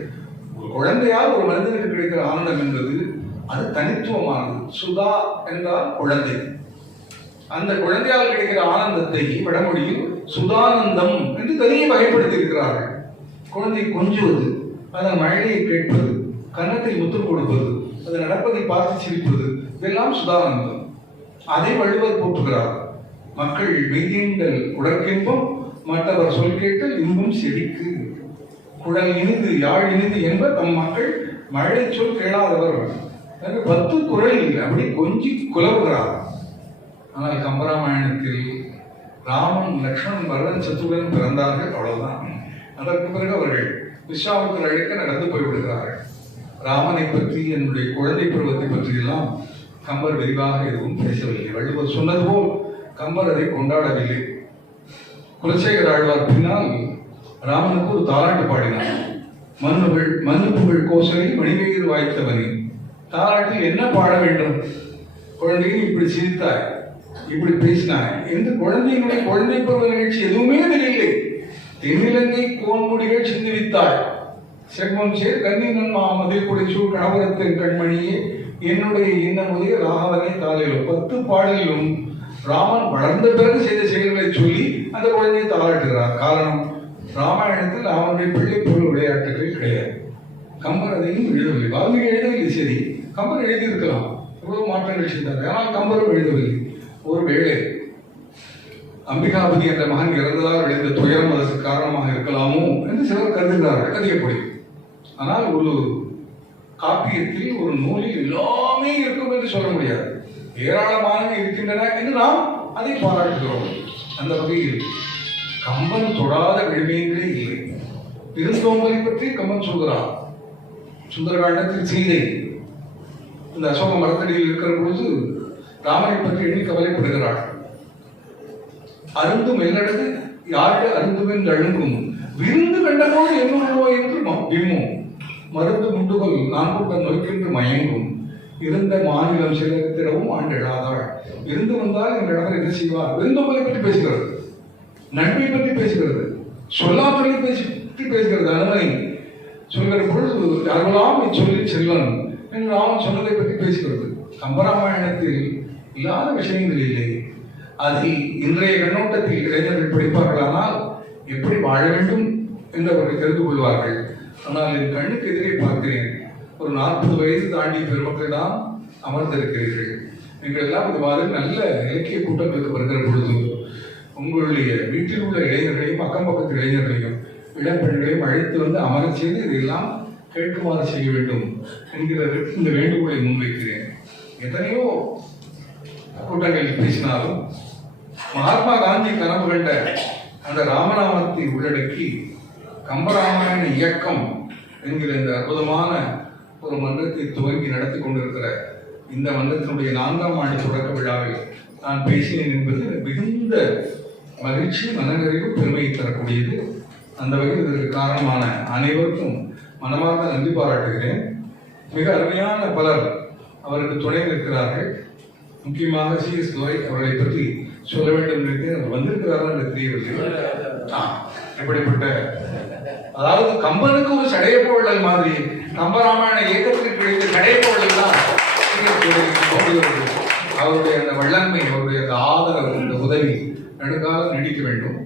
ஒரு குழந்தையால் ஒரு மனிதனுக்கு கிடைக்கிற ஆனந்தம் என்பது அது தனித்துவமானது. சுதா என்றால் குழந்தை. அந்த குழந்தையால் கிடைக்கிற ஆனந்தத்தை வடமொழியில் சுதானந்தம் என்று தனியே வகைப்படுத்தி இருக்கிறார்கள். குழந்தை கொஞ்சுவது, அதன் மழையை கேட்பது, கன்னத்தில் முத்தம் கொடுப்பது, அது நடப்பதை பார்த்து சிரிப்பது, இதெல்லாம் சுதானந்தம். அதை வள்ளுவர் போற்றுகிறார். மக்கள் மெய்யீண்டல் உடற்கின்பம், மற்றவர் சொல் கேட்டல் இன்பம் செழிக்கு. குழல் இனிது யாழ் இனிது என்ப தம் மக்கள் மழை சொல் கேளாதவர். 10 குறளில் அப்படி கொஞ்சி குலவுகிறார். ஆனால் கம்பராமாயணத்தில் ராமன், லக்ஷ்மணன், பரதன், சத்ருகன் பிறந்தார்கள், அவ்வளவுதான். அதற்கு பிறகு அவர்கள் விஸ்வாமித்திரர் அழைக்க நடந்து போய்விடுகிறார்கள். ராமனை பற்றி, என்னுடைய குழந்தை பருவத்தை பற்றியெல்லாம் கம்பர் விரிவாக எதுவும் பேசவில்லை. வள்ளுவர் சொன்னது போல் கம்பர் அதை கொண்டாடவில்லை. குலசேகர ஆழ்வார் பின்னால் ராமனுக்கு ஒரு தாலாட்டு பாடினார். மன்னுப்புகள் கோசலை மணிவேறு வாய்த்தவனே. தாலாட்டில் என்ன பாட வேண்டும்? குழந்தையை இப்படி சிரித்தாய், இப்படி பேசினாய் என்று குழந்தையினுடைய குழந்தை பருவ நிகழ்ச்சி எதுவுமே தெரியலை. தென்னிலங்கை கோன்முடிகள் சிந்திவித்தாய், செல்வம் சேர் கன்னினன் மதில் குடிச்சூர் கணவரத்தின் கண்மணியே என்னுடைய இன்னமுடைய ராகவனை தாளிலும். 10 பாடலிலும் ராமன் வளர்ந்த பிறகு செய்த செயல்களை சொல்லி அந்த குழந்தையை தாளாட்டுகிறார். காரணம், ராமாயணத்தில் அவனுடைய பிள்ளை பொருள் விளையாட்டுகள் கிடையாது. கம்பர் அதையும் எழுதவில்லை. வால்மீகி எழுதவில்லை, சரி, கம்பர் எழுதியிருக்கலாம், இவ்வளவு மாற்றங்கள் செய்தார். ஆனால் கம்பரும் எழுதவில்லை. ஒருவேளை அம்பிகாபதி என்ற மகன் இறந்ததால் விளைந்த துயரம் அதற்கு காரணமாக இருக்கலாமோ என்று சிலர் கருதுகிறார்கள். அது எப்படி? ஆனால் ஒரு காப்பியத்தில், ஒரு நூலில் எல்லாமே இருக்கும் என்று சொல்ல முடியாது. ஏராளமானவை இருக்கின்றன என்று நாம் அதை பாராட்டுகிறோம். அந்த வகையில் கம்பன் தொடாத விழுமியங்களே இல்லை. விருந்தோம்பலை பற்றி கம்பன் சொல்கிறார். சுந்தரகாண்டத்தில் சீதை இந்த அசோக மரத்தடியில் இருக்கிற பொழுது ராமனை பற்றி எண்ணி கவலைப்படுகிறாள். அருந்தும் எல்லடது யாரு அருந்துவென்று அழுங்கும் விருந்து கண்டபோது என்னுள்ளோ என்று விம்மும் மருந்து முண்டுகள் நான் கொண்ட நோய்க்கென்று மயங்கும் இருந்த மாநிலம் சிலத்திடவும் ஆண்டெழாதாள். விருந்து வந்தால் என் இடத்தில் என்ன செய்வார்? விருந்தோம்பலை பற்றி பேசுகிறது, நன்மை பற்றி பேசுகிறது, சொல்லாமலை பற்றி பேசுகிறது. அனுமனை சொல்கிற பொழுது யாரெல்லாம் இச்சொல்லி செல்வன் என்று ராமன் சொன்னதை பற்றி பேசுகிறது. கம்பராமாயணத்தில் இல்லாத விஷயங்கள் இல்லை. அதை இன்றைய கண்ணோட்டத்தில் இளைஞர்கள் படிப்பார்களானால் எப்படி வாழ வேண்டும் என்று அவர்கள் தெரிந்து கொள்வார்கள். ஆனால் என் கண்ணுக்கு எதிரே பார்க்கிறேன், ஒரு 40 வயது தாண்டிய பெருமக்கள் தான் அமர்ந்திருக்கிறீர்கள். நீங்கள் எல்லாம் இந்த மாதிரி நல்ல இலக்கிய கூட்டங்களுக்கு வருகிற பொழுது உங்களுடைய வீட்டில் உள்ள இளைஞர்களையும் அக்கம் பக்கத்து இளைஞர்களையும் இளம்பெண்களையும் அழைத்து வந்து அமரச் செய்து இதையெல்லாம் கேட்குமாறு செய்ய வேண்டும் என்கிற இந்த வேண்டுகோளை முன்வைக்கிறேன். எத்தனையோ கூட்டங்களில் பேசினாலும் மகாத்மா காந்தி கனவு கண்ட அந்த ராமநாமத்தை உள்ளடக்கி கம்பராமாயண இயக்கம் என்கிற இந்த அற்புதமான ஒரு மன்றத்தை துவங்கி நடத்தி கொண்டிருக்கிற இந்த மன்றத்தினுடைய 4ஆம் ஆண்டு தொடக்க விழாவில் நான் பேசினேன் என்பது மிகுந்த மகிழ்ச்சி, மனநிறைவு, பெருமையை தரக்கூடியது. அந்த வகையில் இதற்கு காரணமான அனைவருக்கும் மனமார்ந்த நன்றி பாராட்டுகிறேன். மிக அருமையான பலர் அவருக்கு துணை நிற்கிறார்கள். முக்கியமாக CS துரை அவர்களை பற்றி சொல்ல வேண்டும் என்று அவர் வந்திருக்கிறார்கள் என்று தெரியவில்லை. இப்படிப்பட்ட, அதாவது கம்பனுக்கு ஒரு சடையப்போழல் மாதிரி கம்பராமாயண இயக்கத்திற்கு கிடைத்த சடையப்போழல் தான் அவருடைய அந்த வல்லன்மை, அவருடைய அந்த ஆதரவு, அந்த உதவி நெடுங்காலம் நீடிக்க வேண்டும்.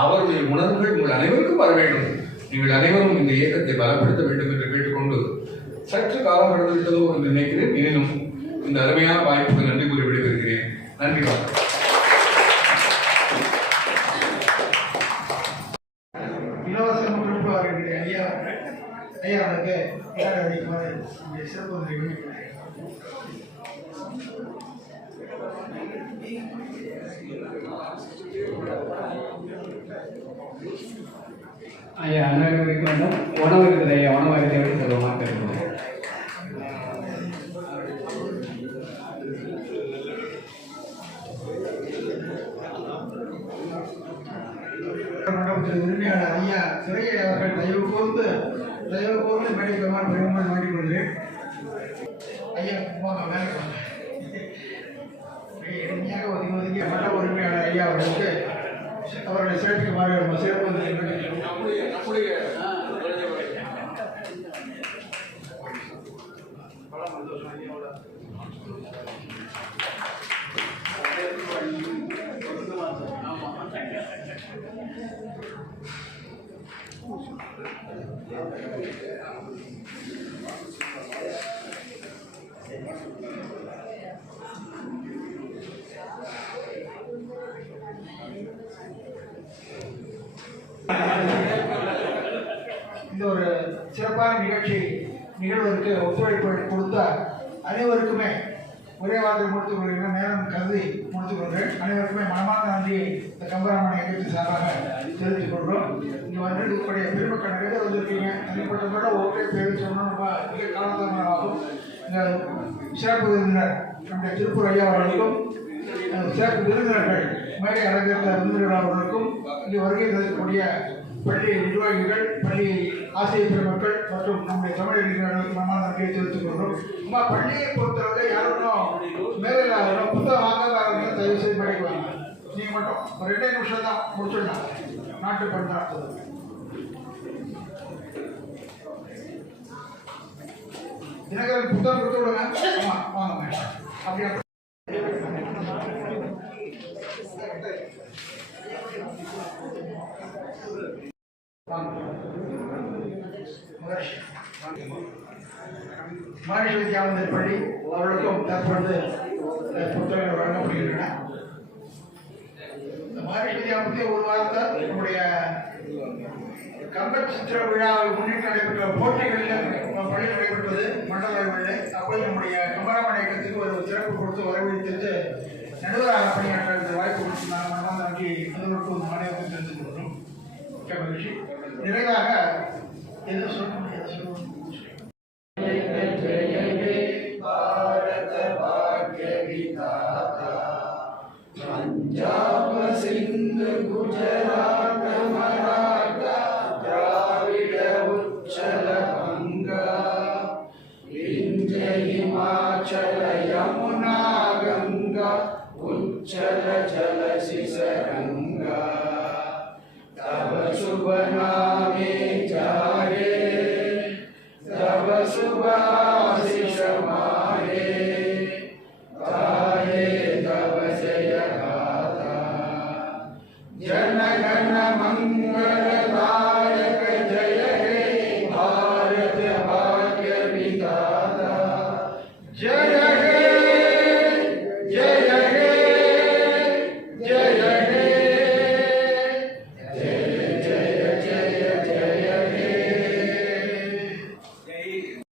அவருடைய உணர்வுகள் உங்கள் அனைவருக்கும் வர வேண்டும். நீங்கள் அனைவரும் இந்த இயக்கத்தை பலப்படுத்த வேண்டும் என்று கேட்டுக்கொண்டு சற்று காலம் கடந்துவிட்டதோ என்று நினைக்கிறேன். எனினும் இந்த அருமையான வாய்ப்புக்கு நன்றி கூறி விடைபெறுகிறேன். நன்றி. இலவச முன்னிப்பு அவர்களுடைய ஐயாவுக்கு சிறப்பு உதவி. ஐயா அனைவருக்கு வேண்டும். உணவு இருக்குது ஐயா, உணவு இதை விட சொல்லுவாங்க இருக்கணும். மண்டபத்தில் உரிமையாளர் ஐயா சிறையை அவர்கள் தயவு கூர்ந்து மேடைக்குமாறு பெருமாள் வேண்டிக் கொள்கிறேன். ஐயா வாங்க மேலே வாங்க. எளிமையாக ஒதுங்கிய மண்டப உரிமையாளர் ஐயா அவர்களுக்கு அவர்களை சிறப்பிக்குமாறு சிறப்பு இந்த ஒரு சிறப்பான நிகழ்வதற்கு ஒத்துழைப்பு கொடுத்த அனைவருக்குமே ஒரே வாரத்தில் முடித்துக் கொள்கிறேன். நேரம் கருதி முடித்துக் கொள்கிறேன். அனைவருக்குமே மனமான நன்றியை இந்த கம்பராமாயண இயக்கத்தின் சார்பாக தெரிவித்துக் கொள்கிறோம். இங்கே வந்து இருக்கக்கூடிய பெருமக்கள் நிறைய வந்திருக்கீங்க. தனிப்பட்டவர்களோட ஒவ்வொரு பேர் சொன்னால் ரொம்ப மிக காலதாமதமாகும். இந்த சிறப்பு விருந்தினர் நம்முடைய திருப்பூர் ஐயா அவர்களுக்கும் சிறப்பு விருந்தினர்கள் மேடை அலங்கரித்த விருந்தினர் அவர்களுக்கும் இங்கே வருகை தரக்கூடிய பள்ளி நிர்வாகிகள், பள்ளி ஆசிரியர் பெருமக்கள் மற்றும் நம்முடைய தமிழ் அறிஞர்களுக்கு மனமான நன்றியை தெரிவித்துக் கொள்கிறோம். நம்ம பள்ளியை பொறுத்தவரை யாரும் மேலே புத்தகம் வாங்காத தயவு செய்து படிக்குவாங்க. நீங்கள் மட்டும் ஒரு 2 நிமிஷம் தான் முடிச்சுடலாம். நாட்டு பண்பாடு தினகரன் புத்தகம் கொடுத்து விடுங்க. ஆமாம் வாங்க அப்படியே மாநில வித்யாமந்திர் பள்ளி அவர்களுக்கும் தற்பொழுது புத்தகங்கள் வழங்கப்படுகின்றன. இந்த மாநில வித்யாமந்திர் ஒரு வாரத்தில் நம்முடைய கம்பர் சித்திர விழாவை முன்னிட்டு நடைபெற்ற போட்டிகளில் பள்ளி நடைபெற்றது மண்டலங்களில். அப்போது நம்முடைய கம்பராமாயண இயக்கத்துக்கு ஒரு சிறப்பு கொடுத்து வரவேற்று நடுவராக பணியாற்ற வாய்ப்பு கொடுத்து நான் மனமான நன்றி அனைவருக்கும் மாநிலத்தில் தெரிந்து கொள்கிறோம். மிக்க மகிழ்ச்சி. நிறைவாக எதுவும் சொல்ல முடியாது. पंजाब सिंध गुजरात मराठा द्राविड उच्चल गंगा विंध्य हिमाचल यमुना गंगा उच्चल जल सिसगंगा तब शुभ नाम